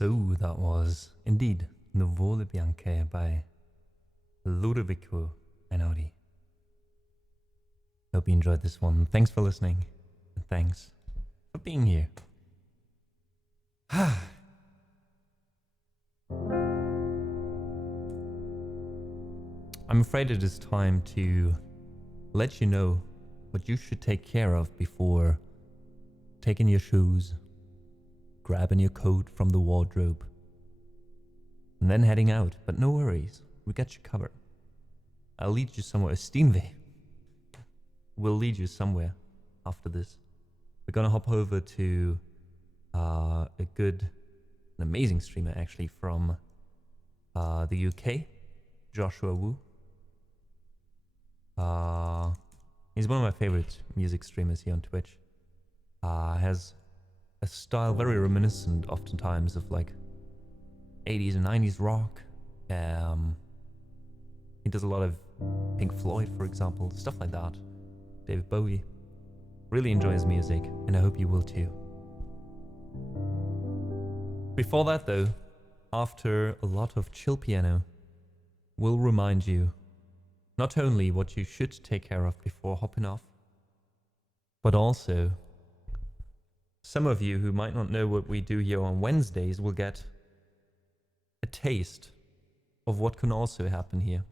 So that was indeed Nuvole Bianche by Ludovico Einaudi. Hope you enjoyed this one. Thanks for listening, and thanks for being here. I'm afraid it is time to let you know what you should take care of before taking your shoes, grabbing your coat from the wardrobe, and then heading out. But no worries, we got you covered. I'll lead you somewhere. Steenway will lead you somewhere after this. We're gonna hop over to an amazing streamer actually from the UK, Joshua Wu. He's one of my favorite music streamers here on Twitch. Has a style very reminiscent oftentimes of like 80s and 90s rock. He does a lot of Pink Floyd, for example, stuff like that. David Bowie. Really enjoy his music, and I hope you will too. Before that though, after a lot of chill piano, will remind you not only what you should take care of before hopping off, but also some of you who might not know what we do here on Wednesdays will get a taste of what can also happen here.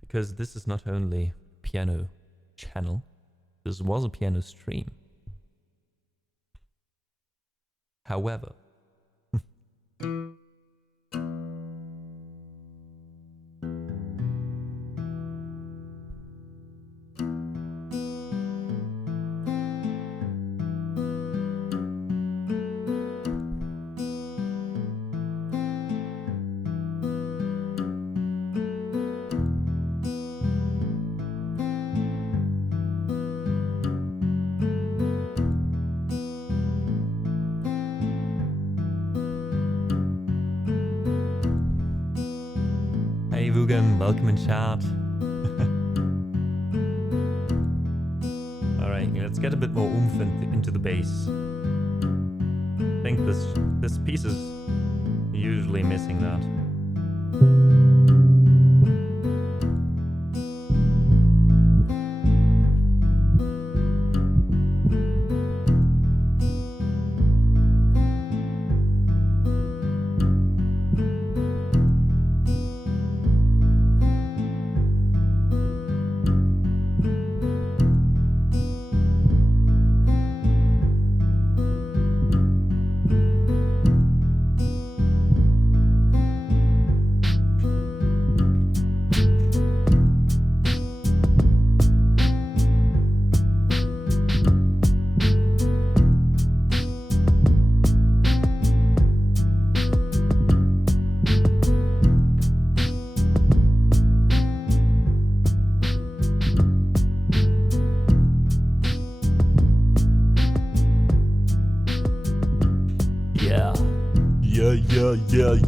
Because this is not only piano channel, this was a piano stream. However, hey Vugan, welcome in chat. Alright, let's get a bit more oomph into the bass. I think this piece is usually missing that.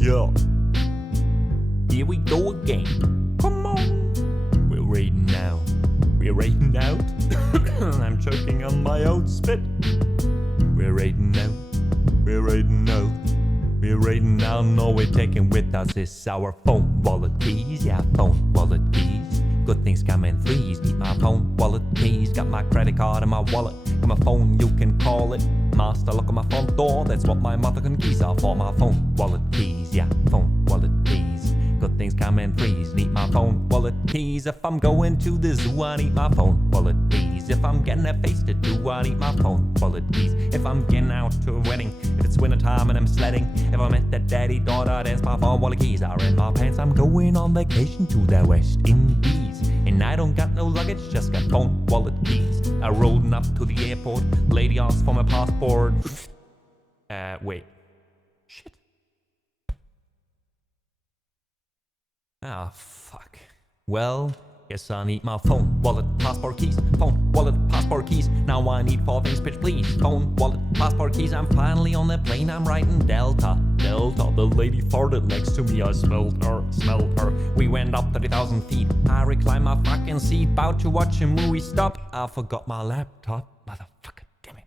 Yeah. Here we go again. Come on. We're raiding now. We're raiding out. I'm choking on my own spit. We're raiding out. We're raiding out. We're raiding now. No, we're taking with us is our phone wallet keys. Yeah, phone wallet keys. Good things come in threes. Need my phone wallet keys. Got my credit card in my wallet. Got my phone, you can call it. Master, lock on my front door. That's what my motherfucking keys are for. My phone wallet keys. Yeah, phone wallet keys. Good things come in threes. Need my phone wallet keys. If I'm going to the zoo, I need my phone wallet keys. If I'm getting a face to do, I need my phone wallet keys. If I'm getting out to a wedding, if it's winter time and I'm sledding, if I'm at the daddy-daughter dance, my phone wallet keys are in my pants. I'm going on vacation to the West Indies, and I don't got no luggage, just got phone wallet keys. I rolled up to the airport, lady asked for my passport. Wait. Shit. Ah, fuck. Well, guess I need my phone, wallet, passport keys. Phone, wallet, passport keys. Now I need 4 things, bitch, please. Phone, wallet, passport keys. I'm finally on the plane, I'm writing Delta. Delta, the lady farted next to me, I smelled her. We went up 30,000 feet. I reclined my fucking seat, about to watch a movie. Stop, I forgot my laptop. Motherfucker, damn it.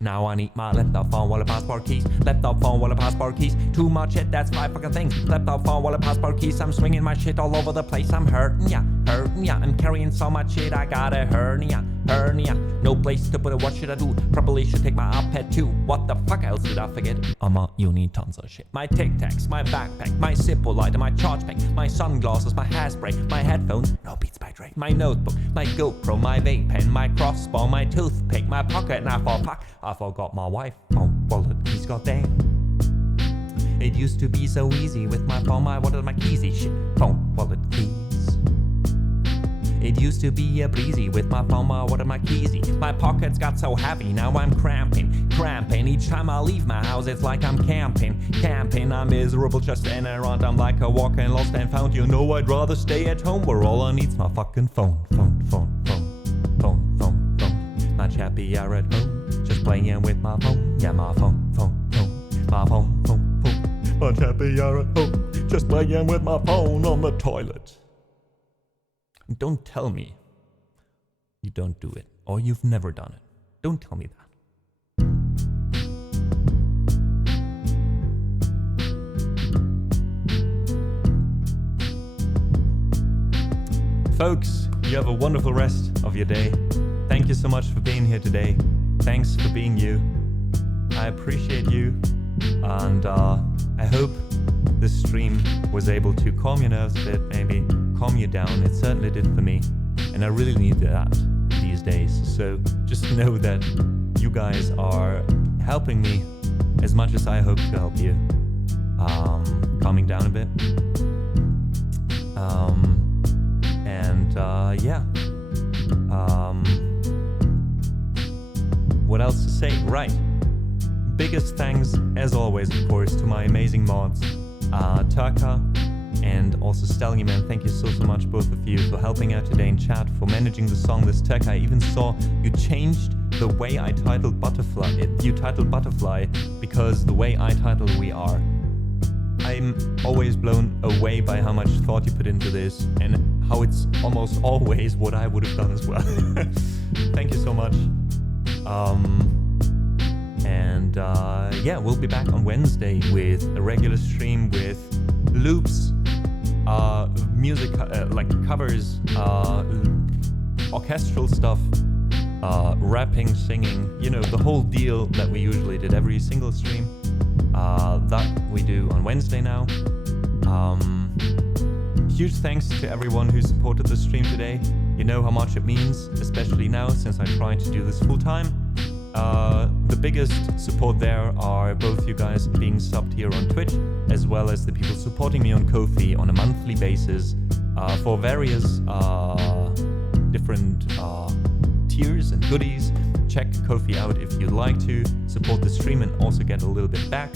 Now I need my laptop, phone, wallet, passport keys. Laptop, phone, wallet, passport keys. Too much shit, that's 5 fucking things. Laptop, phone, wallet, passport keys. I'm swinging my shit all over the place. I'm hurting ya. I'm carrying so much shit, I got a hernia. No place to put it, what should I do? Probably should take my iPad too. What the fuck else did I forget? You need tons of shit. My Tic Tacs, my backpack, my Zippo lighter, my charge pack, my sunglasses, my hairspray, my headphones, no Beats by Dre, my notebook, my GoPro, my vape pen, my crossbow, my toothpick, my pocket knife, oh fuck, I forgot my wife. Phone, wallet, keys, goddamn. It used to be so easy with my phone, my wallet, my keysy shit. Phone, wallet, keys. It used to be a breezy with my phone, my wallet, my keysy. My pockets got so heavy, now I'm cramping. Each time I leave my house, it's like I'm camping. I'm miserable, just standing around. I'm like a walking lost and found. You know I'd rather stay at home where all I need's my fucking phone. Much happier at home, just playing with my phone. Yeah, my phone. My phone. Much happier at home, just playing with my phone on the toilet. Don't tell me you don't do it, or you've never done it. Don't tell me that. Folks, you have a wonderful rest of your day. Thank you so much for being here today. Thanks for being you. I appreciate you, and I hope this stream was able to calm your nerves a bit, maybe calm you down. It certainly did for me, and I really need that these days. So just know that you guys are helping me as much as I hope to help you. Calming down a bit. Yeah. What else to say? Right. Biggest thanks, as always, of course, to my amazing mods, Turka and also Stallion Man. Thank you so much, both of you, for helping out today in chat, for managing the song this Turka. I even saw you changed the way I titled Butterfly. You titled Butterfly because the way I titled We Are. I'm always blown away by how much thought you put into this and how it's almost always what I would have done as well. Thank you so much. Yeah, we'll be back on Wednesday with a regular stream with loops, music, like covers, orchestral stuff, rapping, singing, you know, the whole deal that we usually did every single stream. That we do on Wednesday now. Huge thanks to everyone who supported the stream today. You know how much it means, especially now since I try to do this full time. The biggest support there are both you guys being subbed here on Twitch, as well as the people supporting me on Ko-fi on a monthly basis for various different tiers and goodies. Check Ko-fi out if you'd like to support the stream and also get a little bit back.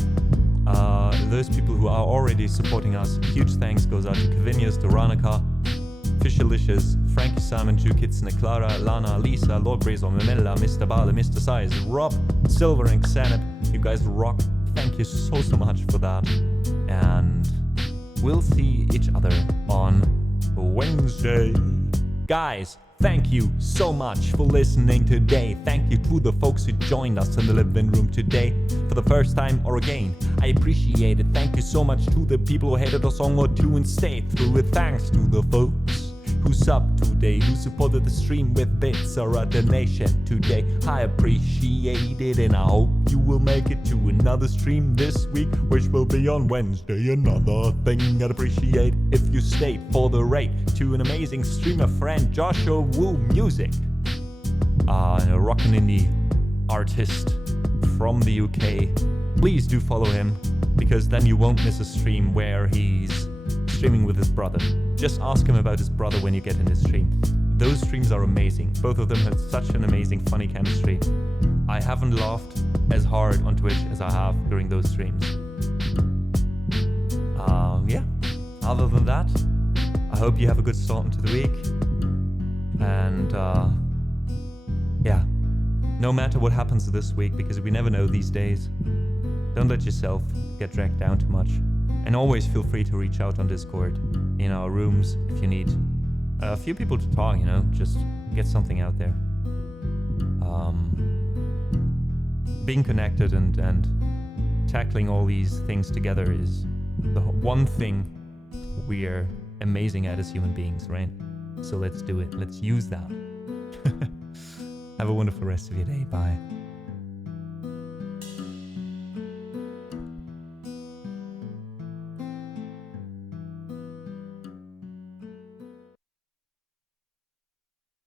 Those people who are already supporting us, huge thanks goes out to Kavinius, Doranica, Fishalicious, Frankie Simon, Jew Kitsune, Clara, Lana, Lisa, Lord Brazo, Mamilla, Mr. Bale, Mr. Size, Rob, Silver, and Xanep. You guys rock. Thank you so much for that. And we'll see each other on Wednesday. Guys, thank you so much for listening today. Thank you to the folks who joined us in the living room today for the first time or again. I appreciate it. Thank you so much to the people who hated a song or two and stayed through it. Thanks to the folks who subbed today, who supported the stream with bits or a donation today. I appreciate it, and I hope you will make it to another stream this week, which will be on Wednesday. Another thing I'd appreciate if you stayed for the raid to an amazing streamer friend, Joshua Woo Music, a rock and indie artist from the UK. Please do follow him, because then you won't miss a stream where he's streaming with his brother. Just ask him about his brother when you get in his stream. Those streams are amazing. Both of them had such an amazing, funny chemistry. I haven't laughed as hard on Twitch as I have during those streams. Yeah. Other than that, I hope you have a good start into the week. And yeah, no matter what happens this week, because we never know these days, don't let yourself get dragged down too much. And always feel free to reach out on Discord, in our rooms, if you need a few people to talk, you know, just get something out there. Being connected and tackling all these things together is the one thing we're amazing at as human beings, right? So let's do it. Let's use that. Have a wonderful rest of your day. Bye.